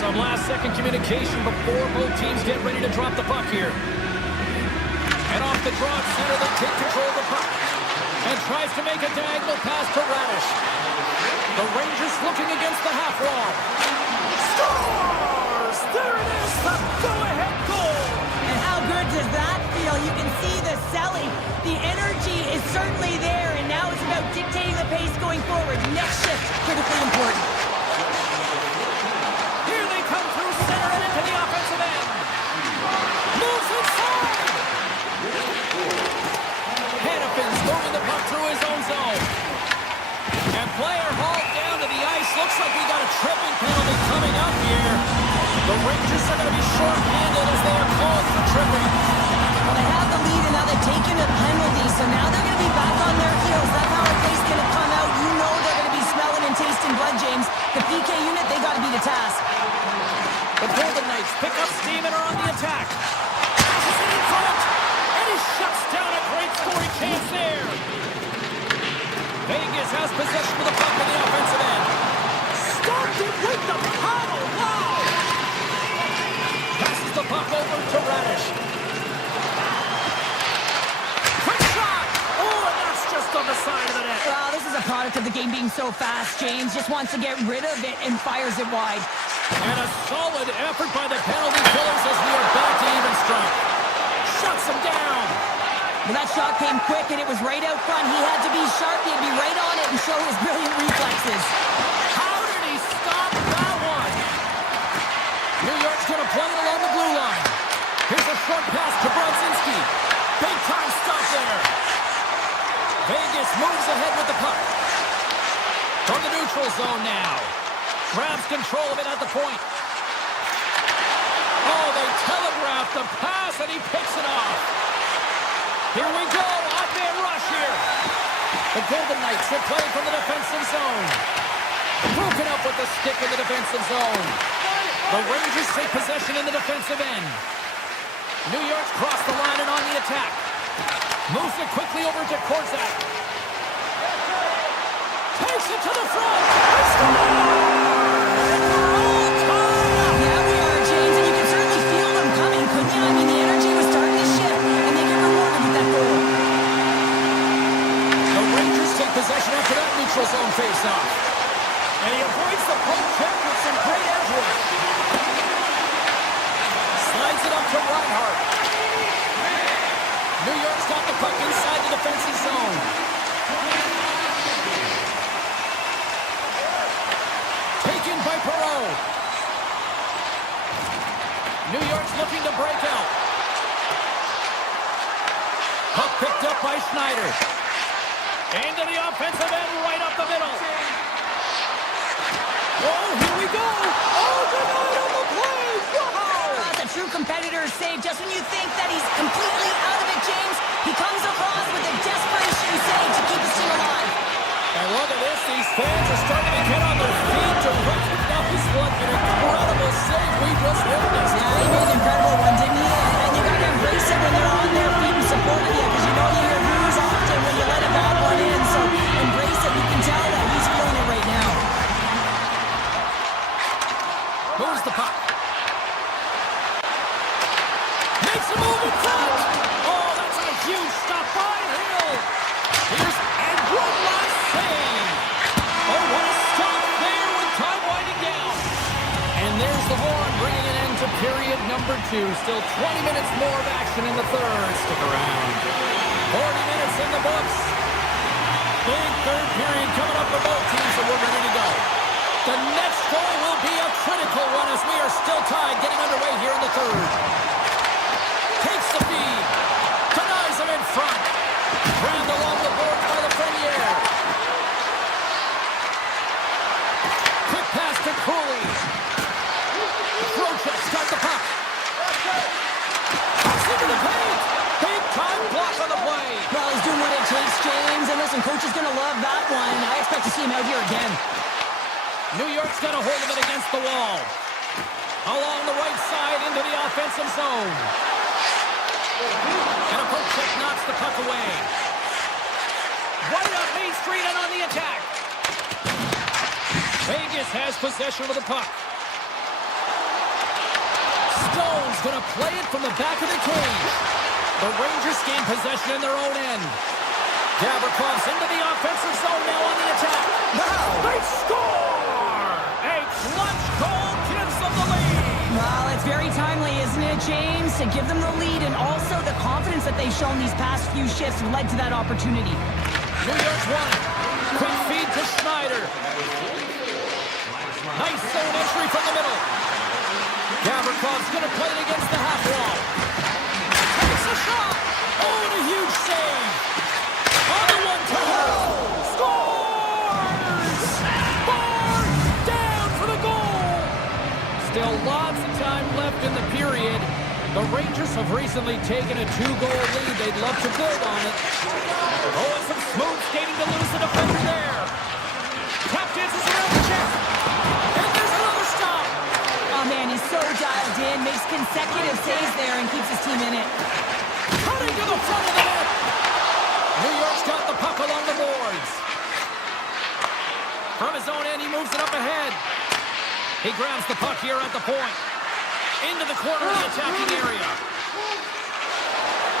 Some last-second communication before both teams get ready to drop the puck here. And off the draw at center, they take control of the puck. And tries to make a diagonal pass to Radish. The Rangers looking against the half wall. Scores! There it is, the go-ahead goal! And how good does that feel? You can see the selling. The energy is certainly there, and now it's about dictating the pace going forward. Next shift, critically important. Here they come through center and into the offensive end. Moves inside! Hannafin's moving the puck through his own zone. And player hauled down to the ice. Looks like we got a tripping penalty coming up here. The Rangers are going to be short-handed as they are called for tripping. Well, they have the lead, and now they've taken a penalty, so now they're going to be back on their heels. That power play's going to come out. You know they're going to be smelling and tasting blood, James. The PK unit, they got to be the task. The Golden Knights pick up steam and are on the attack. Passes it in front, and he shuts down a great scoring chance there. Vegas has possession of the puck in the offensive end. Started with the paddle. Wow! Passes the puck over to Radish. Quick shot! Oh, and that's just on the side of the net. Well, this is a product of the game being so fast. James just wants to get rid of it and fires it wide. And a solid effort by the penalty killers as we are back to even strength. Shuts him down. Well, that shot came quick, and it was right out front. He had to be sharp. He had to be right on it and show his brilliant reflexes. How did he stop that one? New York's going to play it along the blue line. Here's a short pass to Brodzinski. Big time stop there. Vegas moves ahead with the puck. From the neutral zone now. Grabs control of it at the point. Oh, they telegraphed the pass, and he picks it off. Here we go, odd man rush here. The Golden Knights will play from the defensive zone. Broken up with the stick in the defensive zone. The Rangers take possession in the defensive end. New York's crossed the line and on the attack. Moves it quickly over to Korczak. Takes it to the front. Yeah, we are, James, and you can certainly feel them coming, couldn't you? I mean, the energy was starting to shift, and they get rewarded with that goal. The Rangers take possession after that neutral zone face-off. And he avoids the poke check with some great edge work. Slides it up to Reinhart. New York's got the puck inside the defensive zone. Taken by Perreault. New York's looking to break out. Puck picked up by Schneider. Into the offensive end, right up the middle. Oh, here we go. Oh, denied on the play. Wow. That's a true competitor's save. Just when you think that he's completely out of it, James, he comes across with a desperation save to keep his team alive. And look at this. These fans are starting to get on their feet to recognize what an incredible save we just witnessed. Yeah, he made an incredible one, didn't he? And you got to embrace it when they're on their feet and supporting you, because you know you hear boos often when you let a bad one in. So embrace it. You can tell that he's feeling it right now. Moves the puck. Makes a move in front. Oh, that's a huge stop by Hill. Here's and one last save. Oh, what a stop there with time winding down. And there's the horn bringing an end to period number 2. Still 20 minutes more of action in the third. Stick around. 40 minutes in the books. Big third period coming up for both teams, so we're ready to go. The next goal will be a critical one as we are side getting underway here in the third. Takes the feed. Denies him in front. Rammed along the boards by the Frenier. Quick pass to Cooley. Trocheck's got the puck. Pass into the paint. Big time block on the play. Well, he's doing what it takes, James. And listen, coach is going to love that one. I expect to see him out here again. New York's got a hold of it against the wall. Along the right side into the offensive zone. And a poke check knocks the puck away. Right up Main Street and on the attack. Vegas has possession of the puck. Stone's going to play it from the back of the cage. The Rangers gain possession in their own end. Gavrikoff's into the offensive zone now on the attack. Now they score! A clutch goal gives them the lead. Well, it's very timely, isn't it, James? To give them the lead and also the confidence that they've shown these past few shifts led to that opportunity. New York's won it. Quick feed to Schneider. Nice zone entry from the middle. Gavrikoff's going to play it against the half wall. Takes a shot. Oh, and a huge save. On the one-timer. Scores! Far down for the goal. Still lots of time left in the period. The Rangers have recently taken a 2-goal lead. They'd love to build on it. Oh, and some smooth skating to lose the defender there. Tap dances around the chest. And there's another stop. Oh, man, he's so dialed in, makes consecutive saves there and keeps his team in it. Cutting to the front of the net. New York's got the puck along the boards. From his own end, he moves it up ahead. He grabs the puck here at the point. Into the corner of the attacking area.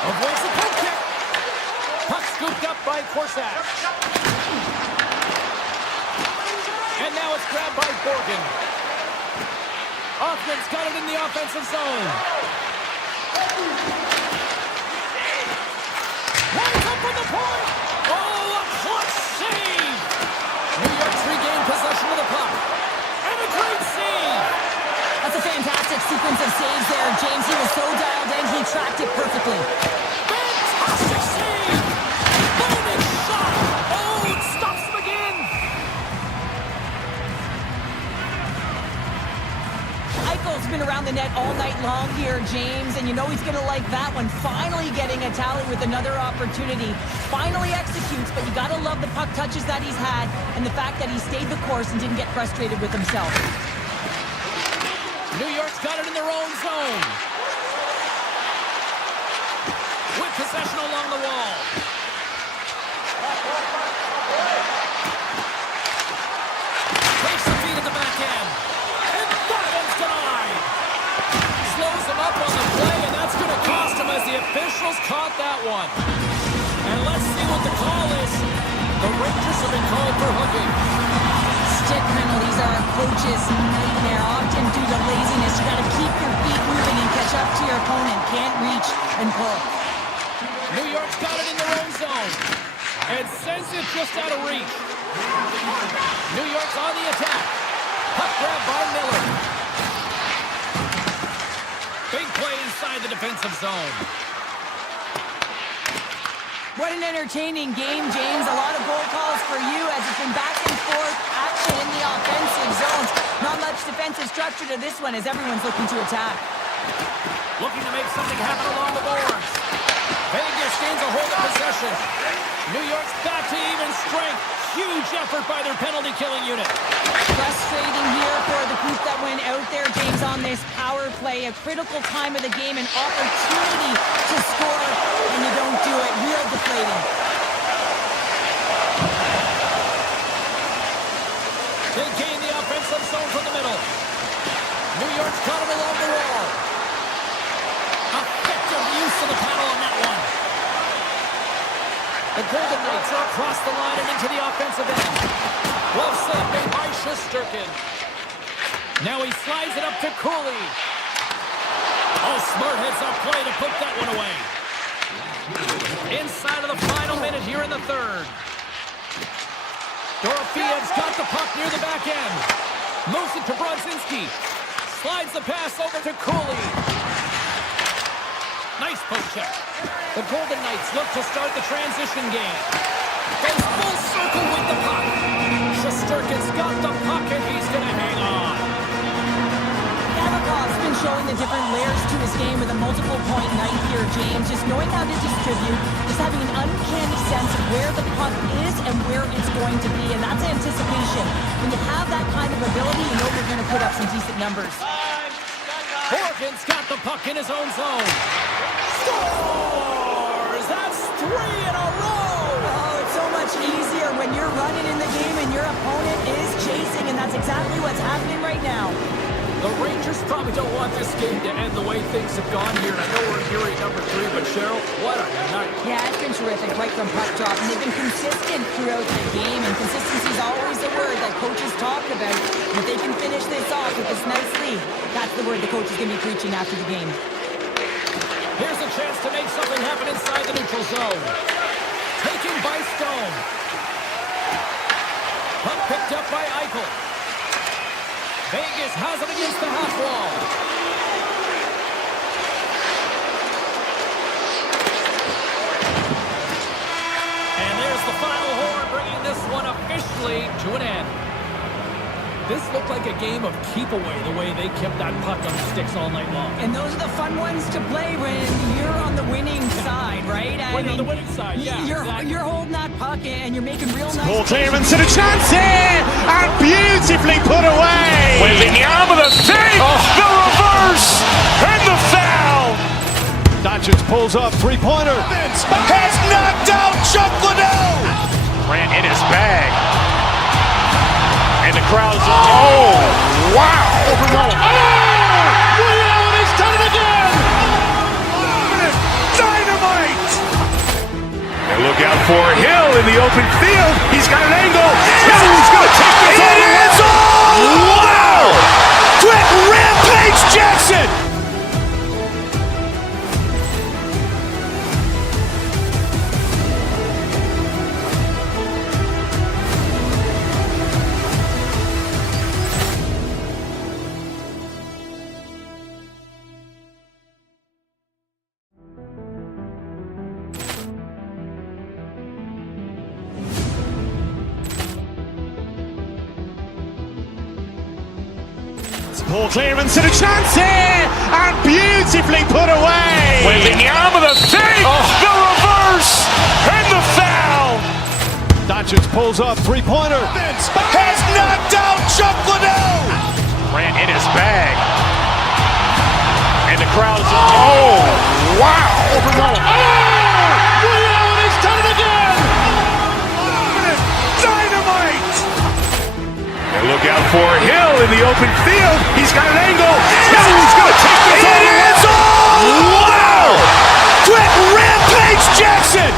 Avoids the poke kick. Puck scooped up by Korsak. And now it's grabbed by Borgen. Hoffman's got it in the offensive zone. Winds up from the point. Oh, a clutch save. New York's regained possession of the puck. And a great save. That's a fantastic sequence of saves there, James. He was so dialed in, he tracked it perfectly. Fantastic save. Booming shot. Oh, it stops him again. Eichel's been around the net all night long here, James, and you know he's going to like that one. Finally getting a tally with another opportunity. Finally executes, but you got to love the puck touches that he's had and the fact that he stayed the course and didn't get frustrated with himself. New York's got it in their own zone. With possession along the wall. Takes the feed at the back end. And that one's denied. Slows him up on the play, and that's going to cost him as the officials caught that one. And let's see what the call is. The Rangers have been called for hooking. Stick penalties are a coach's nightmare, often due to laziness. You got to keep your feet moving and catch up to your opponent. Can't reach and pull. New York's got it in their own zone. And sends it just out of reach. New York's on the attack. Puck grab by Miller. Big play inside the defensive zone. What an entertaining game, James. A lot of goal calls for you as it's been back and forth action in the offensive zones. Not much defensive structure to this one as everyone's looking to attack. Looking to make something happen along the boards. Vegas gains a hold of possession. New York's back to even strength. Huge effort by their penalty-killing unit. Frustrating here for the group that went out there, James, on this power play. A critical time of the game, an opportunity to score, and you don't do it. Real deflating. They gain the offensive zone from the middle. New York's got it along the wall. Effective use of the paddle on that one. The Golden Knights are across the line and into the offensive end. Well set made by Shesterkin. Now he slides it up to Cooley. Oh, smart heads-up play to put that one away. Inside of the final minute here in the third. Dorofiev's got the puck near the back end. Moves it to Brodzinski. Slides the pass over to Cooley. Nice poke check. The Golden Knights look to start the transition game. Goes full circle with the puck. Shesterkin's got the puck and he's going to hang on. Avalanche's been showing the different layers to his game with a multiple point night here, James. Just knowing how to distribute, just having an uncanny sense of where the puck is and where it's going to be, and that's anticipation. When you have that kind of ability, you know you're going to put up some decent numbers. Horgan's got the puck in his own zone. Scores! That's 3 in a row! Oh, it's so much easier when you're running in the game and your opponent is chasing, and that's exactly what's happening right now. The Rangers probably don't want this game to end the way things have gone here. I know we're in period number 3, but Cheryl, what a night. Yeah, it's been terrific right from puck drop, and they've been consistent throughout the game, and consistency is always the word that coaches talk about. If they can finish this off with this nice lead, that's the word the coach is going to be preaching after the game. Here's a chance to make something happen inside the neutral zone. Taken by Stone. Puck picked up by Eichel. Vegas has it against the half wall. And there's the final horn, bringing this one officially to an end. This looked like a game of keep away, the way they kept that puck on the sticks all night long. And those are the fun ones to play when you're on the winning side, right? When you're on the winning side, yeah. You're holding that puck and you're making real nice... Ball clearance and a chance here, and beautifully put away. With the arm of the save, the reverse, and the foul. Doncic pulls up, three-pointer. Has knocked out Chuck Liddell. Grant in his bag. And the crowd's, oh, wow. He's done it again. Dynamite. And look out for Hill in the open field. He's got an angle. He's going to take this all. It is all. Wow. Quick Rampage Jackson. Ball clearance and a chance here, and beautifully put away. With the arm of the save, the reverse, and the foul. Doncic pulls up, three-pointer. Has knocked out Chuck Liddell. Grant in his bag. And the crowd's, oh, wow. He's done it again. Dynamite. And look out for Hill in the open field. He's got an angle. He's going to take this all. It is all. Wow. Quick Rampage Jackson.